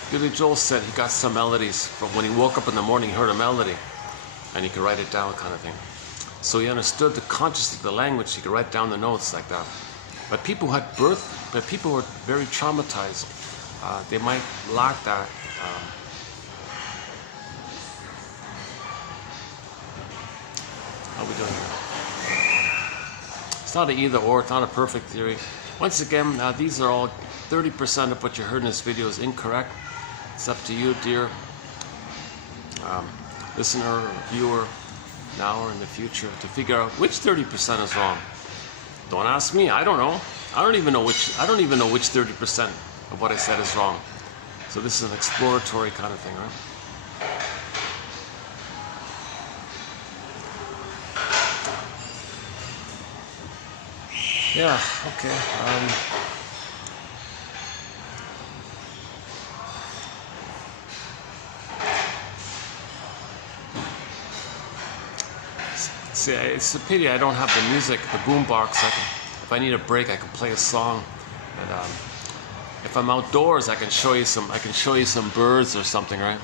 Billy Joel said he got some melodies from when he woke up in the morning, he heard a melody, and he could write it down kind of thing. So he understood the consciousness of the language, he could write down the notes like that. But people who were very traumatized, they might lack that. How are we doing here? It's not an either or, it's not a perfect theory. Once again, these are all 30% of what you heard in this video is incorrect. It's up to you, dear listener, viewer, now or in the future, to figure out which 30% is wrong. Don't ask me. I don't know. I don't even know which 30% of what I said is wrong. So this is an exploratory kind of thing, right? Yeah. Okay. See, it's a pity I don't have the music, the boombox. If I need a break, I can play a song, and if I'm outdoors, I can show you some birds or something, right?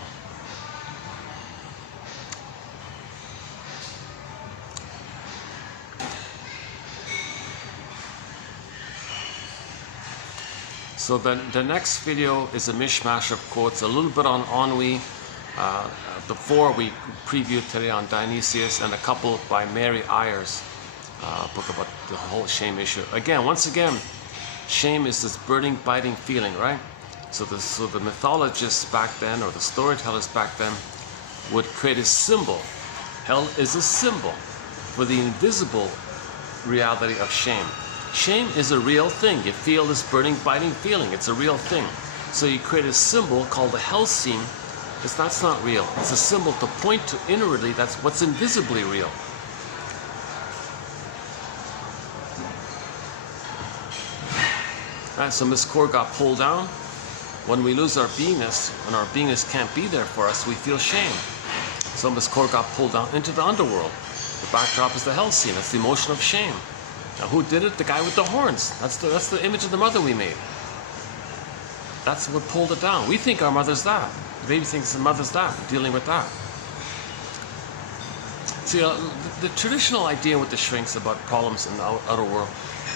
So the next video is a mishmash of quotes, a little bit on ennui. Before we previewed today on Dionysus, and a couple by Mary Ayers, a book about the whole shame issue. Once again, shame is this burning, biting feeling, right? So the mythologists back then, or the storytellers back then, would create a symbol. Hell is a symbol for the invisible reality of shame. Shame is a real thing. You feel this burning, biting feeling. It's a real thing. So you create a symbol called the hell scene. That's not real. It's a symbol to point to inwardly. That's what's invisibly real. Right, so Miss Core got pulled down. When we lose our beingness, when our beingness can't be there for us, we feel shame. So Miss Core got pulled down into the underworld. The backdrop is the hell scene. That's the emotion of shame. Now, who did it? The guy with the horns. That's the image of the mother we made. That's what pulled it down. We think our mother's that. The baby thinks the mother's that. We're dealing with that. See, the traditional idea with the shrinks about problems in the outer world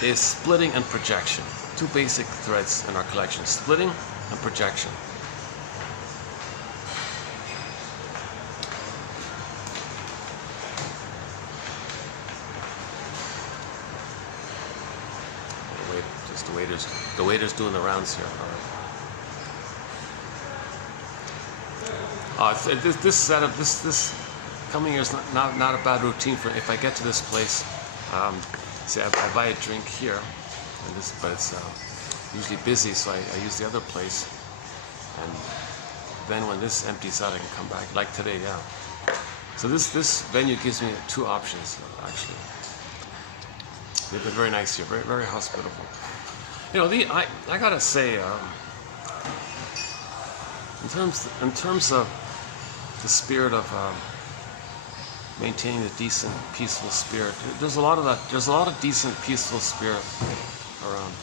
is splitting and projection. Two basic threads in our collection: splitting and projection. The waiter's doing the rounds here. All right. This setup, this coming here is not a bad routine for if I get to this place. See, I buy a drink here, but it's usually busy, so I use the other place. And then when this empties out, I can come back. Like today, yeah. So this venue gives me two options, actually. They've been very nice here, very, very hospitable. You know, I gotta say, in terms of the spirit of maintaining a decent, peaceful spirit, there's a lot of that. There's a lot of decent, peaceful spirit around.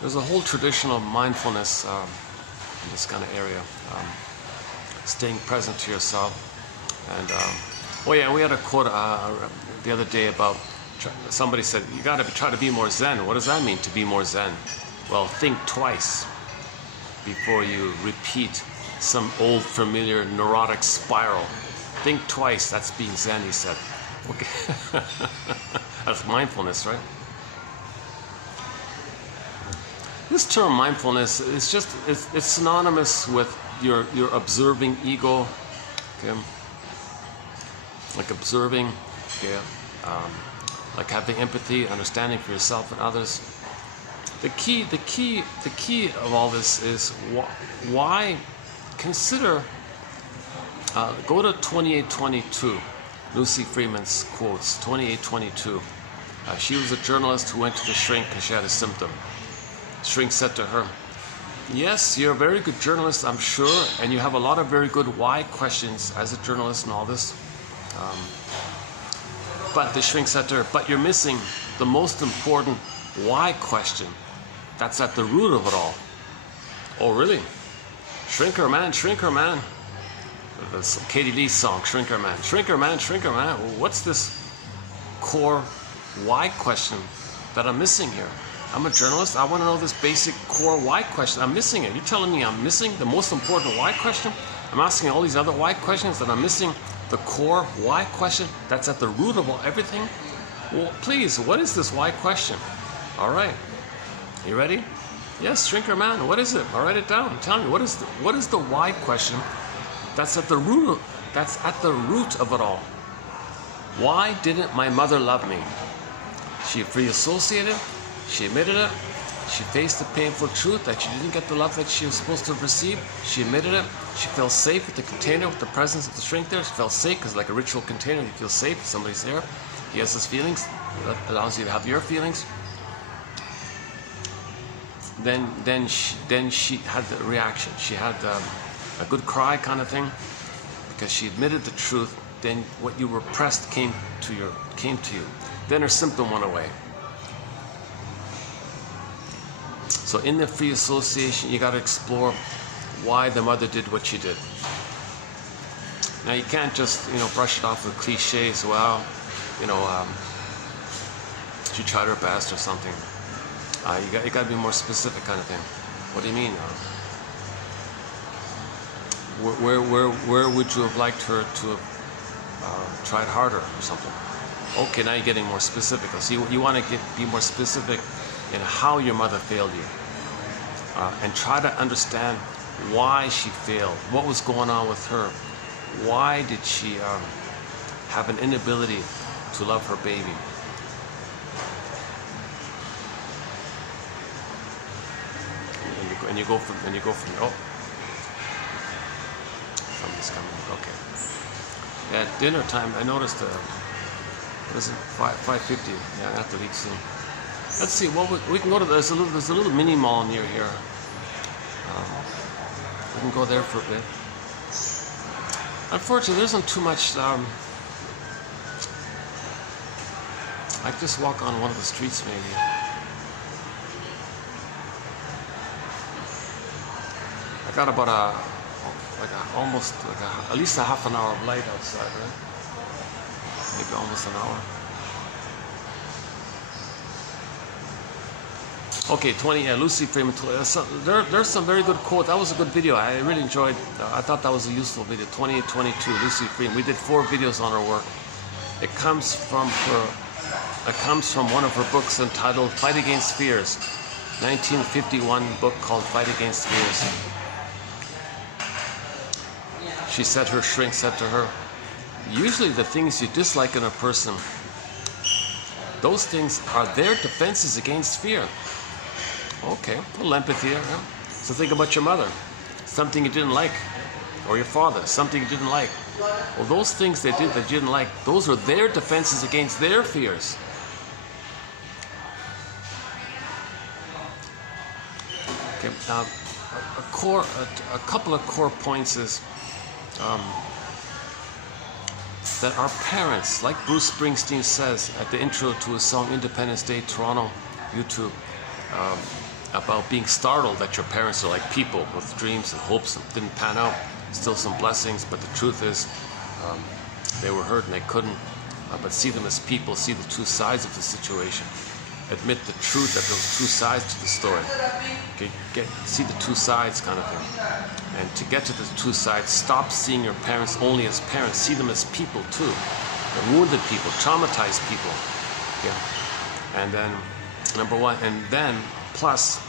There's a whole traditional mindfulness in this kind of area, staying present to yourself, and. Oh yeah, we had a quote the other day about somebody said, you got to try to be more Zen. What does that mean, to be more Zen? Well, think twice before you repeat some old familiar neurotic spiral. Think twice, that's being Zen, he said. Okay. That's mindfulness, right? This term mindfulness is just, it's synonymous with your observing ego, okay? Like observing, okay? Like having empathy, understanding for yourself and others. The key of all this is why consider, go to 2822, Lucy Freeman's quotes, 2822. She was a journalist who went to the shrink because she had a symptom. The shrink said to her, yes, you're a very good journalist, I'm sure, and you have a lot of very good why questions as a journalist and all this. But the shrink said to her, but you're missing the most important why question. That's at the root of it all. Oh, really? Shrinker man, shrinker man. That's Katie Lee's song, Shrinker Man. Shrinker man, shrinker man. What's this core why question that I'm missing here? I'm a journalist. I want to know this basic core why question. I'm missing it. You're telling me I'm missing the most important why question? I'm asking all these other why questions that I'm missing the core why question that's at the root of everything? Well, please, what is this why question? All right. You ready? Yes, shrinker man. What is it? I'll write it down. Tell me, what is the why question that's at the root of it all? Why didn't my mother love me? She free associated, she admitted it, she faced the painful truth that she didn't get the love that she was supposed to have received, she admitted it, she felt safe with the container, with the presence of the shrink there, she felt safe because like a ritual container, you feel safe, somebody's there, he has his feelings, that allows you to have your feelings. Then she had the reaction, she had a good cry kind of thing, because she admitted the truth. Then what you repressed came to you. Then her symptom went away. So in the free association, you got to explore why the mother did what she did. Now you can't just brush it off with cliches. Well, she tried her best or something. You got to be more specific, kind of thing. What do you mean? Where would you have liked her to have tried harder or something? Okay, now you're getting more specific. So you want to be more specific in how your mother failed you, and try to understand why she failed. What was going on with her? Why did she have an inability to love her baby? And you go from oh, somebody's coming. Okay. At dinner time, I noticed what is it, 5:50? Yeah, I have to leave soon. Let's see. We can go to there's a little mini mall near here. We can go there for a bit. Unfortunately, there isn't too much. I just walk on one of the streets maybe. I got about at least a half an hour of light outside, right? Maybe almost an hour. Okay, Lucy Freeman. There's some very good quotes. That was a good video. I really enjoyed. I thought that was a useful video. 2822, Lucy Freeman. We did 4 videos on her work. It comes from one of her books entitled "Fight Against Fears," 1951 book called "Fight Against Fears." She said, her shrink said to her, usually the things you dislike in a person, those things are their defenses against fear. Okay, a little empathy there. Yeah? So think about your mother, something you didn't like, or your father, something you didn't like. Well, those things they did that you didn't like, those are their defenses against their fears. Okay, a couple of core points is that our parents, like Bruce Springsteen says at the intro to his song Independence Day, Toronto, YouTube, about being startled that your parents are like people with dreams and hopes that didn't pan out, still some blessings, but the truth is they were hurt and they couldn't, but see them as people, see the two sides of the situation. admit the truth that there's two sides to the story. Okay, see the two sides kind of thing. And to get to the two sides, stop seeing your parents only as parents. See them as people too. They're wounded people, traumatized people. Okay. And then, number one, and then plus,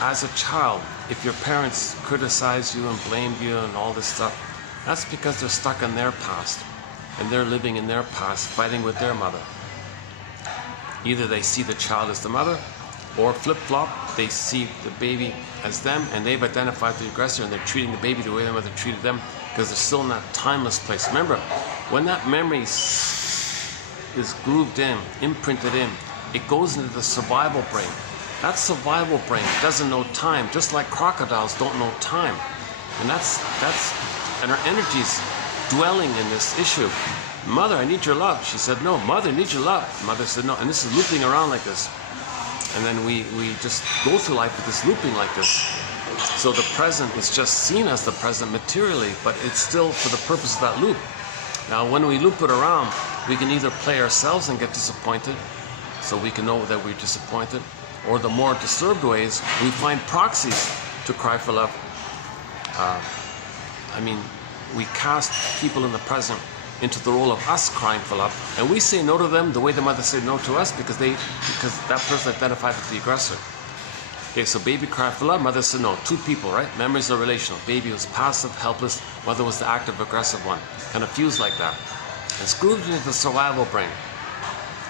as a child, if your parents criticize you and blame you and all this stuff, that's because they're stuck in their past. And they're living in their past, fighting with their mother. Either they see the child as the mother, or flip-flop, they see the baby as them, and they've identified the aggressor, and they're treating the baby the way their mother treated them, because they're still in that timeless place. Remember, when that memory is grooved in, imprinted in, it goes into the survival brain. That survival brain doesn't know time, just like crocodiles don't know time. And and our energy's dwelling in this issue. Mother, I need your love. She said, no. Mother, I need your love. Mother said, no. And this is looping around like this. And then we just go through life with this looping like this. So the present is just seen as the present materially, but it's still for the purpose of that loop. Now, when we loop it around, we can either play ourselves and get disappointed, so we can know that we're disappointed, or the more disturbed ways, we find proxies to cry for love. We cast people in the present into the role of us crying for love, and we say no to them the way the mother said no to us, because that person identified with the aggressor. Okay, so baby cried for love, mother said no. Two people, right? Memories are relational. Baby was passive, helpless, mother was the active, aggressive one. Kind of fused like that. It's grooved into the survival brain.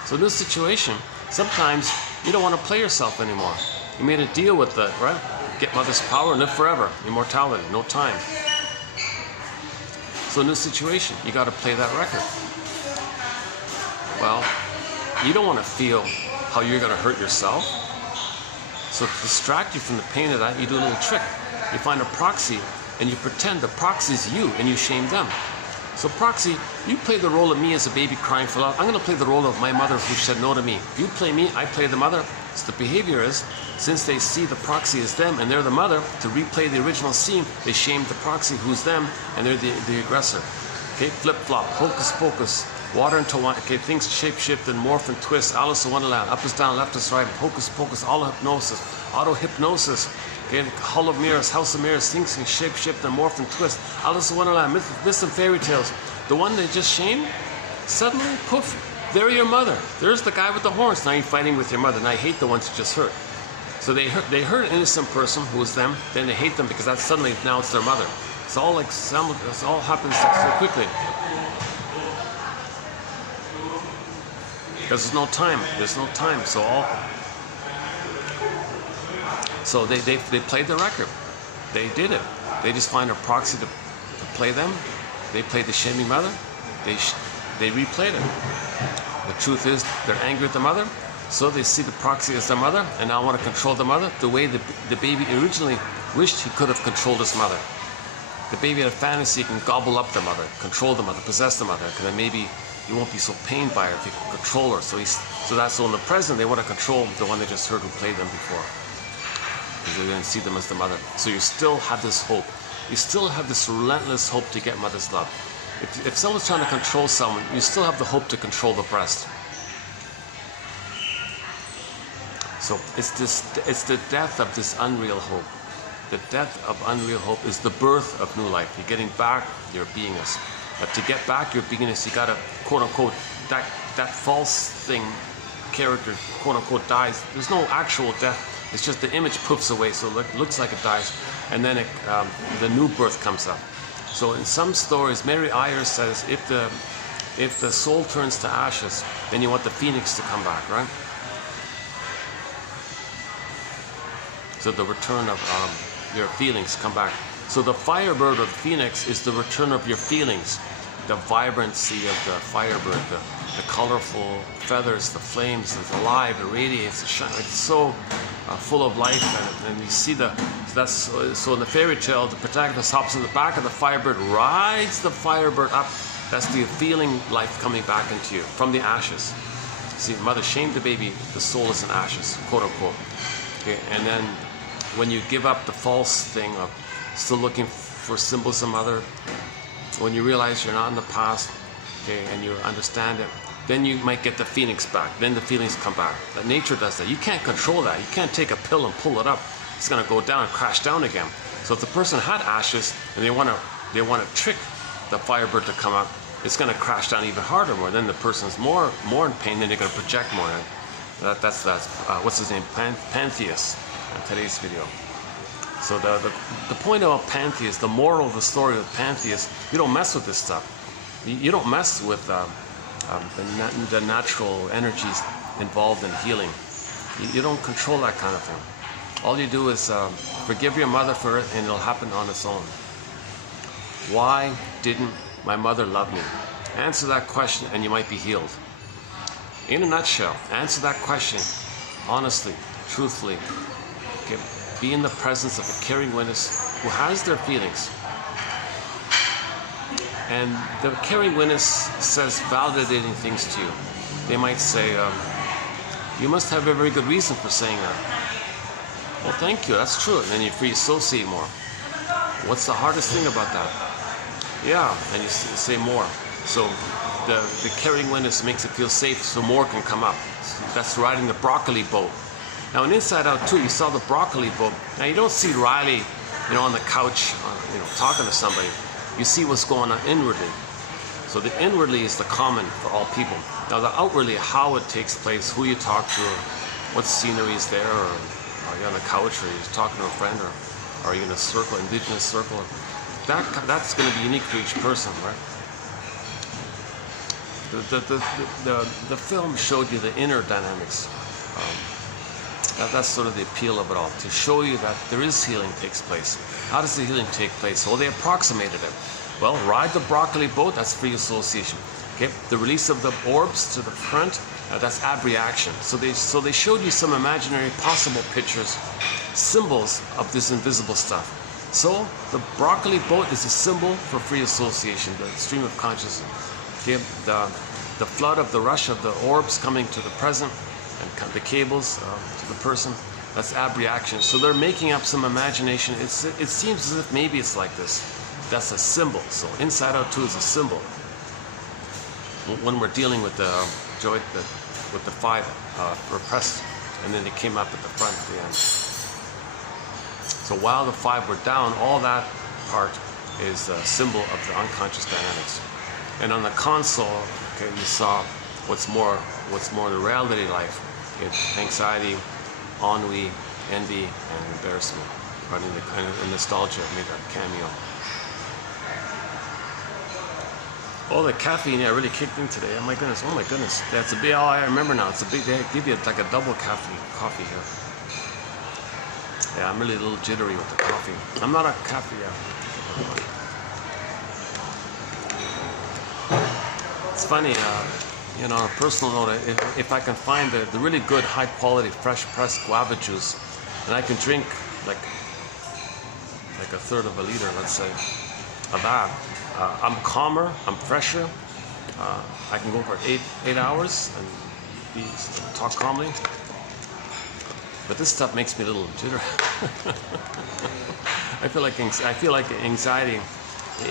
So in this situation, sometimes you don't want to play yourself anymore. You made a deal with the, right? Get mother's power and live forever. Immortality, no time. So in this situation, you got to play that record. Well, you don't want to feel how you're going to hurt yourself. So to distract you from the pain of that, you do a little trick. You find a proxy and you pretend the proxy is you and you shame them. So proxy, you play the role of me as a baby crying for love. I'm going to play the role of my mother who said no to me. You play me, I play the mother. So the behavior is, since they see the proxy as them and they're the mother, to replay the original scene, they shame the proxy who's them and they're the aggressor. Okay, flip-flop, hocus pocus, water into wine. Okay, things shape-shift and morph and twist. Alice in Wonderland, up is down, left is right, hocus pocus, auto-hypnosis. Okay, Hall of Mirrors, House of Mirrors, things can shape-shift and morph and twist. Alice in Wonderland, myths and fairy tales. The one they just shamed, suddenly, poof, they're your mother. There's the guy with the horns. Now you're fighting with your mother. Now you hate the ones you just hurt. So they hurt an innocent person who was them, then they hate them because that's suddenly now it's their mother. It's all like it all happens so quickly. Because there's no time. There's no time. So they played the record. They did it. They just find a proxy to play them. They played the shaming mother. They replayed it. The truth is, they're angry at the mother, so they see the proxy as their mother, and now want to control the mother the way the baby originally wished he could have controlled his mother. The baby had a fantasy he can gobble up the mother, control the mother, possess the mother, because then maybe he won't be so pained by her if he can control her. So that's so in the present, they want to control the one they just heard who played them before, because they didn't see them as the mother. So you still have this hope. You still have this relentless hope to get mother's love. If someone's trying to control someone, you still have the hope to control the breast. So it's the death of this unreal hope. The death of unreal hope is the birth of new life. You're getting back your beingness. But to get back your beingness, you gotta, quote unquote, that false thing, character, quote unquote, dies. There's no actual death. It's just the image poofs away, so it looks like it dies. And then the new birth comes up. So in some stories, Mary Ayers says, if the soul turns to ashes, then you want the phoenix to come back, right? So the return of your feelings come back. So the firebird or the phoenix is the return of your feelings. The vibrancy of the firebird, the colorful feathers, the flames, it's alive, it radiates, it's so full of life, and you see so in the fairy tale, the protagonist hops in the back of the firebird, rides the firebird up. That's the feeling life coming back into you from the ashes. See, mother shamed the baby, the soul is in ashes, quote unquote. Okay, and then when you give up the false thing of still looking for symbols of mother, when you realize you're not in the past, okay, and you understand it, then you might get the feelings back. Then the feelings come back. That nature does that. You can't control that. You can't take a pill and pull it up. It's going to go down and crash down again. So if the person had ashes and they want to trick the firebird to come up, it's going to crash down even harder more. Then the person's more in pain. Then they're going to project more. That's what's his name? Pantheus. In today's video. So the point about Pantheus, the moral of the story of Pantheus, you don't mess with this stuff. You don't mess with the natural energies involved in healing. You don't control that kind of thing. All you do is forgive your mother for it, and it'll happen on its own. Why didn't my mother love me? Answer that question and you might be healed. In a nutshell, answer that question honestly, truthfully. Okay? Be in the presence of a caring witness who has their feelings. And the caring witness says validating things to you. They might say, you must have a very good reason for saying that. Well, thank you, that's true. And then you free associate more. What's the hardest thing about that? Yeah, and you say more. So the caring witness makes it feel safe so more can come up. That's riding the broccoli boat. Now in Inside Out 2, you saw the broccoli boat. Now you don't see Riley, on the couch, talking to somebody. You see what's going on inwardly. So the inwardly is the common for all people. Now the outwardly, how it takes place, who you talk to, what scenery is there, or are you on the couch, or are you talking to a friend, or are you in a circle, indigenous circle? That's going to be unique for each person, right? The film showed you the inner dynamics. That's sort of the appeal of it all, to show you that there is healing takes place. How does the healing take place? Well, they approximated it. Well, ride the broccoli boat, that's free association. Okay, the release of the orbs to the front, that's abreaction. So they showed you some imaginary possible pictures, symbols of this invisible stuff. So the broccoli boat is a symbol for free association, the stream of consciousness. Okay, the flood of the rush of the orbs coming to the present, and the cables to the person, that's abreaction. So they're making up some imagination. It seems as if maybe it's like this. That's a symbol. So Inside Out 2 is a symbol. When we're dealing with the five repressed, and then they came up at the front at the end. So while the five were down, all that part is a symbol of the unconscious dynamics. And on the console, okay, you saw what's more the reality life. It's anxiety, ennui, envy, and embarrassment. Running the kind of nostalgia made a cameo. Oh, the caffeine, yeah, really kicked in today. Oh my goodness. That's a big, I remember now. It's a big, they give you like a double coffee here. Yeah, I'm really a little jittery with the coffee. I'm not a coffee, It's funny, on a personal note, if I can find the really good, high quality, fresh pressed guava juice, and I can drink like a third of a liter, let's say, of that, I'm calmer, I'm fresher. I can go for 8 hours and talk calmly. But this stuff makes me a little jittery. I feel like anxiety.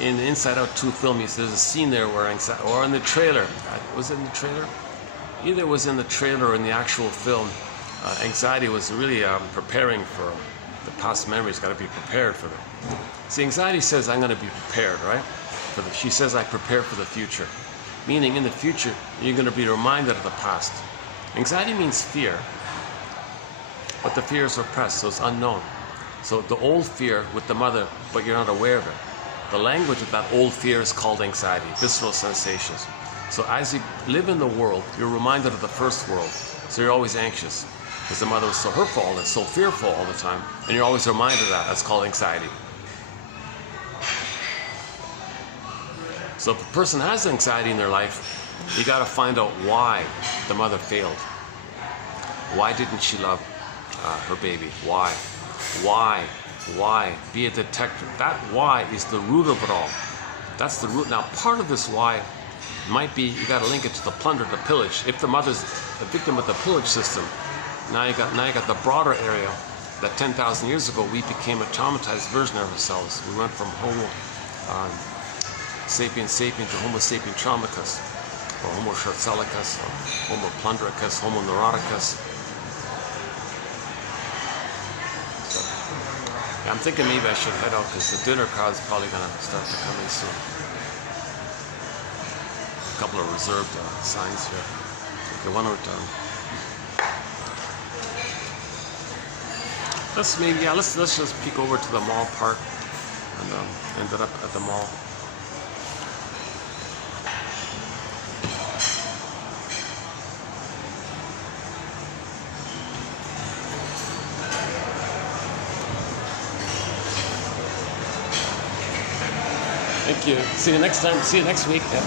In the Inside Out 2 film, there's a scene there where anxiety, or in the trailer, was it in the trailer? Either it was in the trailer or in the actual film. Anxiety was really preparing for the past memories. Got to be prepared for them. See, anxiety says, I'm going to be prepared, right? She says, I prepare for the future. Meaning, in the future, you're going to be reminded of the past. Anxiety means fear, but the fear is repressed, so it's unknown. So the old fear with the mother, but you're not aware of it. The language of that old fear is called anxiety, visceral sensations. So as you live in the world, you're reminded of the first world. So you're always anxious because the mother was so hurtful and so fearful all the time. And you're always reminded of that. That's called anxiety. So if a person has anxiety in their life, you got to find out why the mother failed. Why didn't she love her baby? Why? Why? Be a detective. That why is the root of it all. That's the root. Now, part of this why might be you got to link it to the plunder, the pillage. If the mother's a victim of the pillage system, now you got the broader area that 10,000 years ago we became a traumatized version of ourselves. We went from Homo sapien sapien to Homo sapien traumicus. or Homo shortcellicus, or Homo plundricus, Homo neuroticus. So, yeah, I'm thinking maybe I should head out because the dinner crowd's probably going to start to come in soon. A couple of reserved signs here. Okay, why don't let's just peek over to the mall park and ended up at the mall. Thank you. See you next time. See you next week. Yeah.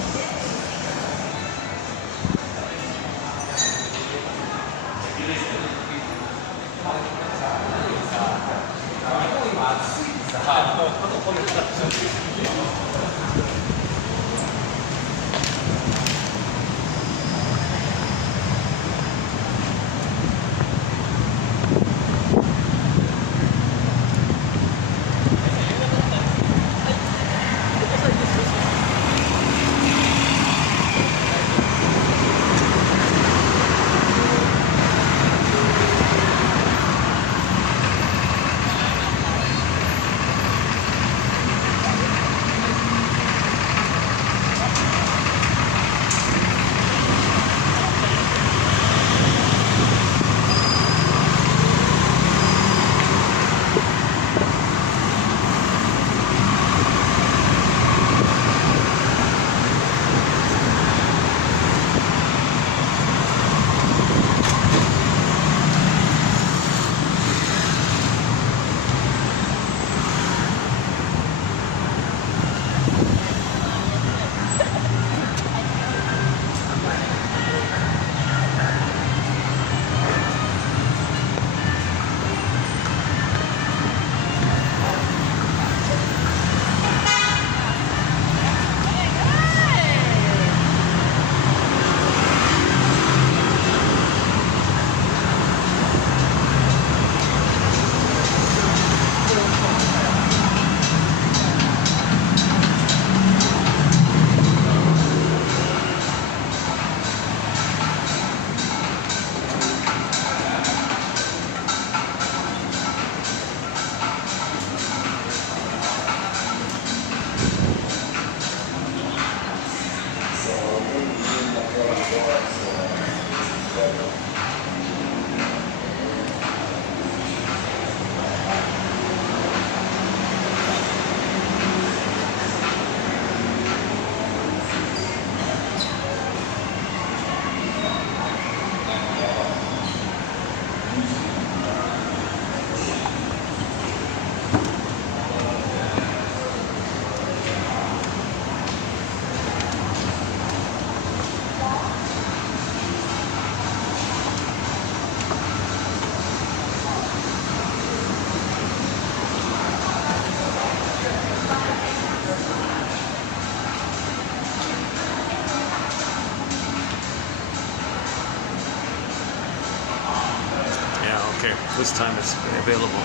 This time it's available.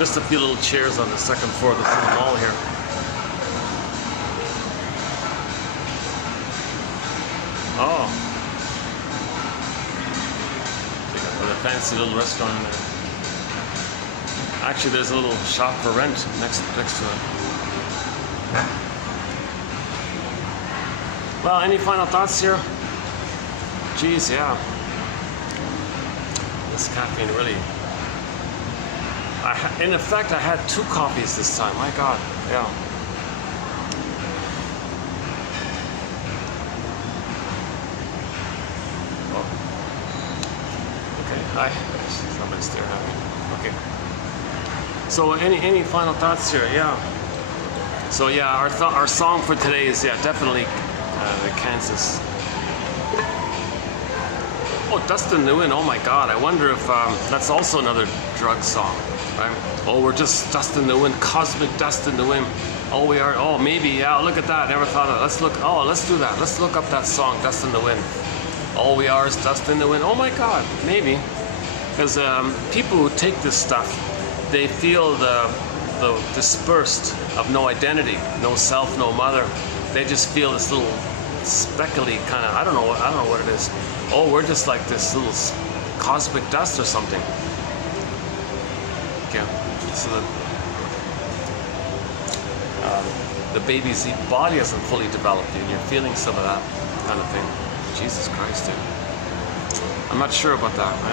Just a few little chairs on the second floor of the mall here. Oh. They got a fancy little restaurant in there. Actually, there's a little shop for rent next to it. Well, any final thoughts here? Geez, yeah. This caffeine really... in effect, I had 2 coffees this time. My God, yeah. Oh. Okay, somebody's staring at me. Okay. So, any final thoughts here? Yeah. So, yeah, our song for today is definitely the Kansas. Oh, Dust in the Wind. Oh my God! I wonder if that's also another drug song, right? Oh, we're just dust in the wind, cosmic dust in the wind. Oh, we are. Oh, maybe. Yeah. Look at that. Never thought of it. Let's look. Oh, let's do that. Let's look up that song, Dust in the Wind. All we are is dust in the wind. Oh my God. Maybe, because people who take this stuff, they feel the dispersed of no identity, no self, no mother. They just feel this little speckly kind of, I don't know what it is. Oh, we're just like this little cosmic dust or something. Okay, so the baby's body hasn't fully developed, and you're feeling some of that kind of thing. Jesus Christ, dude. I'm not sure about that. I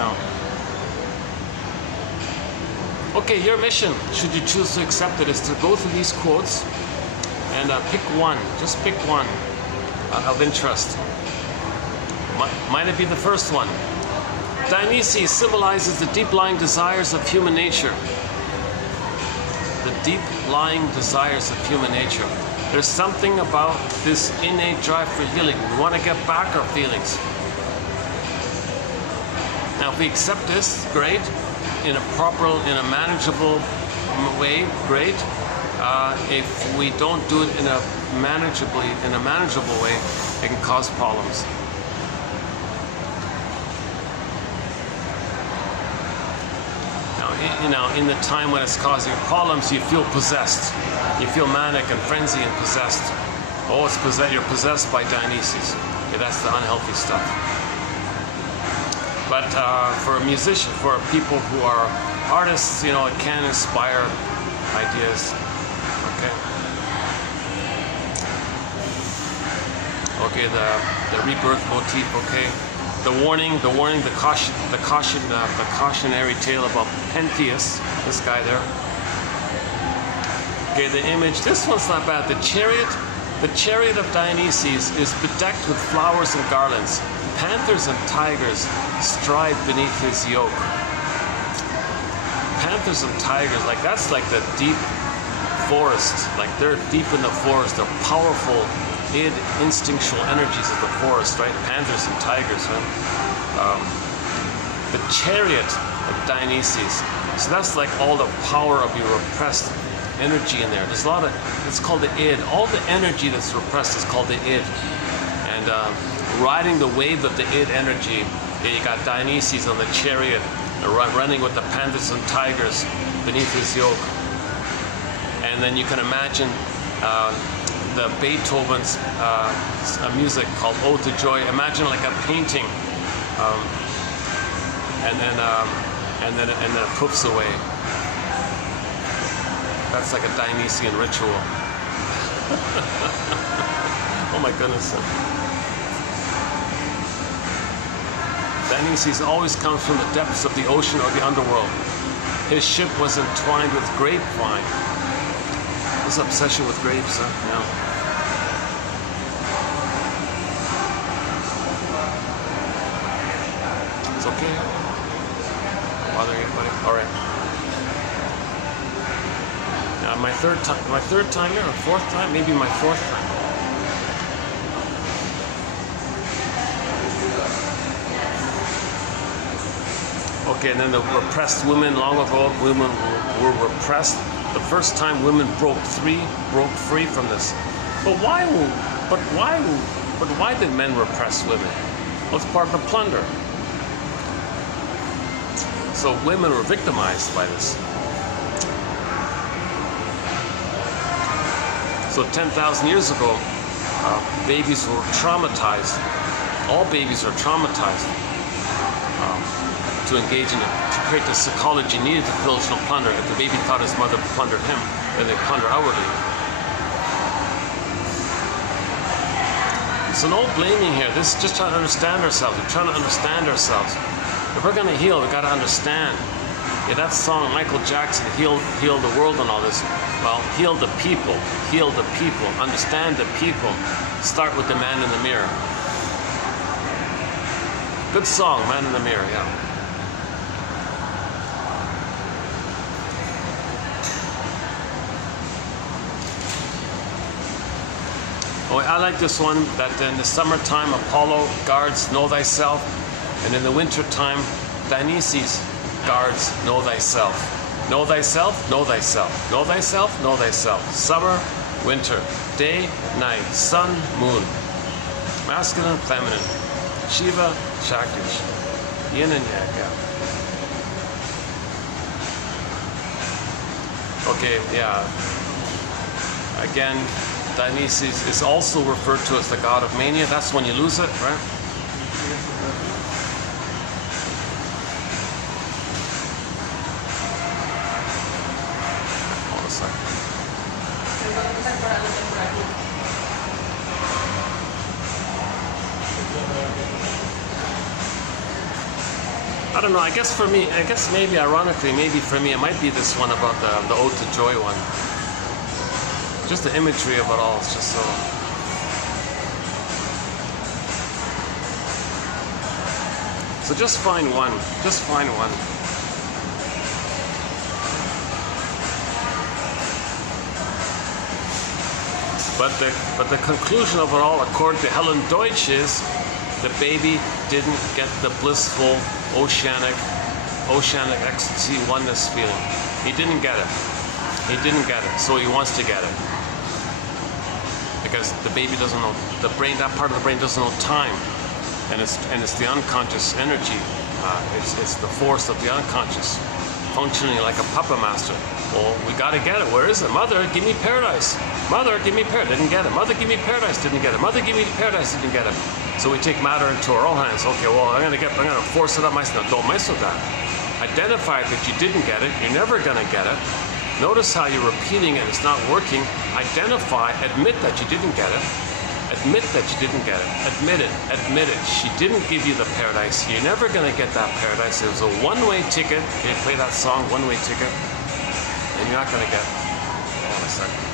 don't. Okay, your mission, should you choose to accept it, is to go through these quotes and pick one. Just pick one of interest. Might it be the first one? Dionysus symbolizes the deep-lying desires of human nature. The deep-lying desires of human nature. There's something about this innate drive for healing. We want to get back our feelings. Now, if we accept this, great. In a manageable way, great. If we don't do it in a manageable way, it can cause problems. Now, in the time when it's causing problems, you feel possessed. You feel manic and frenzy and possessed. Oh, you're possessed by Dionysus. Okay, that's the unhealthy stuff. But for a musician, for people who are artists, it can inspire ideas. Okay. Okay, the rebirth motif. Okay. The warning, the cautionary tale about Pentheus, this guy there. Okay, the image, this one's not bad. The chariot of Dionysus is bedecked with flowers and garlands. Panthers and tigers stride beneath his yoke. Panthers and tigers, that's like the deep forest. Like they're deep in the forest. They're powerful instinctual energies of the forest, right? Panthers and tigers, right? The chariot of Dionysus. So that's like all the power of your repressed energy in there. There's a lot of, it's called the id. All the energy that's repressed is called the id. And riding the wave of the id energy, you got Dionysus on the chariot, running with the panthers and tigers beneath his yoke. And then you can imagine the Beethoven's music called Ode to Joy. Imagine like a painting, and then it poofs away. That's like a Dionysian ritual. Oh my goodness. Dionysus always comes from the depths of the ocean or the underworld. His ship was entwined with grapevine. This obsession with grapes, huh? Yeah. It's okay. Don't bother anybody. All right. Now my third time here, or fourth time, maybe my fourth time. Okay, and then the repressed women. Long ago, women were repressed. The first time women broke free from this. But why did men repress women? Well, it's part of the plunder. So women were victimized by this. So 10,000 years ago, babies were traumatized. All babies are traumatized to engage in it, to create the psychology needed to pillage and plunder. If the baby thought his mother plundered him, then they plunder outwardly. So no blaming here. This is just trying to understand ourselves. We're trying to understand ourselves. If we're going to heal, we've got to understand. Yeah, that song, Michael Jackson, heal the world and all this. Well, heal the people. Heal the people. Understand the people. Start with the man in the mirror. Good song, Man in the Mirror, yeah. Oh, I like this one, that in the summertime Apollo guards know thyself, and in the wintertime Dionysus guards know thyself. Know thyself, know thyself. Know thyself, know thyself. Summer, winter, day, night, sun, moon. Masculine, feminine. Shiva, Shakti. Yin and Yang, yeah. Okay, yeah. Again, Dionysus is also referred to as the god of mania. That's when you lose it, right? Hold a second. I don't know, I guess for me, maybe ironically, maybe for me, it might be this one about the Ode to Joy one. Just the imagery of it all is just so... So just find one. Just find one. But the conclusion of it all, according to Helen Deutsch, is the baby didn't get the blissful oceanic ecstasy oneness feeling. He didn't get it. He didn't get it. So he wants to get it. Because the baby doesn't know, the brain, that part of the brain doesn't know time, and it's the unconscious energy. It's the force of the unconscious, functioning like a puppet master. Well, we got to get it. Where is it? Mother, give me paradise. Mother, give me paradise. Didn't get it. Mother, give me paradise. Didn't get it. Mother, give me paradise. Didn't get it. So we take matter into our own hands. Okay, well, I'm gonna force it up myself. Don't mess with that. Identify that you didn't get it. You're never gonna get it. Notice how you're repeating it, it's not working. Identify, admit that you didn't get it. Admit that you didn't get it. Admit it, admit it. She didn't give you the paradise. You're never gonna get that paradise. It was a one-way ticket. Okay, play that song, One-Way Ticket. And you're not gonna get it. Hold on a second.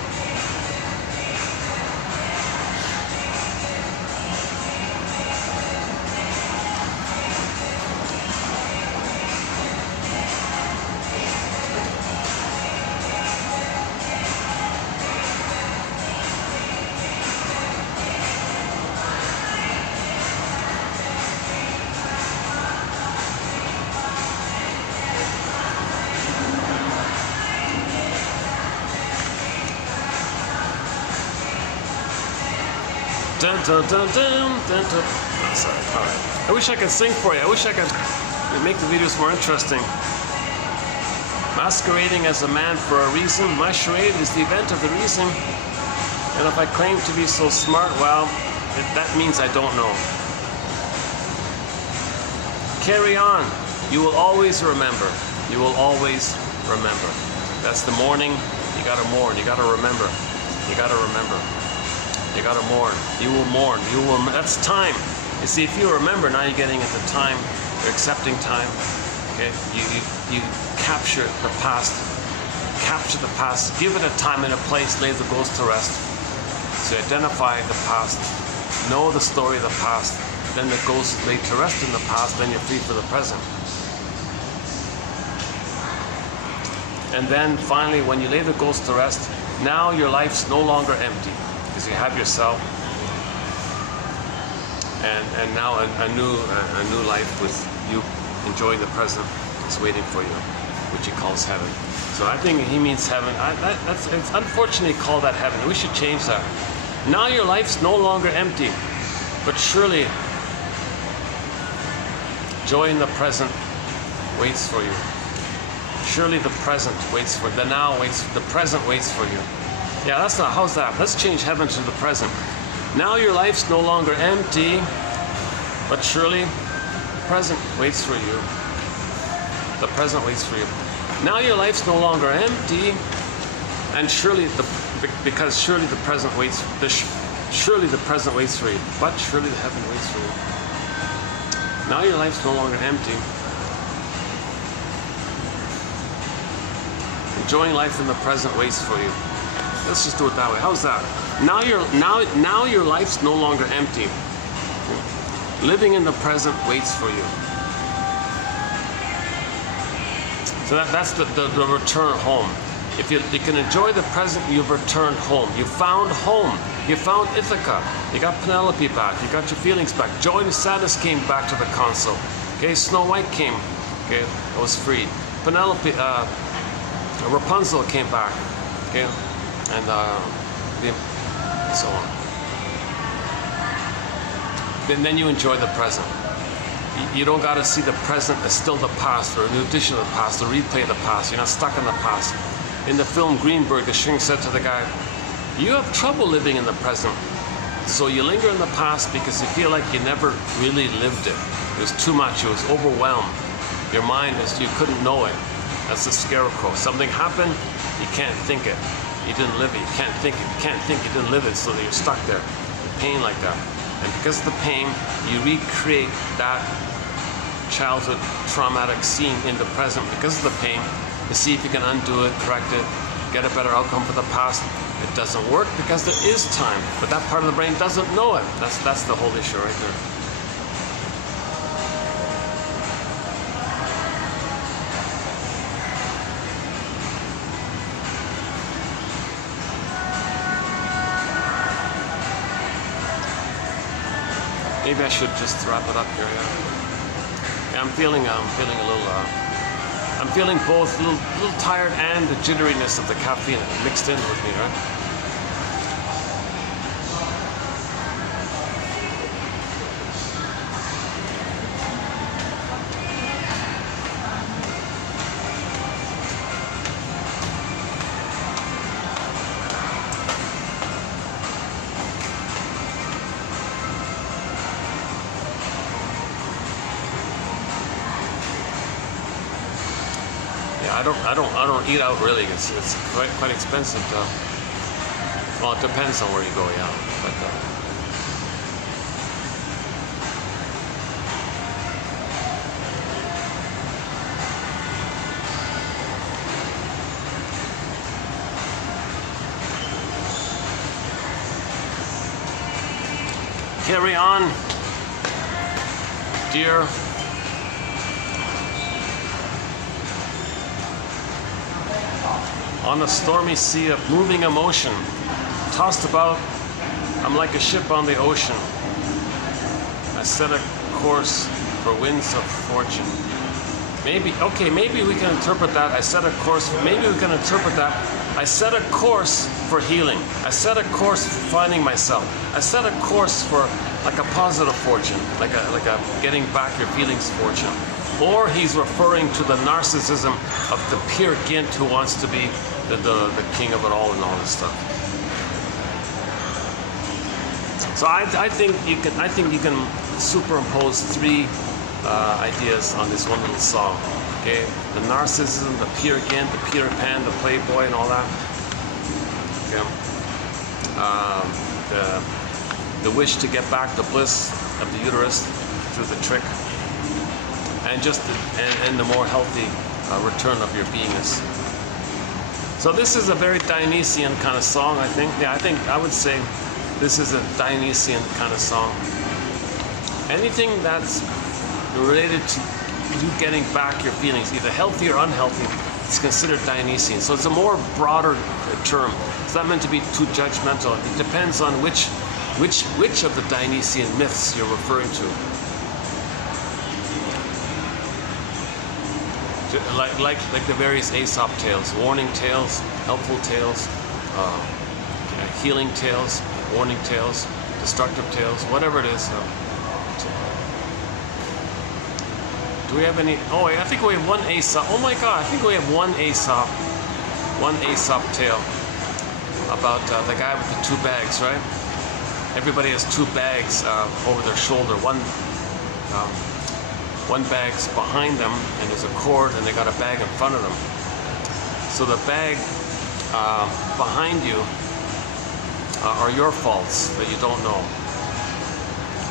Dun, dun, dun, dun, dun, dun. Oh, sorry. All right. I wish I could sing for you. I wish I could make the videos more interesting. Masquerading as a man for a reason. My charade is the event of the reason. And if I claim to be so smart, well, that means I don't know. Carry on. You will always remember. You will always remember. That's the mourning. You gotta mourn. You gotta remember. You gotta remember. You gotta mourn. You will mourn. You will. That's time. You see, if you remember, now you're getting into time. You're accepting time. Okay. You capture the past. Capture the past. Give it a time and a place. Lay the ghost to rest. So identify the past. Know the story of the past. Then the ghost laid to rest in the past. Then you're free for the present. And then finally, when you lay the ghost to rest, now your life's no longer empty. Because you have yourself, and now a new life with you enjoying the present is waiting for you, which he calls heaven. So I think he means heaven. It's unfortunately called that heaven. We should change that. Now your life's no longer empty, but surely joy in the present waits for you. Surely the present waits for the now waits. The present waits for you. Yeah, that's not, how's that? Let's change heaven to the present. Now your life's no longer empty, but surely the present waits for you. The present waits for you. Now your life's no longer empty, and surely because surely the present waits. Surely the present waits for you, but surely the heaven waits for you. Now your life's no longer empty. Enjoying life in the present waits for you. Let's just do it that way. How's that? Now your life's no longer empty. Living in the present waits for you. So that's the return home. If you can enjoy the present, you've returned home. You found home. You found Ithaca. You got Penelope back. You got your feelings back. Joy and sadness came back to the console. Okay, Snow White came. Okay, it was freed. Penelope, Rapunzel came back. Okay. And so on. Then you enjoy the present. You don't got to see the present as still the past, or a new edition of the past, or replay the past. You're not stuck in the past. In the film Greenberg, the shrink said to the guy, You have trouble living in the present. So you linger in the past because you feel like you never really lived it. It was too much, it was overwhelmed. Your mind is, you couldn't know it. That's the scarecrow. Something happened, you can't think it. You didn't live it, you can't think it. You can't think, you didn't live it, so that you're stuck there. Pain like that. And because of the pain, you recreate that childhood traumatic scene in the present because of the pain to see if you can undo it, correct it, get a better outcome for the past. It doesn't work because there is time, but that part of the brain doesn't know it. That's the whole issue right there. Maybe I should just wrap it up here. Yeah, I'm feeling a little. I'm feeling both a little tired and the jitteriness of the caffeine mixed in with me, right? I don't eat out really. It's quite expensive though. Well, it depends on where you go, yeah. But carry on, dear. On a stormy sea of moving emotion, tossed about, I'm like a ship on the ocean. I set a course for winds of fortune. Maybe we can interpret that. I set a course for healing. I set a course for finding myself. I set a course for like a positive fortune, like a getting back your feelings fortune. Or he's referring to the narcissism of the peer Gint who wants to be the king of it all and all this stuff. So I think you can superimpose three ideas on this one little song. Okay, the narcissism, the peer Gint, the Peter Pan, the playboy, and all that. Okay, the wish to get back the bliss of the uterus through the trick. And just the more healthy return of your beingness. So this is a very Dionysian kind of song, I think. Yeah, I would say this is a Dionysian kind of song. Anything that's related to you getting back your feelings, either healthy or unhealthy, it's considered Dionysian. So it's a more broader term. It's not meant to be too judgmental. It depends on which of the Dionysian myths you're referring to. Like the various Aesop tales, warning tales, helpful tales, healing tales, warning tales, destructive tales, whatever it is. Do we have any? Oh, I think we have one Aesop. Oh my God, I think we have one Aesop tale about the guy with the two bags, right? Everybody has two bags over their shoulder. One bag's behind them, and there's a cord, and they got a bag in front of them. So the bag behind you are your faults that you don't know.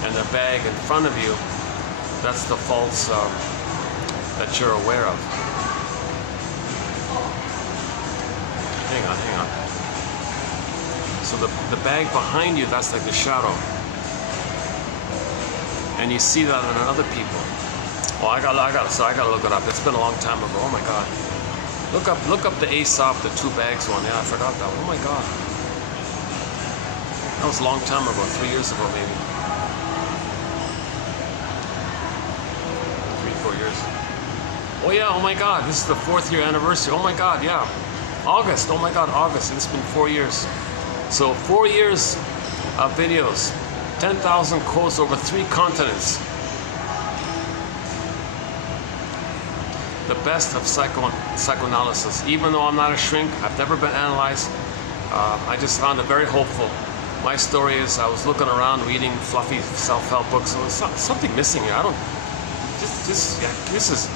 And the bag in front of you, that's the faults that you're aware of. Hang on. So the bag behind you, that's like the shadow. And you see that in other people. Oh, I gotta look it up. It's been a long time ago. Oh my God. Look up the Aesop, the two bags one. Yeah, I forgot that one. Oh my God. That was a long time ago, 3 years ago maybe. 3, 4 years. Oh yeah, oh my God, this is the 4th year anniversary. Oh my God, yeah. August, oh my God, August. It's been 4 years. So 4 years of videos, 10,000 quotes over 3 continents. The best of psychoanalysis. Even though I'm not a shrink, I've never been analyzed. I just found it very hopeful. My story is I was looking around reading fluffy self-help books, so there's something missing here. This is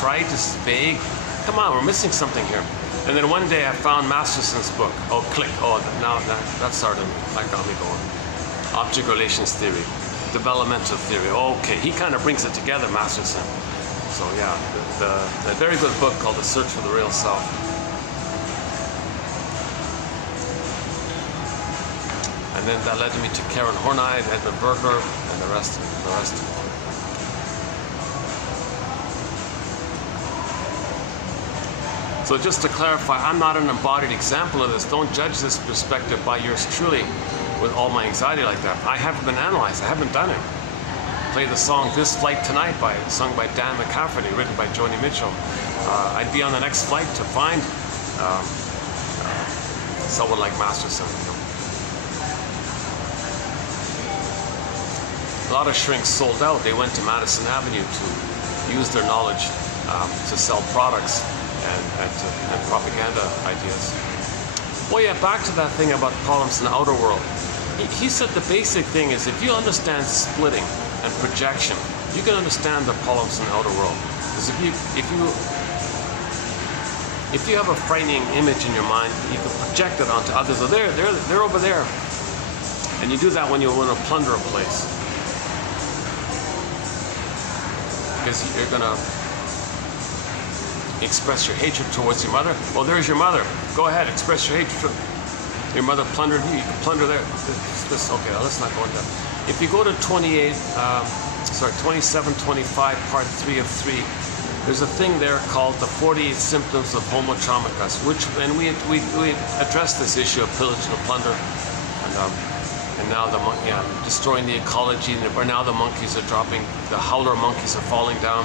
trite, this is vague. Come on, we're missing something here. And then one day I found Masterson's book. Oh, click. Oh, now that started, that got me going. Object relations theory, developmental theory. Okay, he kind of brings it together, Masterson. So yeah, the very good book called The Search for the Real Self. And then that led me to Karen Horney, Edmund Berger, and the rest. So just to clarify, I'm not an embodied example of this. Don't judge this perspective by yours truly with all my anxiety like that. I haven't been analyzed. I haven't done it. Play the song This Flight Tonight sung by Dan McCafferty, written by Joni Mitchell. I'd be on the next flight to find someone like Masterson. A lot of shrinks sold out. They went to Madison Avenue to use their knowledge to sell products and propaganda ideas. Well, yeah, back to that thing about columns in the outer world. He said the basic thing is if you understand splitting and projection, you can understand the columns in the outer world. Because if you have a frightening image in your mind, you can project it onto others. Oh, they're over there. And you do that when you want to plunder a place. Because you're going to express your hatred towards your mother. Well, there's your mother. Go ahead, express your hatred. Your mother plundered you. You can plunder there. Okay, let's not go into that. If you go to 2725, part 3 of 3, there's a thing there called the 48 symptoms of Homo Traumicus, and we addressed this issue of pillage and plunder, and now destroying the ecology. And now the monkeys are dropping. The howler monkeys are falling down.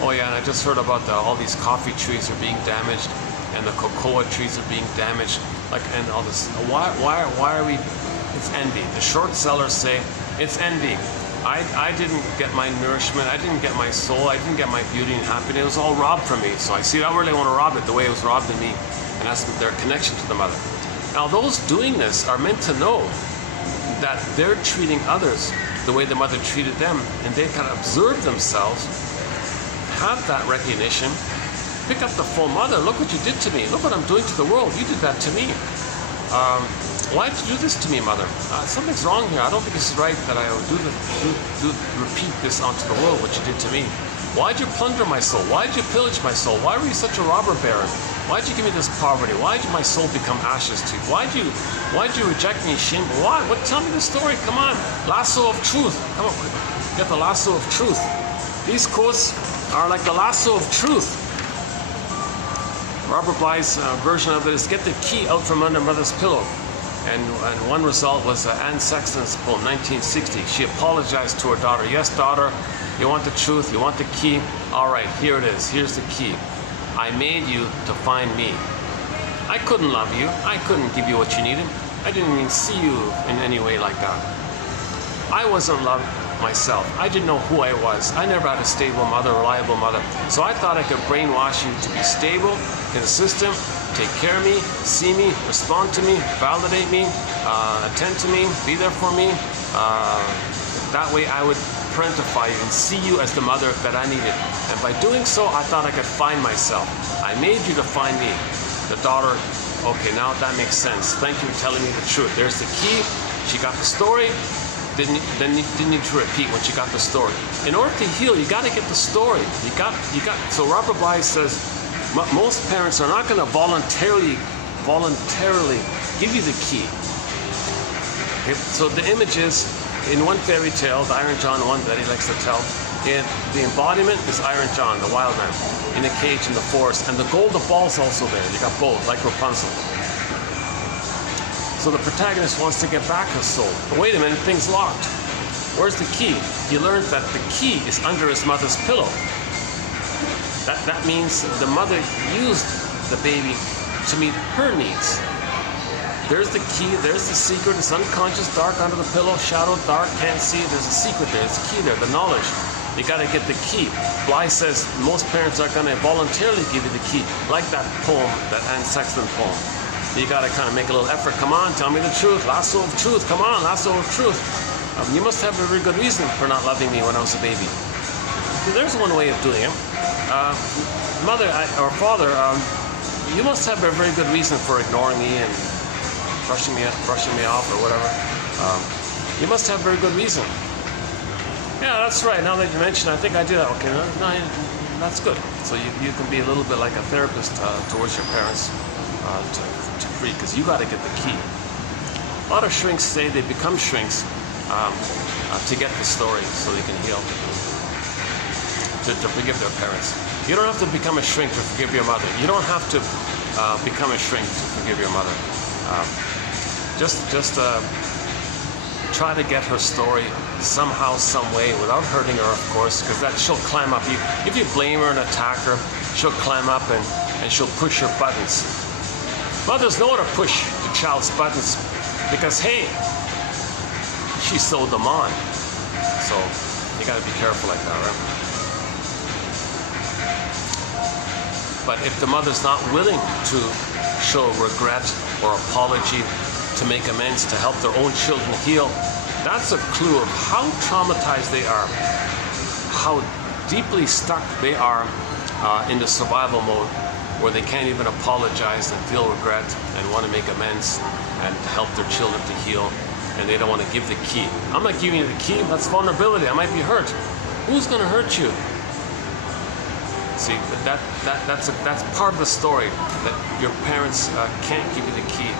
Oh yeah, and I just heard about all these coffee trees are being damaged, and the cocoa trees are being damaged. And all this. Why are we? It's envy. The short sellers say it's envy. I didn't get my nourishment. I didn't get my soul. I didn't get my beauty and happiness. It was all robbed from me. So I really want to rob it the way it was robbed in me, and that's their connection to the mother. Now those doing this are meant to know that they're treating others the way the mother treated them, and they can observe themselves. Have that recognition, pick up the phone, mother, look what you did to me, look what I'm doing to the world, you did that to me. Why did you do this to me, mother? Something's wrong here. I don't think it's right that I would repeat this onto the world, what you did to me. Why'd you plunder my soul? Why'd you pillage my soul? Why were you such a robber baron? Why'd you give me this poverty? Why'd my soul become ashes to you? Why'd you reject me, shame? Why? Tell me the story, come on. Lasso of truth, come on, get the lasso of truth. These quotes are like the lasso of truth. Robert Bly's version of it is get the key out from under mother's pillow. And one result was Anne Sexton's poem, 1960. She apologized to her daughter. Yes, daughter, you want the truth, you want the key? All right, here it is. Here's the key. I made you to find me. I couldn't love you. I couldn't give you what you needed. I didn't even see you in any way like that. I wasn't loved myself. I didn't know who I was. I never had a stable mother, reliable mother. So I thought I could brainwash you to be stable, consistent, take care of me, see me, respond to me, validate me, attend to me, be there for me. That way I would parentify you and see you as the mother that I needed. And by doing so, I thought I could find myself. I made you to find me. The daughter, okay, now that makes sense. Thank you for telling me the truth. There's the key. She got the story. Didn't need to repeat when she got the story. In order to heal, you got to get the story. So Robert Bly says most parents are not going to voluntarily give you the key. Okay? So the image is in one fairy tale, the Iron John one that he likes to tell. The embodiment is Iron John, the wild man, in a cage in the forest, and the golden ball's also there. You got both, like Rapunzel. So the protagonist wants to get back his soul. But wait a minute, thing's locked. Where's the key? He learned that the key is under his mother's pillow. That means the mother used the baby to meet her needs. There's the key, there's the secret. It's unconscious, dark under the pillow, shadow, dark, can't see it. There's a secret there, there's a key there, the knowledge. You gotta get the key. Bly says most parents are gonna voluntarily give you the key, like that poem, that Anne Sexton poem. You got to kind of make a little effort. Come on, tell me the truth. Lasso of truth. Come on, lasso of truth. You must have a very good reason for not loving me when I was a baby. There's one way of doing it. Mother or father, you must have a very good reason for ignoring me and brushing me off or whatever. You must have a very good reason. Yeah, that's right. Now that you mention it, I think I do that. Okay, no, that's good. So you can be a little bit like a therapist towards your parents to free, because you got to get the key. A lot of shrinks say they become shrinks to get the story so they can heal, to forgive their parents. You don't have to become a shrink to forgive your mother. You don't have to become a shrink to forgive your mother. Just try to get her story somehow, some way, without hurting her, of course, because that she'll climb up. If you blame her and attack her, she'll climb up and she'll push your buttons. Mothers know how to push the child's buttons because, hey, she sewed them on. So you got to be careful like that, right? But if the mother's not willing to show regret or apology, to make amends, to help their own children heal, that's a clue of how traumatized they are, how deeply stuck they are in the survival mode, where they can't even apologize and feel regret and want to make amends and help their children to heal, and they don't want to give the key. I'm not giving you the key. That's vulnerability. I might be hurt. Who's going to hurt you? See, that's part of the story, that your parents can't give you the key,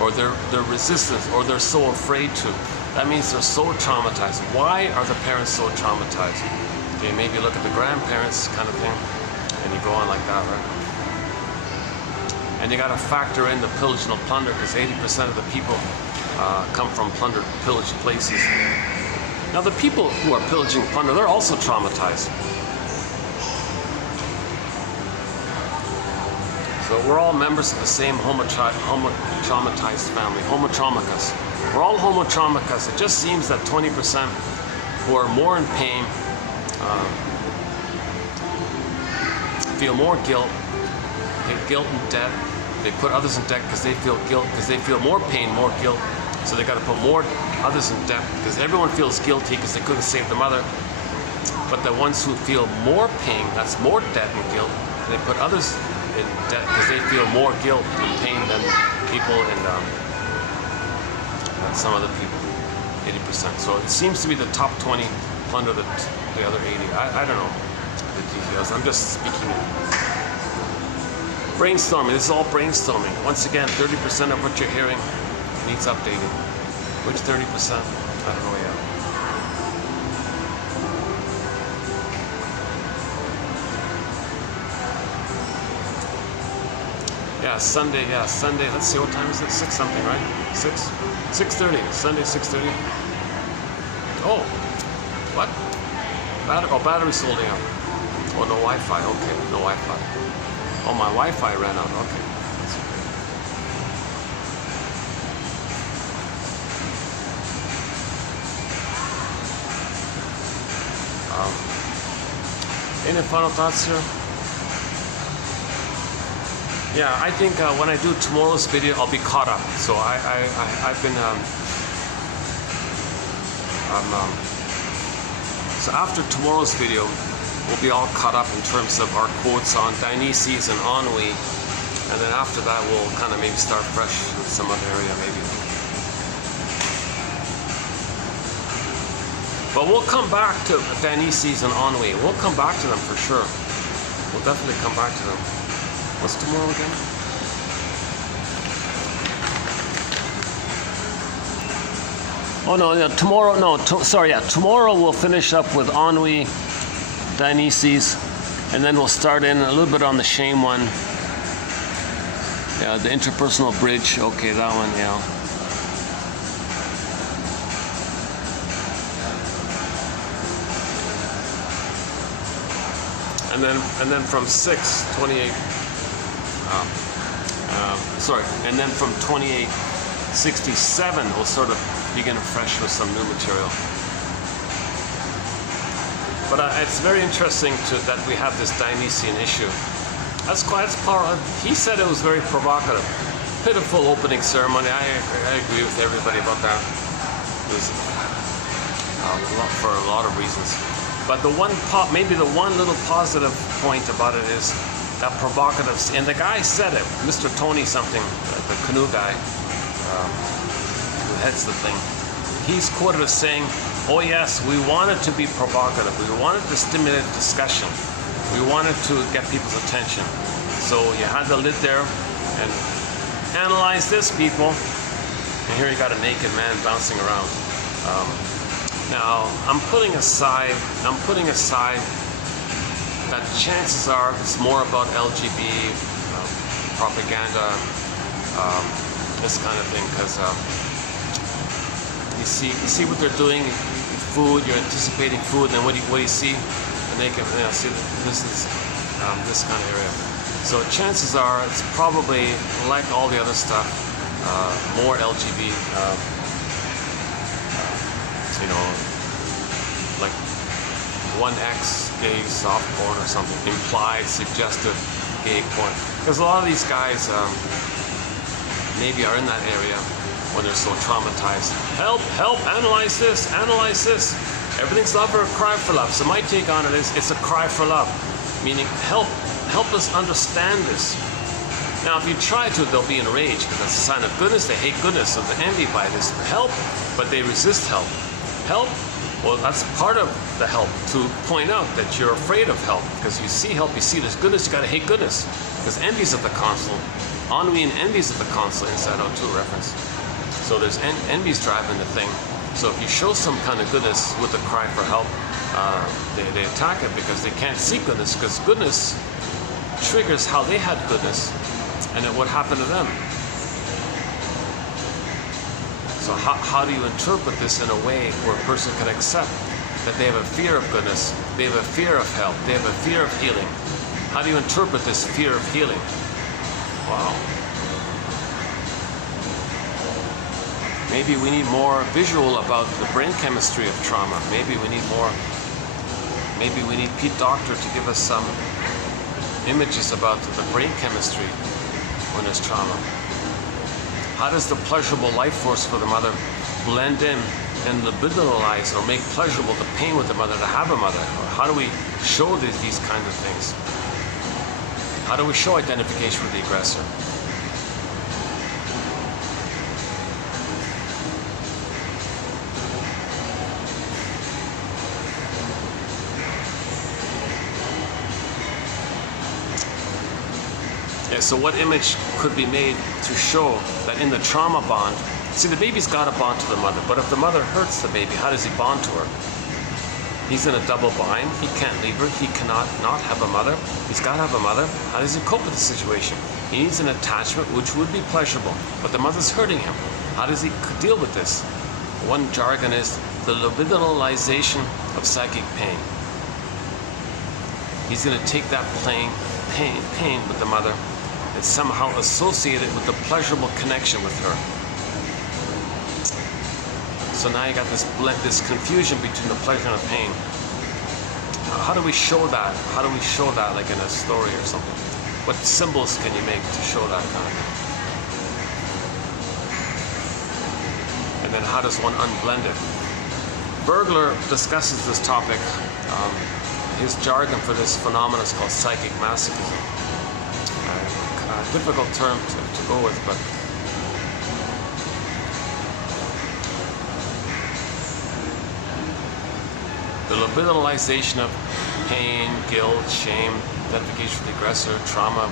or they're resistant, or they're so afraid to. That means they're so traumatized. Why are the parents so traumatized? Okay, maybe look at the grandparents kind of thing, and you go on like that, right? And you got to factor in the pillage and the plunder, because 80% of the people come from plundered, pillaged places. Now, the people who are pillaging plunder, they're also traumatized. So we're all members of the same homo-traumatized family, homo-traumacus. We're all homo-traumacus. It just seems that 20% who are more in pain feel more guilt, guilt and debt. They put others in debt because they feel guilt, because they feel more pain, more guilt. So they got to put more others in debt, because everyone feels guilty because they couldn't save the mother. But the ones who feel more pain, that's more debt and guilt, they put others in debt because they feel more guilt and pain than people in some other people, 80%. So it seems to be the top 20 plunder the other 80. I don't know the details. I'm just speaking. Brainstorming. This is all brainstorming. Once again, 30% of what you're hearing needs updating. Which 30%? I don't know yet. Yeah, Sunday. Let's see, what time is it? 6 something, right? 6:30. Sunday, 6:30. Oh, what? Battery's holding up. Oh, no Wi-Fi. Okay, no Wi-Fi. Oh, my Wi-Fi ran out. Okay. Any final thoughts here? Yeah, I think when I do tomorrow's video, I'll be caught up. So I've been so after tomorrow's video, we'll be all caught up in terms of our quotes on Dionysus and ennui, and then after that, we'll kind of maybe start fresh in some other area, maybe. But we'll come back to Dionysus and ennui. We'll come back to them for sure. We'll definitely come back to them. What's tomorrow again? Oh no, yeah, tomorrow, no, tomorrow we'll finish up with ennui, Dionysus, and then we'll start in a little bit on the shame one. Yeah, the interpersonal bridge, okay, that one, yeah. And then from 6:28. And then from 28:67, we'll sort of begin afresh with some new material. But it's very interesting that we have this Dionysian issue. That's part of, he said it was very provocative. pitiful opening ceremony. I agree with everybody about that. It was for a lot of reasons. But maybe the one little positive point about it is that provocative, and the guy said it, Mr. Tony something, the canoe guy, who heads the thing. He's quoted as saying, "Oh yes, we wanted to be provocative. We wanted to stimulate discussion. We wanted to get people's attention. So you had the lid there and analyze this, people." And here you got a naked man bouncing around. Now I'm putting aside that chances are it's more about LGB propaganda, this kind of thing, because you see what they're doing. Food, you're anticipating food, and what do you see? The naked, see this is this kind of area. So chances are it's probably like all the other stuff, more LGB, like 1X gay soft porn or something, implied, suggestive gay porn. Because a lot of these guys maybe are in that area when they're so traumatized. Help, analyze this. Everything's love or a cry for love. So my take on it is it's a cry for love, meaning help us understand this. Now, if you try to, they'll be enraged because that's a sign of goodness. They hate goodness, so they're envied by this help, but they resist help. Help, well, that's part of the help, to point out that you're afraid of help, because you see help, you see there's goodness, you gotta hate goodness, because envy's at the console. Ennui and envy's at the console, Inside Out 2 reference. So there's envy's driving the thing. So if you show some kind of goodness with a cry for help, they attack it because they can't see goodness, because goodness triggers how they had goodness and it would happen to them. So how do you interpret this in a way where a person can accept that they have a fear of goodness, they have a fear of help, they have a fear of healing? How do you interpret this fear of healing? Wow. Maybe we need more visual about the brain chemistry of trauma. Maybe we need Pete Docter to give us some images about the brain chemistry when there's trauma. How does the pleasurable life force for the mother blend in and libidinalize or make pleasurable the pain with the mother to have a mother? Or how do we show these kinds of things? How do we show identification with the aggressor? So what image could be made to show that in the trauma bond, see, the baby's got to bond to the mother, but if the mother hurts the baby, how does he bond to her? He's in a double bind. He can't leave her. He cannot not have a mother. He's got to have a mother. How does he cope with the situation? He needs an attachment which would be pleasurable, but the mother's hurting him. How does he deal with this? One jargon is the libidinalization of psychic pain. He's going to take that pain with the mother and somehow associate it with the pleasurable connection with her. So now you got this confusion between the pleasure and the pain. How do we show that? How do we show that, like in a story or something? What symbols can you make to show that kind of thing? And then how does one unblend it? Bergler discusses this topic. His jargon for this phenomenon is called psychic masochism. Difficult term to go with, but the libidinalization of pain, guilt, shame, identification with the aggressor, trauma,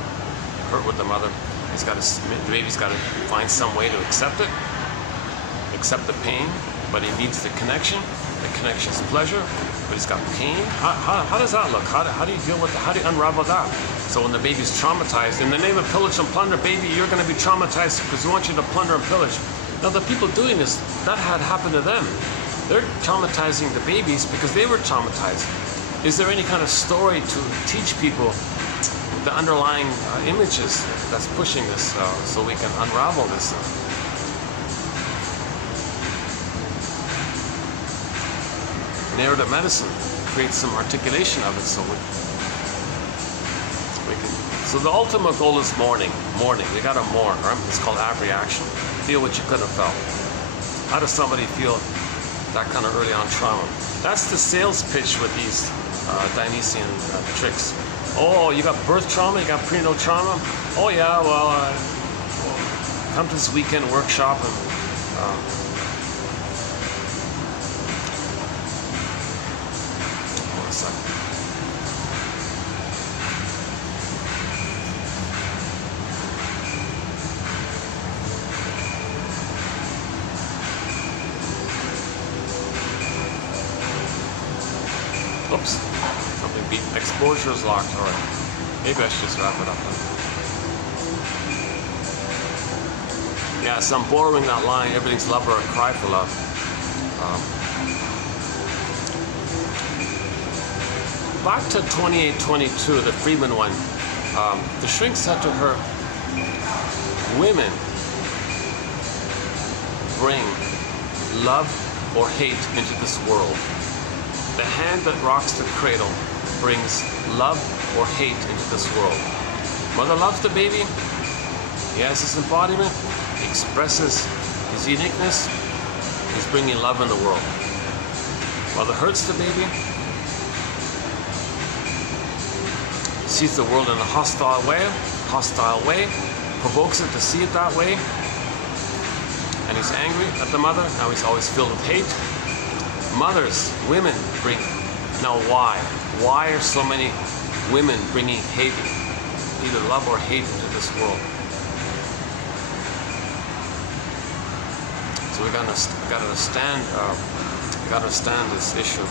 hurt with the mother. The baby's got to find some way to accept it, accept the pain, but he needs the connection. The connection is pleasure, but he's got pain. How does that look? How do you deal with that? How do you unravel that? So when the baby's traumatized, in the name of pillage and plunder, baby, you're going to be traumatized because we want you to plunder and pillage. Now the people doing this, that had happened to them. They're traumatizing the babies because they were traumatized. Is there any kind of story to teach people the underlying images that's pushing this so we can unravel this? Narrative medicine creates some articulation of it, so So the ultimate goal is mourning. Mourning. You gotta mourn, right? It's called abreaction. Feel what you could have felt. How does somebody feel that kind of early on trauma? That's the sales pitch with these Dionysian tricks. Oh, you got birth trauma, you got prenatal trauma. Oh yeah, well, come to this weekend workshop and one second. Oops, something beat. Exposure is locked. All right, maybe I should just wrap it up then. Yeah, so I'm borrowing that line. Everything's love or a cry for love. Back to 2822, the Friedman one. The shrink said to her, "Women bring love or hate into this world. The hand that rocks the cradle brings love or hate into this world. Mother loves the baby. He has his embodiment. He expresses his uniqueness. He's bringing love in the world. Mother hurts the baby. Sees the world in a hostile way, provokes it to see it that way. And he's angry at the mother. Now he's always filled with hate. Mothers, women bring. Now why? Why are so many women bringing hate, either love or hate, into this world? So we gotta understand this issue.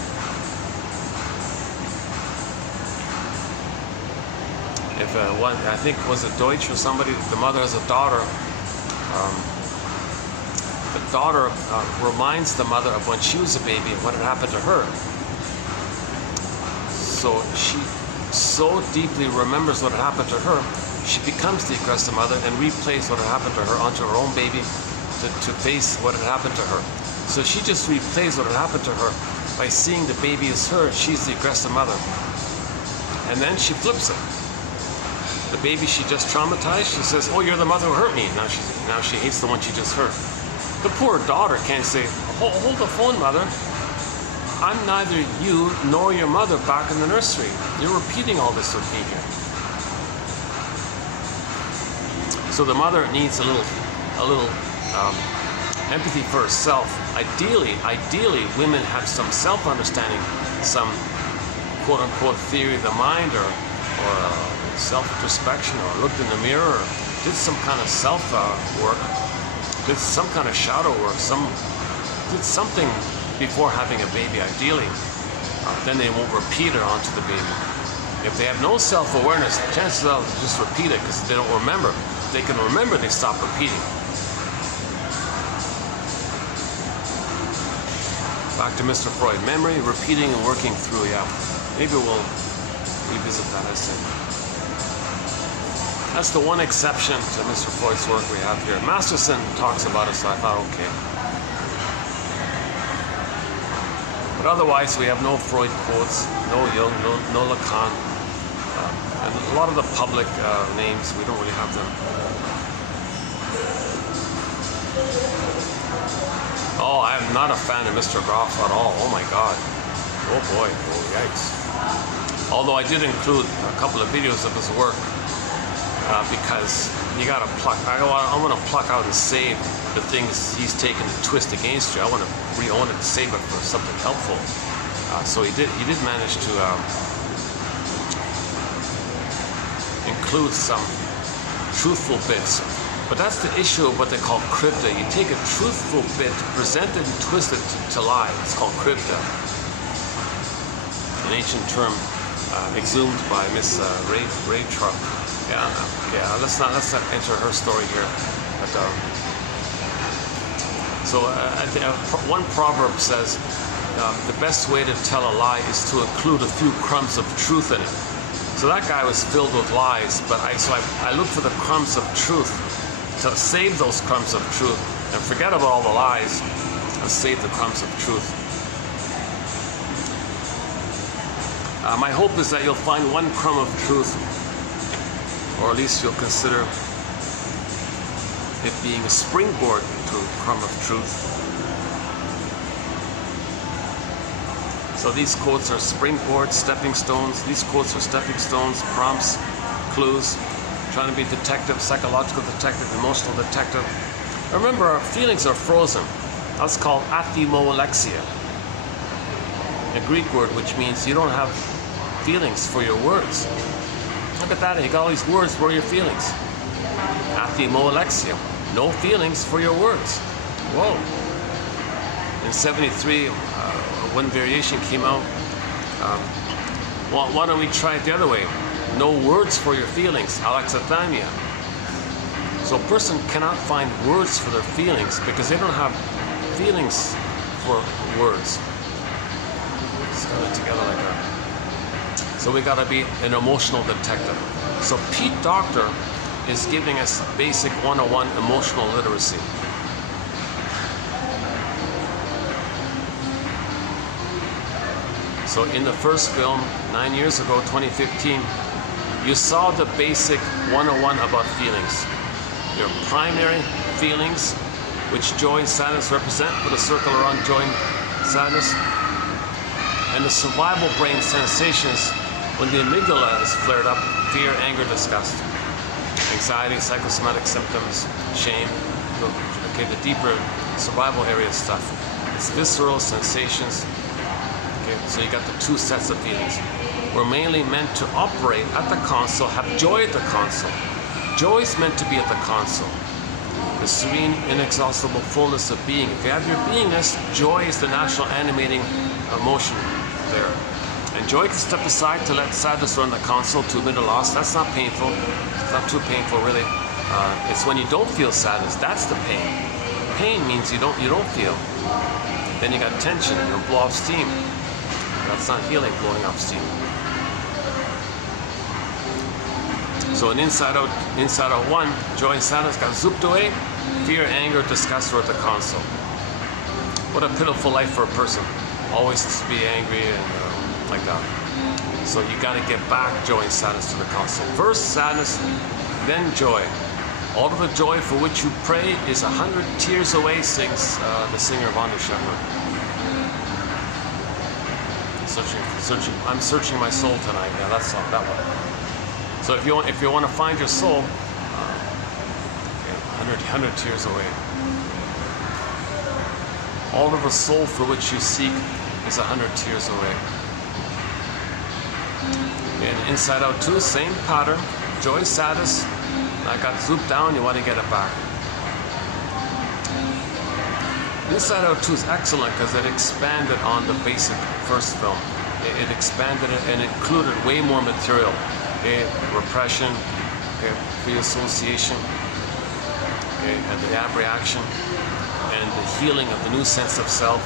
If I think was it Deutsch or somebody, the mother has a daughter. The daughter reminds the mother of when she was a baby and what had happened to her. So she so deeply remembers what had happened to her, she becomes the aggressive mother and replays what had happened to her onto her own baby to face what had happened to her. So she just replays what had happened to her by seeing the baby as her. She's the aggressive mother. And then she flips it. The baby she just traumatized, she says, "Oh, you're the mother who hurt me." Now she hates the one she just hurt. The poor daughter can't say, hold the phone, mother. I'm neither you nor your mother back in the nursery. You're repeating all this with me here. So the mother needs a little empathy for herself. Ideally, women have some self-understanding, some quote-unquote theory of the mind, or self-introspection, or looked in the mirror, or did some kind of self-work. Did some kind of shadow work, did something before having a baby, ideally. Then they won't repeat it onto the baby. If they have no self-awareness, chances are they'll just repeat it because they don't remember. If they can remember, they stop repeating. Back to Mr. Freud. Memory, repeating, and working through, yeah. Maybe we'll revisit that, I said. That's the one exception to Mr. Freud's work we have here. Masterson talks about it, so I thought, okay. But otherwise, we have no Freud quotes, no Jung, no Lacan, and a lot of the public names, we don't really have them. Oh, I am not a fan of Mr. Groff at all. Oh my God. Oh boy. Oh yikes. Although I did include a couple of videos of his work. Because you gotta pluck. I want to pluck out and save the things he's taken to twist against you. I want to re-own it and save it for something helpful. So he did manage to include some truthful bits. But that's the issue of what they call crypta. You take a truthful bit, present it, and twist it to lie. It's called crypta. An ancient term exhumed by Miss Ray Truck. Yeah. Let's not enter her story here. But one proverb says the best way to tell a lie is to include a few crumbs of truth in it. So that guy was filled with lies, but I look for the crumbs of truth to save those crumbs of truth and forget about all the lies and save the crumbs of truth. My hope is that you'll find one crumb of truth or at least you'll consider it being a springboard to crumb of truth. So these quotes are springboards, stepping stones. These quotes are stepping stones, prompts, clues. Trying to be detective, psychological detective, emotional detective. Remember, our feelings are frozen. That's called athymolexia, a Greek word which means you don't have feelings for your words. Look at that, you got all these words for your feelings. Athymolexia, no feelings for your words. Whoa. In 73, one variation came out. Why don't we try it the other way? No words for your feelings, alexithymia. So a person cannot find words for their feelings because they don't have feelings for words. Let's put it together like that. So we gotta be an emotional detective. So Pete Docter is giving us basic 101 emotional literacy. So in the first film, 9 years ago, 2015, you saw the basic 101 about feelings. Your primary feelings, which joy and sadness represent, put a circle around joy and sadness. And the survival brain sensations when the amygdala is flared up: fear, anger, disgust, anxiety, psychosomatic symptoms, shame. Okay, the deeper survival area stuff. It's visceral sensations. Okay, so you got the two sets of feelings. We're mainly meant to operate at the console, have joy at the console. Joy is meant to be at the console. The serene, inexhaustible fullness of being. If you have your beingness, joy is the natural animating emotion there. And joy can step aside to let sadness run the console to admit a loss. That's not painful. It's not too painful, really. It's when you don't feel sadness, that's the pain. Pain means you don't feel. Then you got tension, you'll blow off steam. That's not healing, blowing off steam. So an inside out one, joy and sadness got zooped away. Fear, anger, disgust were at the console. What a pitiful life for a person. Always to be angry and like that. So you got to get back joy and sadness to the console. First sadness, then joy. All of the joy for which you pray is 100 tears away, sings the singer of Under Shepherd. I'm searching my soul tonight. Yeah, that's that one. So if you want to find your soul, 100 tears away. All of the soul for which you seek is 100 tears away. And inside out too, same pattern. Joy, sadness. I got zooped down. You want to get it back. Inside Out 2 is excellent because it expanded on the basic first film. It expanded it and included way more material. Repression, free association, and the abreaction, and the healing of the new sense of self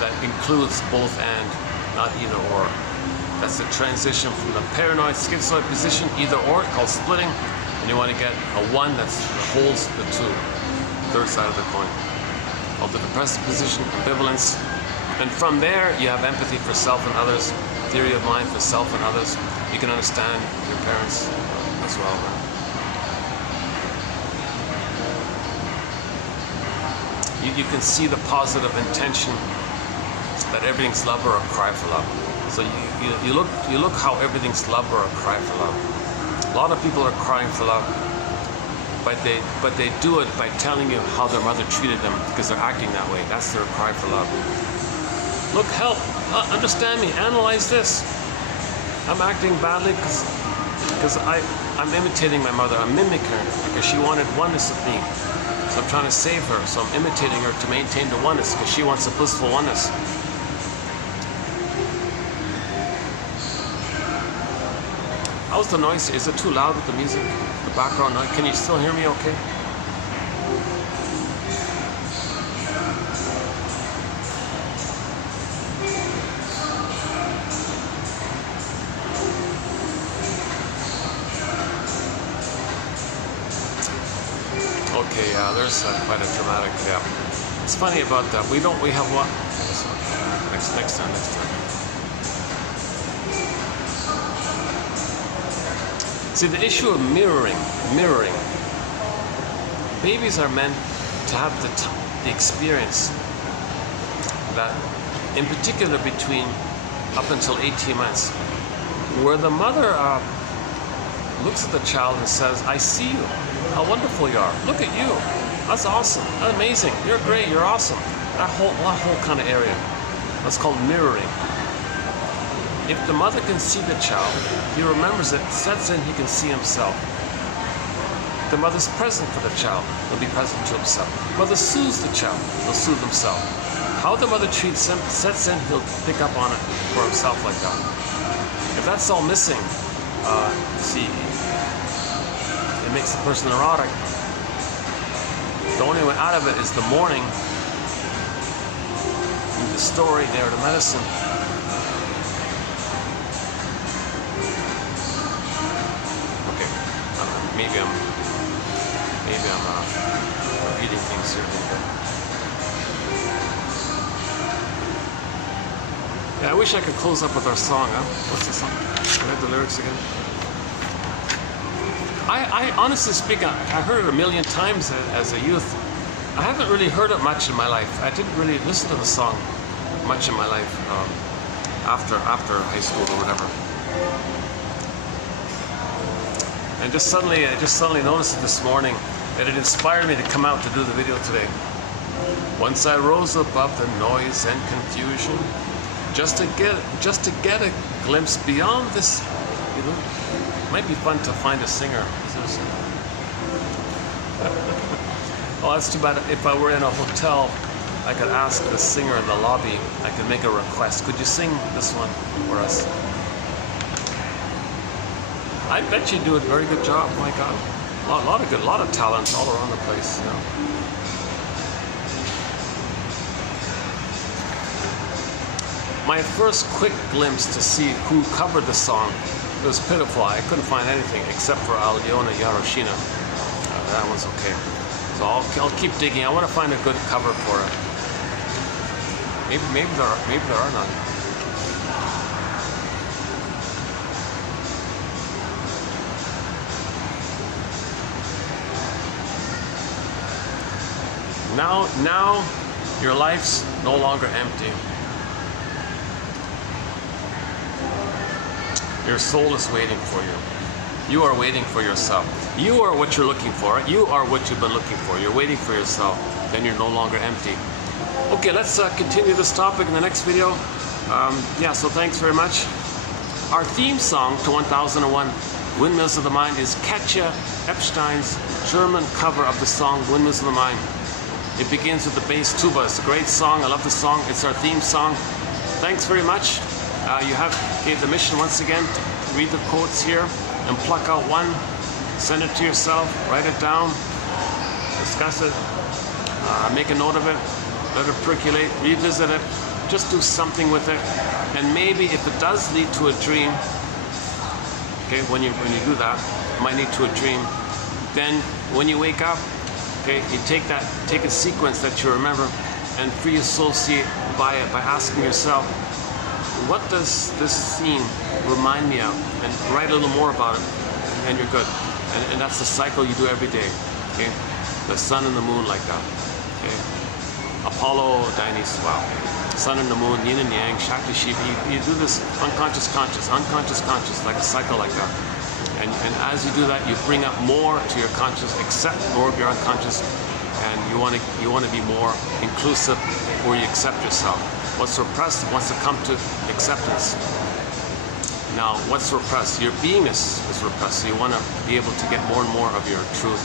that includes both and, not either or. That's the transition from the paranoid schizoid position, either or, called splitting, and you want to get a one that holds the two, third side of the coin. Of the depressive position, ambivalence, and from there you have empathy for self and others, theory of mind for self and others. You can understand your parents as well. You can see the positive intention that everything's love or a cry for love. So you look how everything's love or a cry for love. A lot of people are crying for love, but they do it by telling you how their mother treated them because they're acting that way. That's their cry for love. Look, help, understand me, analyze this. I'm acting badly because I'm imitating my mother. I'm mimicking her because she wanted oneness with me. So I'm trying to save her. So I'm imitating her to maintain the oneness because she wants a blissful oneness. How's the noise? Is it too loud with the music? The background noise? Can you still hear me okay? Okay, yeah, there's quite a dramatic, yeah. It's funny about that. We have what? Next time. See, the issue of mirroring. Babies are meant to have the experience that, in particular between up until 18 months, where the mother looks at the child and says, I see you, how wonderful you are, look at you, that's awesome, that's amazing, you're great, you're awesome. That whole kind of area, that's called mirroring. If the mother can see the child, he remembers it, sets in, he can see himself. The mother's present for the child, he'll be present to himself. Mother soothes the child, he'll soothe himself. How the mother treats him, sets in, he'll pick up on it for himself like that. If that's all missing, see, it makes the person neurotic. The only way out of it is the mourning, the story, there, the medicine. Okay, maybe I'm repeating things here. Yeah, I wish I could close up with our song, huh? What's the song? Can I have the lyrics again? I honestly speaking, I heard it a million times as a youth. I haven't really heard it much in my life. I didn't really listen to the song much in my life after high school or whatever. And I just suddenly noticed it this morning that it inspired me to come out to do the video today. Once I rose above the noise and confusion, just to get a glimpse beyond this, you know. Might be fun to find a singer. Oh, that's too bad. If I were in a hotel, I could ask the singer in the lobby. I could make a request. Could you sing this one for us? I bet you do a very good job. My God, a lot of talent all around the place. You know. My first quick glimpse to see who covered the song, it was pitiful. I couldn't find anything except for Alyona Yaroshina. That one's okay. So I'll keep digging. I want to find a good cover for it. Maybe there are none. Now your life's no longer empty. Your soul is waiting for you. You are waiting for yourself. You are what you're looking for. You are what you've been looking for. You're waiting for yourself. Then you're no longer empty. Okay, let's continue this topic in the next video. Yeah, so thanks very much. Our theme song to 1001, Windmills of the Mind, is Katja Epstein's German cover of the song Windmills of the Mind. It begins with the bass tuba. It's a great song. I love the song. It's our theme song. Thanks very much. You gave the mission once again to read the quotes here and pluck out one, send it to yourself, write it down, discuss it, make a note of it, let it percolate, revisit it, just do something with it, and maybe if it does lead to a dream, okay, when you do that, it might lead to a dream, then when you wake up, okay, you take a sequence that you remember and free associate by it by asking yourself, what does this scene remind me of? And write a little more about it, and you're good. And that's the cycle you do every day. Okay, the sun and the moon like that. Okay, Apollo, Dionysus. Wow, sun and the moon, yin and yang, Shakti Shiva. You do this unconscious, conscious, unconscious, conscious, like a cycle like that. And as you do that, you bring up more to your conscious, accept more of your unconscious, and you want to be more inclusive, where you accept yourself. What's repressed wants to come to acceptance. Now, what's repressed? Your beingness is repressed, so you want to be able to get more and more of your truth.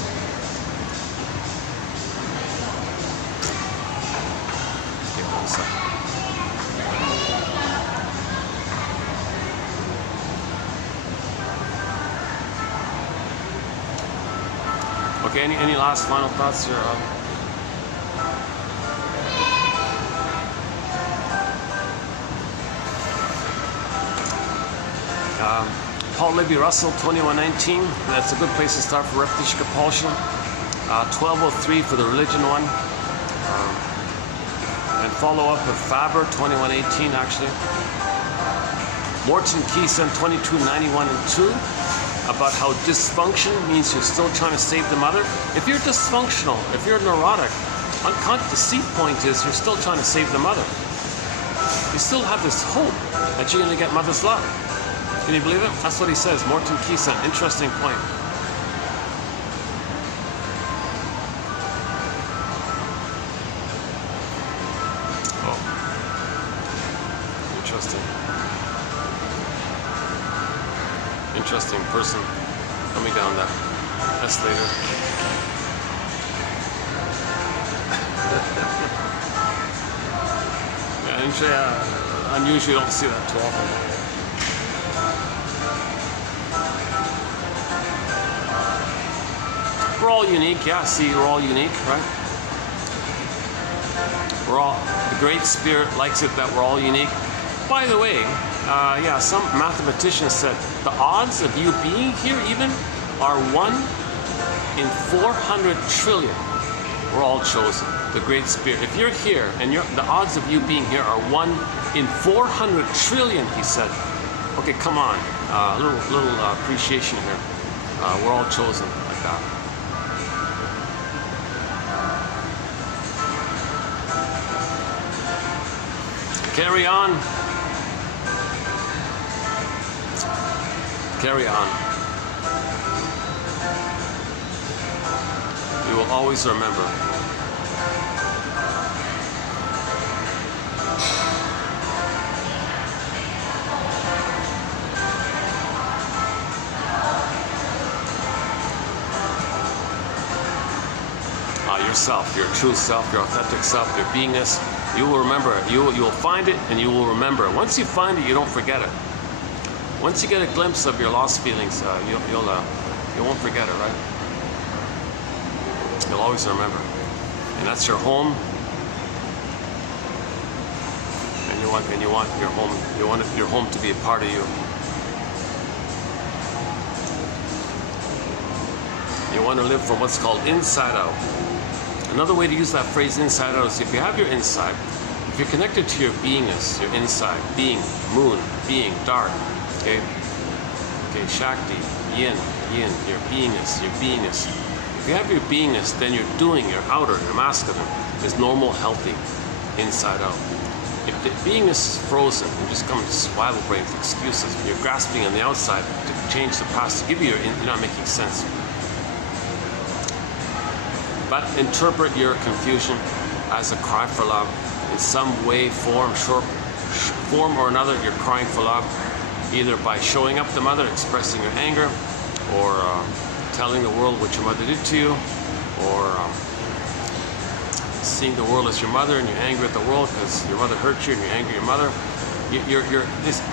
Okay, 1 second. Okay, any last final thoughts here? Paul Libby Russell, 2119. That's a good place to start for repetition compulsion. 1203 for the religion one. And follow up with Faber, 2118 actually. Morton Keeson, 2291 and 2. about how dysfunction means you're still trying to save the mother. If you're dysfunctional, if you're neurotic, the seed point is you're still trying to save the mother. You still have this hope that you're going to get mother's love. Can you believe it? That's what he says. Morton Keyson, interesting point. Oh, interesting. Interesting person coming down that escalator. Yeah, unusually don't see that too often. We're all unique, yeah, see, we're all unique, right? We're all, the Great Spirit likes it that we're all unique. By the way, yeah, some mathematicians said the odds of you being here even are 1 in 400 trillion. We're all chosen. The Great Spirit. If you're here and the odds of you being here are 1 in 400 trillion, he said. Okay, come on. A little appreciation here. We're all chosen like that. Carry on. Carry on. You will always remember. Yourself, your true self, your authentic self, your beingness. You will remember it. You will find it, and you will remember it. Once you find it, you don't forget it. Once you get a glimpse of your lost feelings, you won't forget it, right? You'll always remember, and that's your home. And you want your home. You want your home to be a part of you. You want to live from what's called inside out. Another way to use that phrase inside out is if you have your inside, if you're connected to your beingness, your inside, being, moon, being, dark, okay, Shakti, yin, your beingness, If you have your beingness, then your doing, your outer, your masculine, is normal, healthy, inside out. If the beingness is frozen, you just come to survival brains, excuses, you're grasping on the outside to change the past, to give you you're not making sense. But interpret your confusion as a cry for love. In some way, form or another, you're crying for love, either by showing up to mother, expressing your anger, or telling the world what your mother did to you, or seeing the world as your mother and you're angry at the world because your mother hurt you and you're angry at your mother.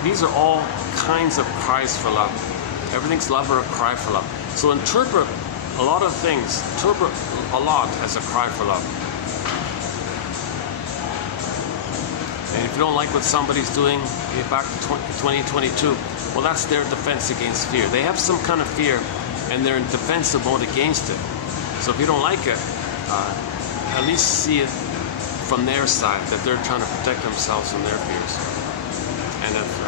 These are all kinds of cries for love. Everything's love or a cry for love. So interpret a lot of things, interpret a lot as a cry for love. And if you don't like what somebody's doing, get back to 2022, well, that's their defense against fear. They have some kind of fear, and they're in defensive mode against it. So if you don't like it, at least see it from their side, that they're trying to protect themselves from their fears. And if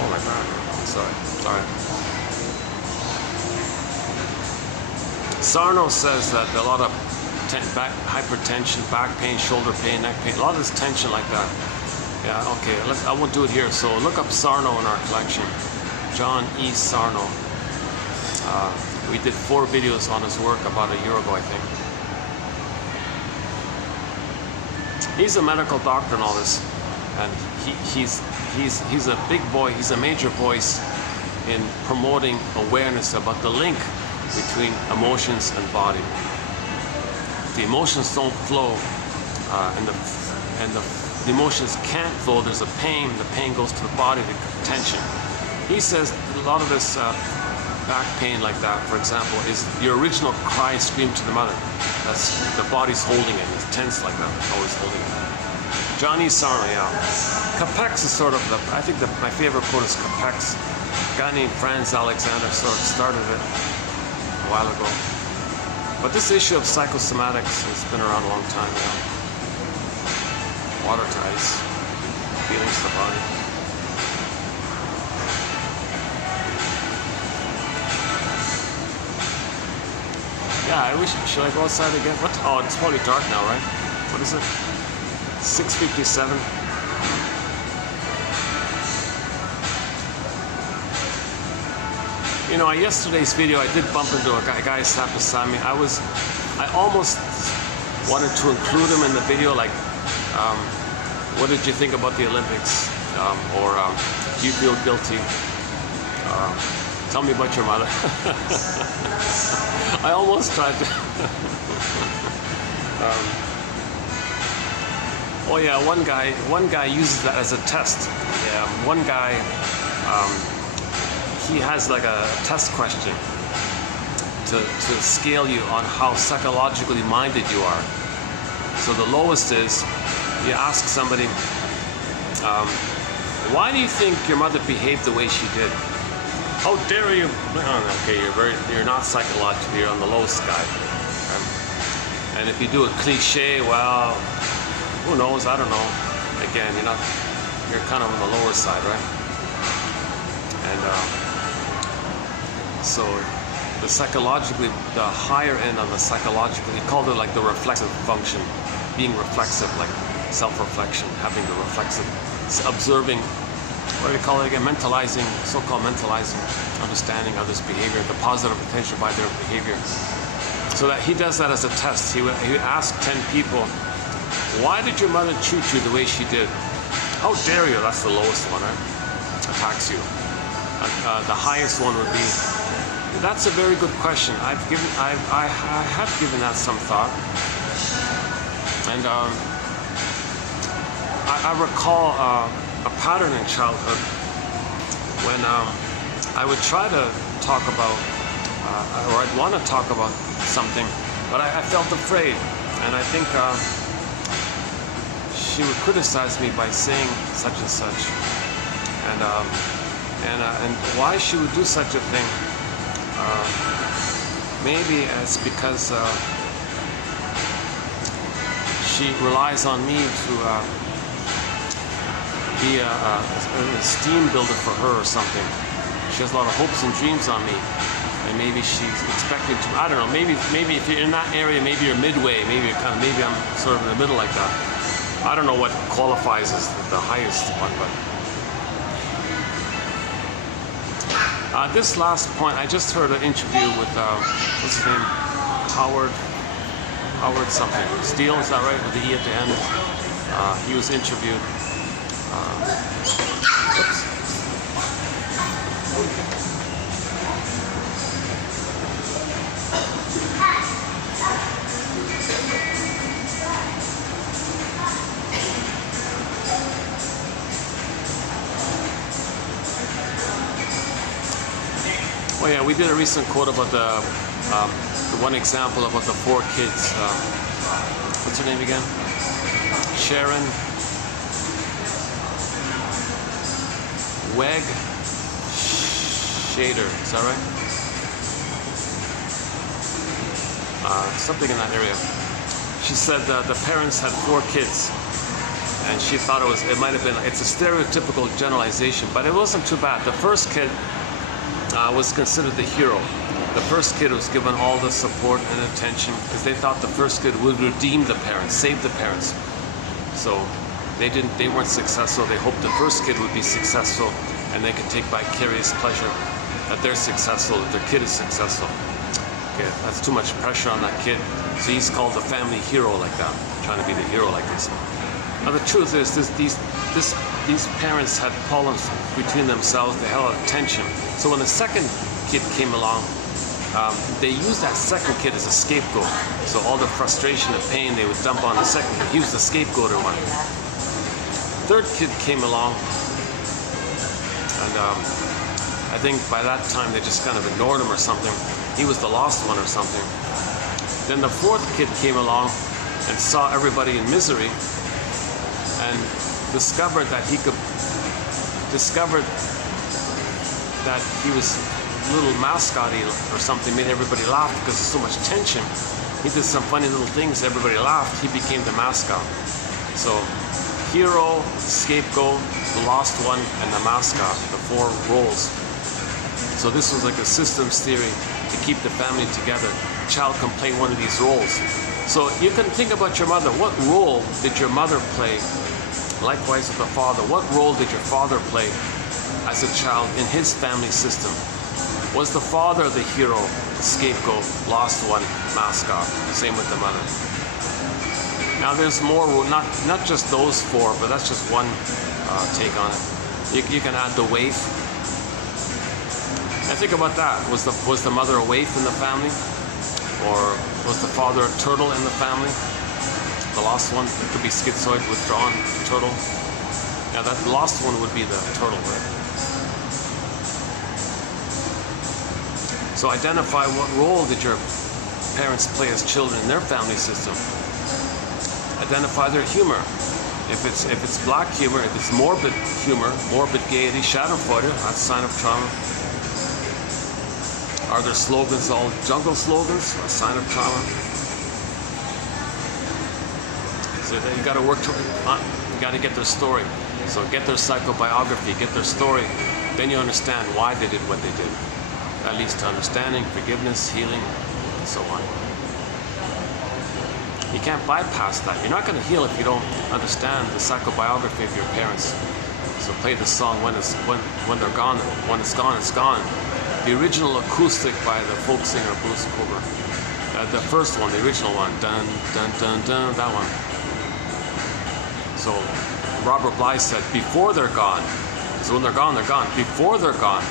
oh my God, sorry. Sarno says that a lot of hypertension, back pain, shoulder pain, neck pain, a lot of this tension like that. Yeah, okay, I won't do it here. So look up Sarno in our collection. John E. Sarno. We did 4 videos on his work about a year ago, I think. He's a medical doctor and all this, and he's a big boy. He's a major voice in promoting awareness about the link between emotions and body. If the emotions don't flow, and the emotions can't flow, there's a pain. The pain goes to the body, the tension. He says a lot of this back pain like that, for example, is your original cry, scream to the mother. That's the body's holding it. It's tense like that. It's always holding it. Johnny Sarno, yeah. Capex is sort of I think my favorite quote is Capex. A guy named Franz Alexander sort of started it a while ago. But this issue of psychosomatics has been around a long time now. Water ties. feelings of the body. Yeah, I wish. Should I go outside again? What? Oh, it's probably dark now, right? What is it? 6:57. You know, yesterday's video, I did bump into a guy sat beside me. I almost wanted to include him in the video, like, what did you think about the Olympics? Or do you feel guilty? Tell me about your mother. I almost tried to. Oh yeah, one guy uses that as a test. Yeah, one guy. He has like a test question to scale you on how psychologically minded you are. So the lowest is, you ask somebody, why do you think your mother behaved the way she did? How dare you? Oh, okay, you're not psychologically, you're on the low side. And if you do a cliche, well, who knows? I don't know. Again, you're kind of on the lower side, right? And so the higher end of the psychological, he called it like the reflexive function, being reflexive, like self-reflection, having the reflexive, observing, what do they call it again? Mentalizing, so-called mentalizing, understanding others' behavior, the positive attention by their behavior. So that he does that as a test. He would ask 10 people, why did your mother treat you the way she did? How dare you? That's the lowest one, right? Attacks you. The highest one would be, that's a very good question. I have given that some thought. And I recall a pattern in childhood when I would try to talk about, or I'd want to talk about something, but I felt afraid. And I think she would criticize me by saying such and such. And why she would do such a thing, maybe it's because she relies on me to be a steam builder for her or something. She has a lot of hopes and dreams on me, and maybe she's expecting to, I don't know, maybe if you're in that area, maybe you're midway, maybe I'm sort of in the middle like that. I don't know what qualifies as the highest one, but this last point, I just heard an interview with, what's his name? Howard something. Steele, is that right? With the E at the end. He was interviewed. Oops. Oh yeah, we did a recent quote about the one example about the 4 kids. What's her name again? Sharon Weg Shader, is that right? Something in that area. She said that the parents had 4 kids, and she thought it might have been, it's a stereotypical generalization, but it wasn't too bad. The first kid was considered the hero. The first kid was given all the support and attention because they thought the first kid would redeem the parents, save the parents. So they weren't successful. They hoped the first kid would be successful and they could take vicarious pleasure that they're successful, that their kid is successful. Okay, that's too much pressure on that kid. So he's called the family hero like that, trying to be the hero like this. Now the truth is, these parents had problems between themselves. They had a lot of tension. So when the second kid came along, they used that second kid as a scapegoat. So all the frustration and pain they would dump on the second kid. He was the scapegoater one. Third kid came along, and I think by that time they just kind of ignored him or something. He was the lost one or something. Then the fourth kid came along and saw everybody in misery and discovered that he was a little mascot-y or something, made everybody laugh because there's so much tension. He did some funny little things, everybody laughed, he became the mascot. So hero, scapegoat, the lost one, and the mascot, the 4 roles. So this was like a systems theory to keep the family together. The child can play one of these roles. So you can think about your mother. What role did your mother play? Likewise with the father. What role did your father play as a child in his family system? Was the father the hero, scapegoat, lost one, mascot? Same with the mother. Now there's more, not just those 4, but that's just one take on it. You can add the waif. And think about that. Was the mother a waif in the family? Or was the father a turtle in the family? The lost one? It could be schizoid, withdrawn, turtle. Now that lost one would be the turtle, right? So identify what role did your parents play as children in their family system. Identify their humor. If it's black humor, if it's morbid humor, morbid gaiety, schadenfreude, that's a sign of trauma. Are their slogans all jungle slogans? A sign of trauma. So you got to work to, you got to get their story. So get their psychobiography, get their story. Then you understand why they did what they did. That leads to understanding, forgiveness, healing, and so on. You can't bypass that. You're not going to heal if you don't understand the psychobiography of your parents. So play the song when they're gone. When it's gone, it's gone. The original acoustic by the folk singer Bruce Cooper. The first one, the original one, dun dun dun dun, that one. So Robert Bly said, before they're gone. So when they're gone, they're gone. Before they're gone,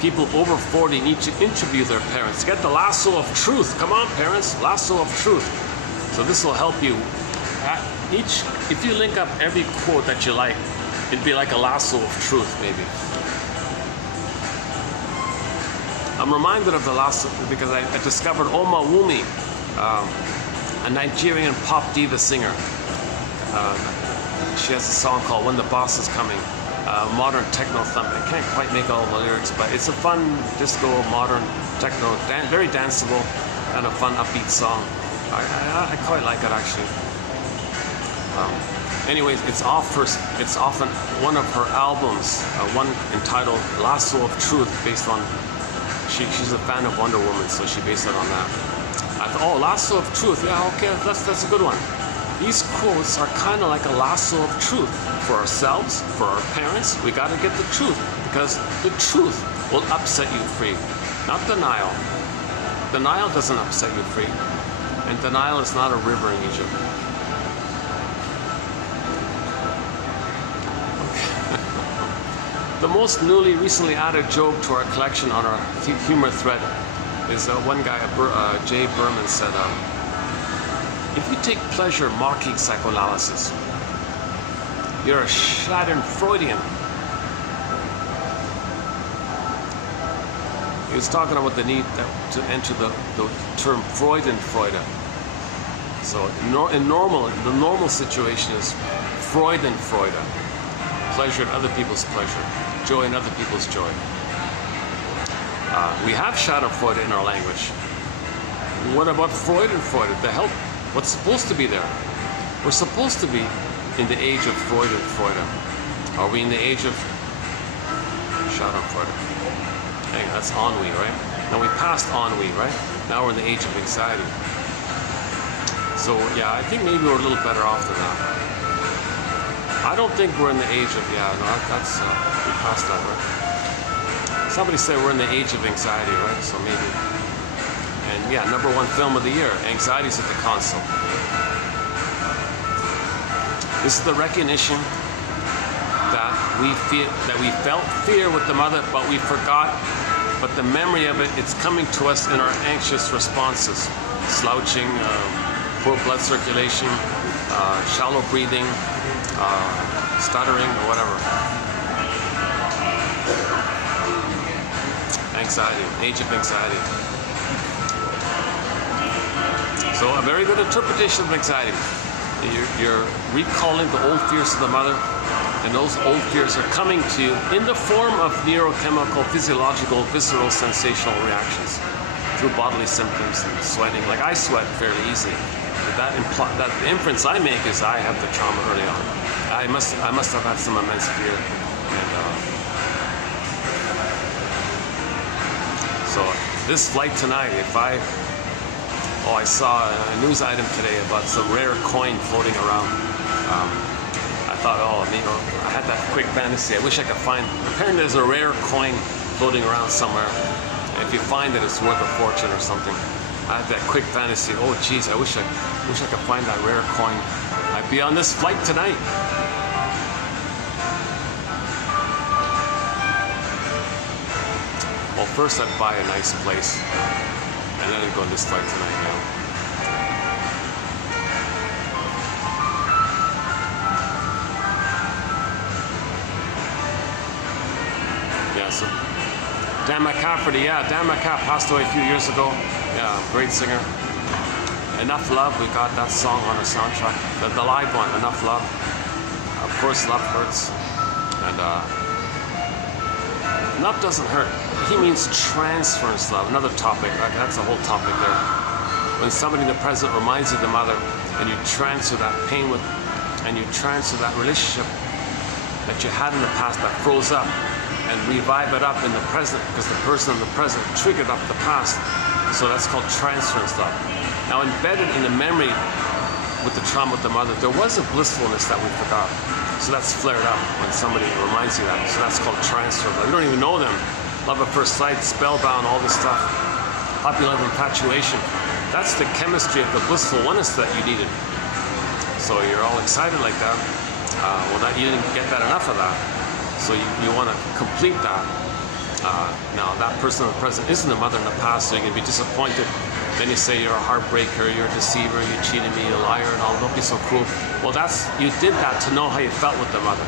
people over 40 need to interview their parents. Get the lasso of truth. Come on, parents, lasso of truth. So this will help you. If you link up every quote that you like, it'd be like a lasso of truth, maybe. I'm reminded of the lasso because I discovered Oma Wumi, a Nigerian pop diva singer. She has a song called When the Boss Is Coming. Modern techno thump. I can't quite make all the lyrics, but it's a fun disco, modern techno, very danceable, and a fun upbeat song. I quite like it actually. Anyways, it's often one of her albums, one entitled Lasso of Truth, based on, she's a fan of Wonder Woman, so she based it on that. I thought, oh, Lasso of Truth, yeah, okay, that's a good one. These quotes are kind of like a lasso of truth for ourselves, for our parents. We got to get the truth, because the truth will upset you free, not denial. Denial doesn't upset you free, and denial is not a river in Egypt. The most recently added joke to our collection on our humor thread is one guy, Jay Berman, said, if you take pleasure mocking psychoanalysis, you're a Schadenfreudian. He was talking about the need to enter the term Freudenfreude. So the normal situation is Freudenfreude, pleasure in other people's pleasure, joy in other people's joy. We have Schadenfreude in our language. What about Freudenfreude? The help. What's supposed to be there? We're supposed to be in the age of Freudenfreude. Are we in the age of Schadenfreude? Hey, that's ennui, right? Now we passed ennui, right? Now we're in the age of anxiety. So yeah, I think maybe we're a little better off than that. I don't think we're in the age of, that's, we passed that, right? Somebody said we're in the age of anxiety, right? So maybe. And yeah, #1 film of the year, Anxiety's at the Console. This is the recognition that we felt fear with the mother, but we forgot. But the memory of it, it's coming to us in our anxious responses. Slouching, poor blood circulation, shallow breathing, stuttering, or whatever. Anxiety, age of anxiety. So a very good interpretation of anxiety. You're recalling the old fears of the mother, and those old fears are coming to you in the form of neurochemical, physiological, visceral, sensational reactions through bodily symptoms and sweating. Like I sweat fairly easily. That inference I make is I have the trauma early on. I must have had some immense fear. And so this flight tonight, if I saw a news item today about some rare coin floating around. I thought, I had that quick fantasy. I wish I could find. Apparently, there's a rare coin floating around somewhere. And if you find it, it's worth a fortune or something. I had that quick fantasy. Oh, geez, I wish I could find that rare coin. I'd be on this flight tonight. Well, first I'd buy a nice place, and then I'd go on this flight tonight. So Dan McCafferty, Dan McCaff passed away a few years ago. Yeah, great singer. Enough Love, we got that song on the soundtrack. The live one, Enough Love. Of course, Love Hurts. And Enough Doesn't Hurt. He means transference love, another topic. That's a whole topic there. When somebody in the present reminds you of the mother, and you transfer that pain with, and you transfer that relationship that you had in the past that froze up, and revive it up in the present, because the person in the present triggered up the past. So that's called transference love. Now, embedded in the memory with the trauma with the mother, there was a blissfulness that we forgot. So that's flared up when somebody reminds you that. So that's called transfer love. You don't even know them. Love at first sight, spellbound, all this stuff. Puppy love, infatuation. That's the chemistry of the blissful oneness that you needed. So you're all excited like that. You didn't get that enough of that. So you want to complete that. Now, that person in the present isn't the mother in the past, so you can be disappointed. Then you say you're a heartbreaker, you're a deceiver, you cheated me, you're a liar, and all. Don't be so cruel. Well, you did that to know how you felt with the mother.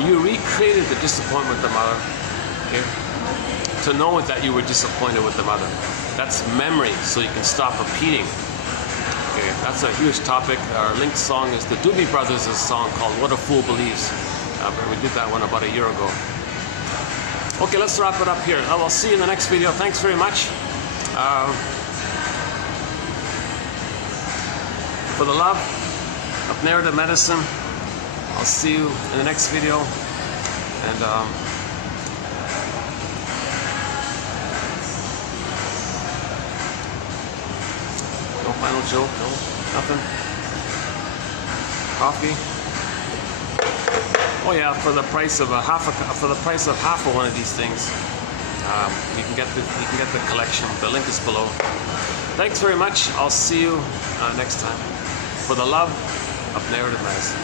You recreated the disappointment with the mother, okay? To know that you were disappointed with the mother. That's memory, so you can stop repeating. Okay, that's a huge topic. Our linked song is the Doobie Brothers' song called What a Fool Believes. We did that one about a year ago. Okay, let's wrap it up here. I will see you in the next video. Thanks very much. For the love of narrative medicine, I'll see you in the next video. And no final joke, no, nothing. Coffee. Oh yeah, for the price of half of one of these things, you can get the collection. The link is below. Thanks very much. I'll see you next time. For the love of narrative medicine.